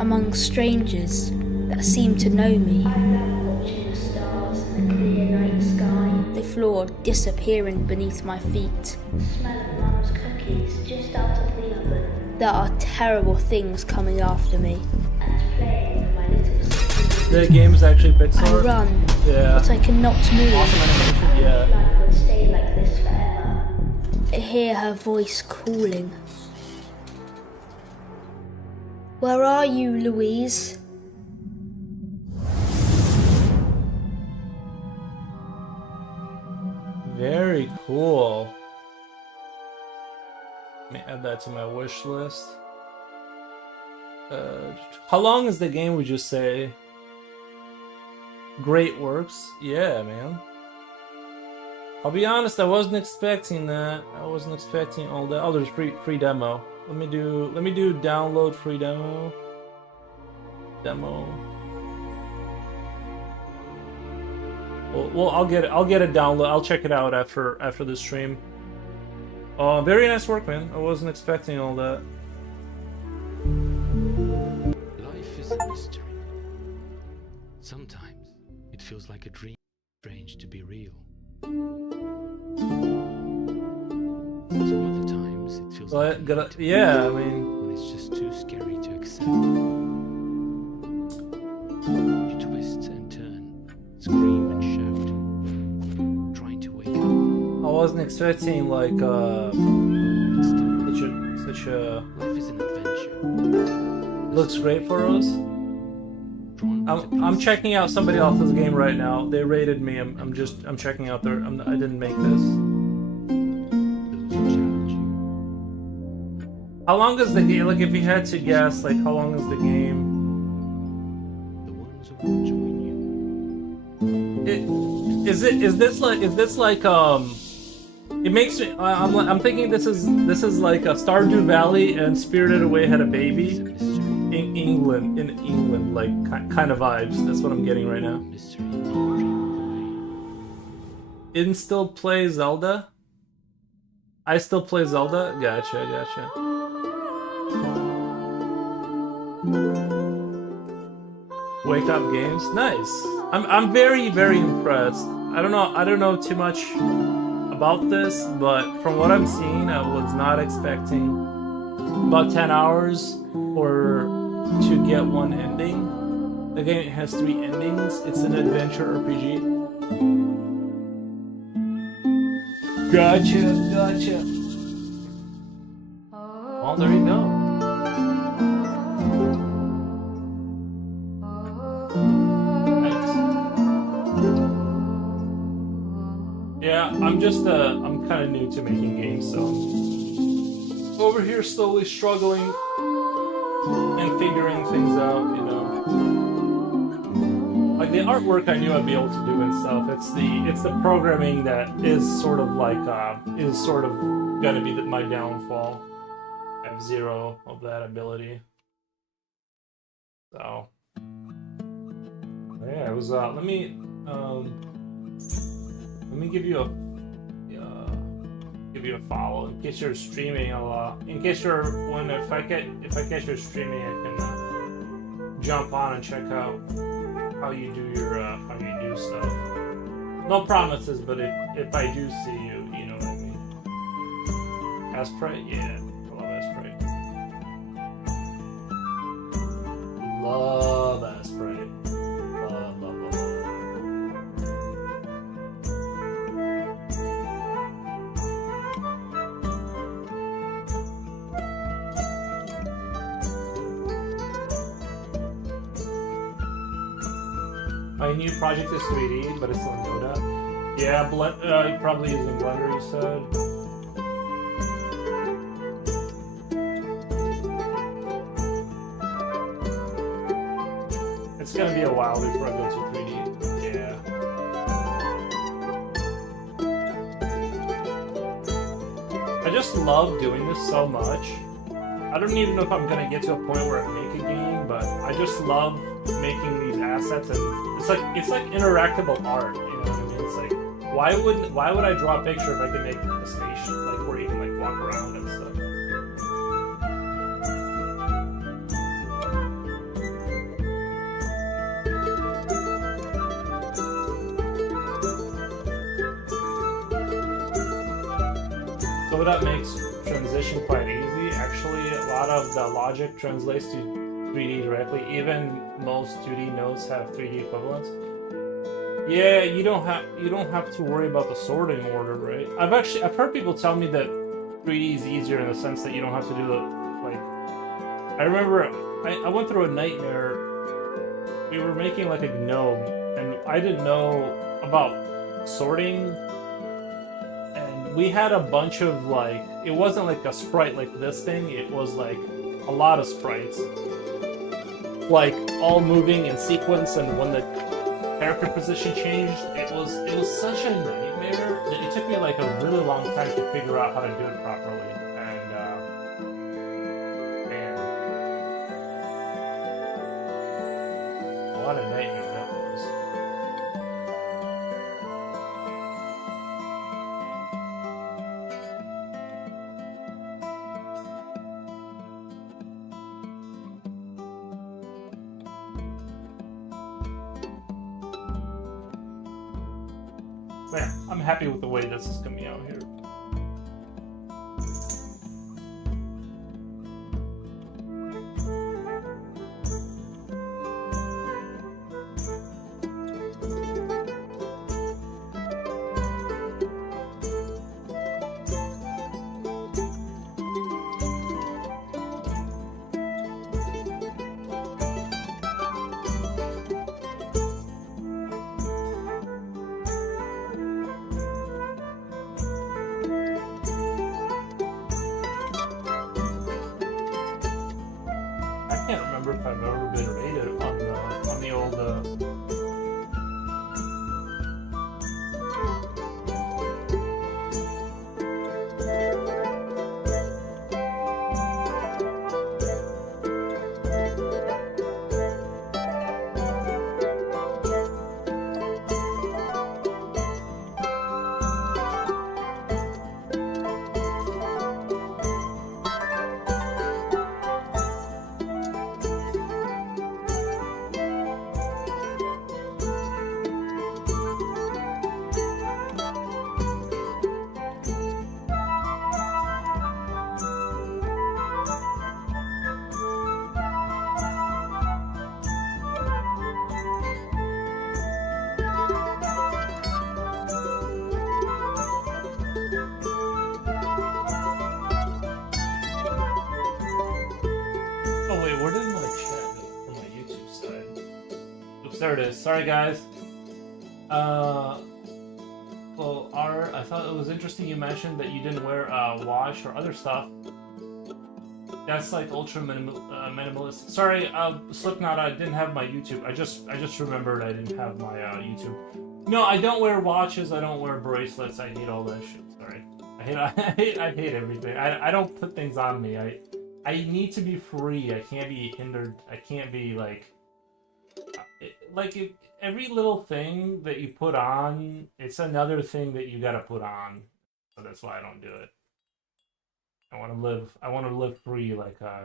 Among strangers that seem to know me. The floor disappearing beneath my feet. Smell of Mum's cookies just out of the oven. There are terrible things coming after me. And playing with my little sister. The game is actually Pixar. I run, Yeah. but I cannot move. Awesome animation. Yeah. Life would stay like this forever. I hear her voice calling. Where are you, Louise? Very cool. Let me add that to my wish list. How long is the game, would you say? Great works. Yeah, man. I'll be honest, I wasn't expecting that. I wasn't expecting all that. Oh, there's free demo. Let me do download free demo. Well, I'll get a download. I'll check it out after the stream. Very nice work, man. I wasn't expecting all that. Life is a mystery. Sometimes it feels like a dream, strange to be real. Some other times it feels like a nightmare, Yeah, I mean, when it's just too scary to accept. You twist and turn, scream and shout, trying to wake up. I wasn't expecting like But still, such a life is an adventure. looks great for us. Drawn to I'm pieces. checking out somebody else's game right now. They rated me. I'm checking out their. I didn't make this. Those who challenge you. How long is the game? Like, if you had to guess, like, how long is the game? join you. Is this like it makes me I'm thinking this is like a Stardew Valley and Spirited Away had a baby Mystery, in England, like kind of vibes. That's what I'm getting right now. mystery, dream Didn't still play Zelda? I still play Zelda? Gotcha. Wake Up Games? Nice. I'm very, very impressed. I don't know too much about this, but from what I'm seeing, I was not expecting about 10 hours to get one ending. The game has 3 endings. It's an adventure RPG. Gotcha. Well, there you go. Nice. Yeah, I'm kind of new to making games, so I'm over here slowly struggling and figuring things out, you know. Like the artwork I knew I'd be able to do and stuff. It's the programming that is sort of gonna be my downfall. I have 0 of that ability. So yeah, it was let me give you a follow in case you're streaming. If I catch you streaming, I can jump on and check out how you do stuff. No promises, but if I do see you, you know what I mean. Asprite, yeah, I love Asprite. Love Asprite. Love. My new project is 3D, but it's on Godot. Yeah, probably using Blender, you said. It's gonna be a while before I go to 3D. Yeah. I just love doing this so much. I don't even know if I'm gonna get to a point where I make a game, but I just love making these assets, and it's like interactable art, you know what I mean? It's like why would I draw a picture if I can make a station, like where you can like walk around and stuff. So that makes transition quite easy. Actually, a lot of the logic translates to 3D directly. Even most 2D nodes have 3D equivalents. Yeah, you don't have to worry about the sorting order, right? I've heard people tell me that 3D is easier in the sense that you don't have to do the like. I remember I went through a nightmare. We were making like a gnome, and I didn't know about sorting. We had a bunch of like, it wasn't like a sprite like this thing, it was like a lot of sprites. Like all moving in sequence, and when the character position changed, it was such a nightmare that it took me like a really long time to figure out how to do it properly. And man, what a nightmare that was. Man, I'm happy with the way this is coming out here. I can't remember if I've ever been rated on the old Oops, there it is. Sorry, guys. Well, R, I thought it was interesting you mentioned that you didn't wear a watch or other stuff. That's like ultra minimalist. Sorry, Slipknot, I didn't have my YouTube. I just remembered I didn't have my YouTube. No, I don't wear watches. I don't wear bracelets. I hate all that shit. Sorry, I hate everything. I don't put things on me. I need to be free. I can't be hindered. I can't be like every little thing that you put on, it's another thing that you gotta put on. So that's why I don't do it. I want to live free, like I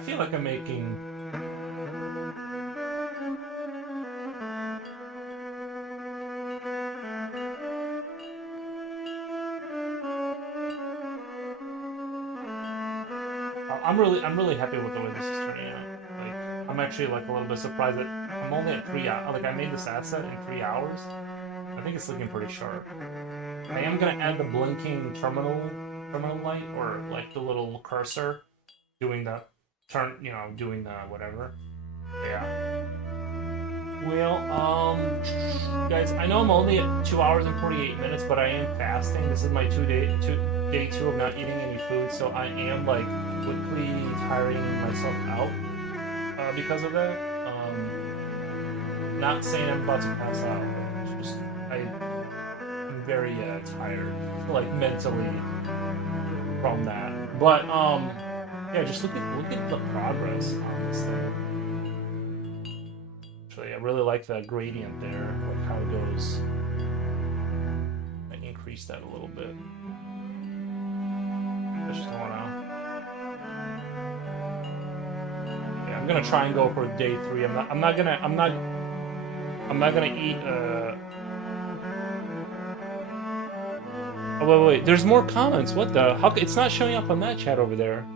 feel like I'm making. I'm really happy with the way this is turning out. Like, I'm actually like a little bit surprised that I'm only at 3 hours. Like, I made this asset in 3 hours. I think it's looking pretty sharp. I am gonna add the blinking terminal light, or like the little cursor, doing the doing the whatever. Yeah. Well, guys, I know I'm only at 2 hours and 48 minutes, but I am fasting. This is my day two of not eating any food, so I am like quickly tiring myself out because of that. Not saying I'm about to pass out, but it's just I'm very tired, like mentally from that. But yeah, just look at the progress on this thing. Actually, I really like the gradient there, like how it goes. I increase that a little bit. I just don't wanna. Yeah, I'm gonna try and go for day 3. I'm not gonna eat. Oh wait. There's more comments. What the? How? It's not showing up on that chat over there.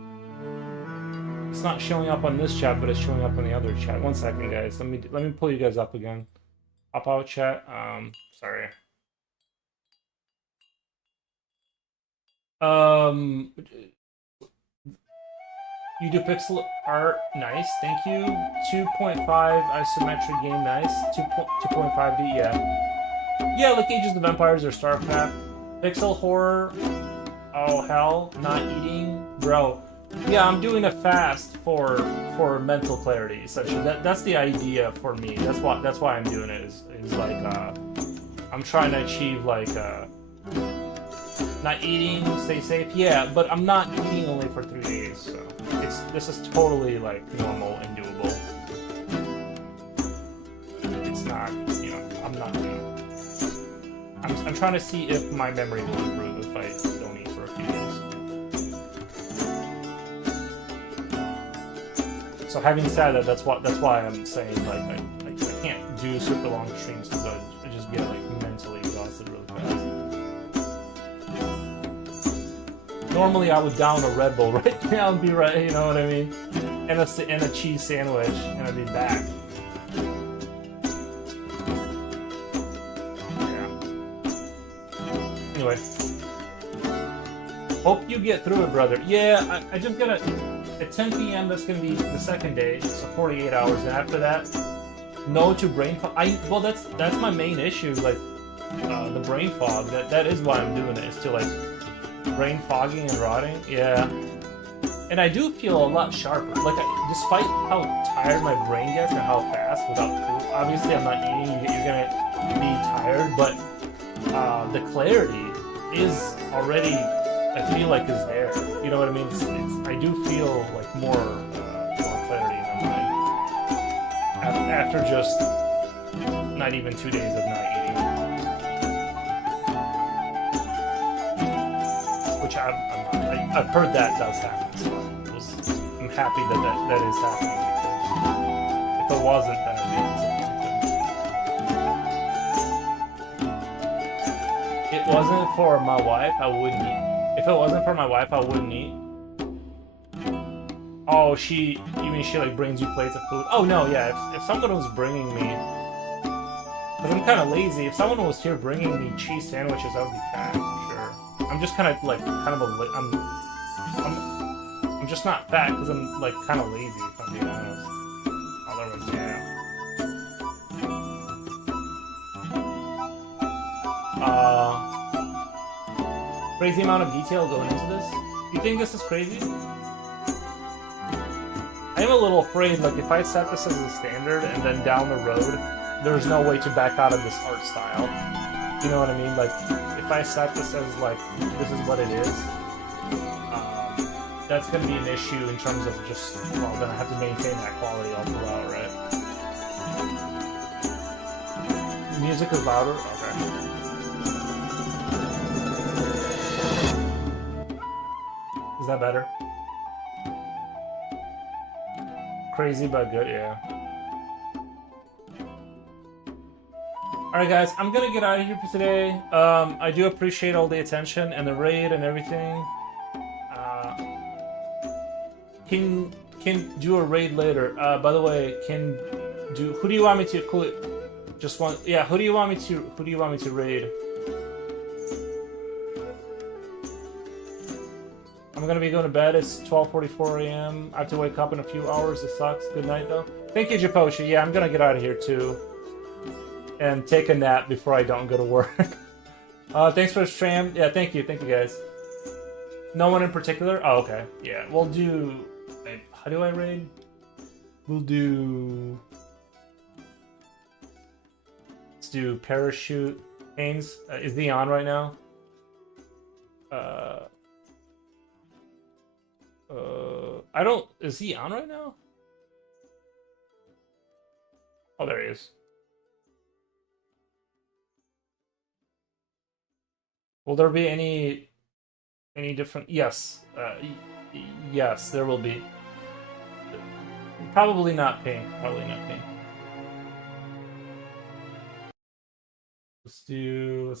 It's not showing up on this chat, but it's showing up on the other chat. One second, guys. Let me pull you guys up again. Hop out chat. Sorry. You do pixel art, nice, thank you. 2.5 isometric game, nice. 2.5D, yeah. Yeah, like Ages of Empires or StarCraft. Pixel horror, oh hell, not eating, bro. Yeah, I'm doing a fast for mental clarity, essentially. That's the idea for me. That's why I'm doing it. Is like I'm trying to achieve like not eating, stay safe. Yeah, but I'm not eating only for 3 days, so this is totally like normal and doable. It's not, I'm not. I'm trying to see if my memory will improve if I don't eat for a few days. So having said that, that's why I'm saying like I can't do super long streams because I just get like mentally exhausted really fast. Normally I would down a Red Bull right now and be right, you know what I mean, and a cheese sandwich and I'd be back. Anyway, hope you get through it, brother. Yeah, I just gotta, at 10 p.m. that's gonna be the second day, so 48 hours, and after that, no to brain fog. Well, that's my main issue, like the brain fog. That is why I'm doing it, is to like brain fogging and rotting. Yeah, and I do feel a lot sharper. Like despite how tired my brain gets and how fast without food. Obviously, I'm not eating. You're gonna be tired, but the clarity is already, I feel like, is there. You know what I mean? I do feel like more clarity in my mind after just not even 2 days of not eating, which I've heard that does happen. So I'm happy that is happening. If it wasn't, then it'd be It wasn't for my wife, I wouldn't eat. If it wasn't for my wife, I wouldn't eat. Oh, you mean she like brings you plates of food? Oh no, yeah. If someone was bringing me Because I'm kind of lazy. If someone was here bringing me cheese sandwiches, I would be fat, for sure. I'm just kind of like, I'm just not fat because I'm like kind of lazy, if I'm being honest. Otherwise, yeah. Crazy amount of detail going into this. You think this is crazy? I am a little afraid, like, if I set this as a standard and then down the road, there's no way to back out of this art style. You know what I mean? Like, if I set this as, like, this is what it is, that's going to be an issue in terms of just, well, I'm going to have to maintain that quality all throughout, right? Music is louder? Okay. Is that better? Crazy but good, yeah. Alright guys, I'm gonna get out of here for today. I do appreciate all the attention and the raid and everything. Can do a raid later. By the way, who do you want me to just one, yeah, who do you want me to raid? I'm gonna be going to bed. It's 12:44 a.m. I have to wake up in a few hours. It sucks. Good night, though. Thank you, Japoshi. Yeah, I'm gonna get out of here too, and take a nap before I don't go to work. Thanks for the stream. Yeah, thank you, guys. No one in particular. Oh, okay. Yeah, we'll do. Wait, how do I raid? We'll do. Let's do parachute. Haynes, is he on right now? I don't. Is he on right now? Oh, there he is. Will there be any different? Yes. Yes, there will be. Probably not pink. Probably not pink. Let's do.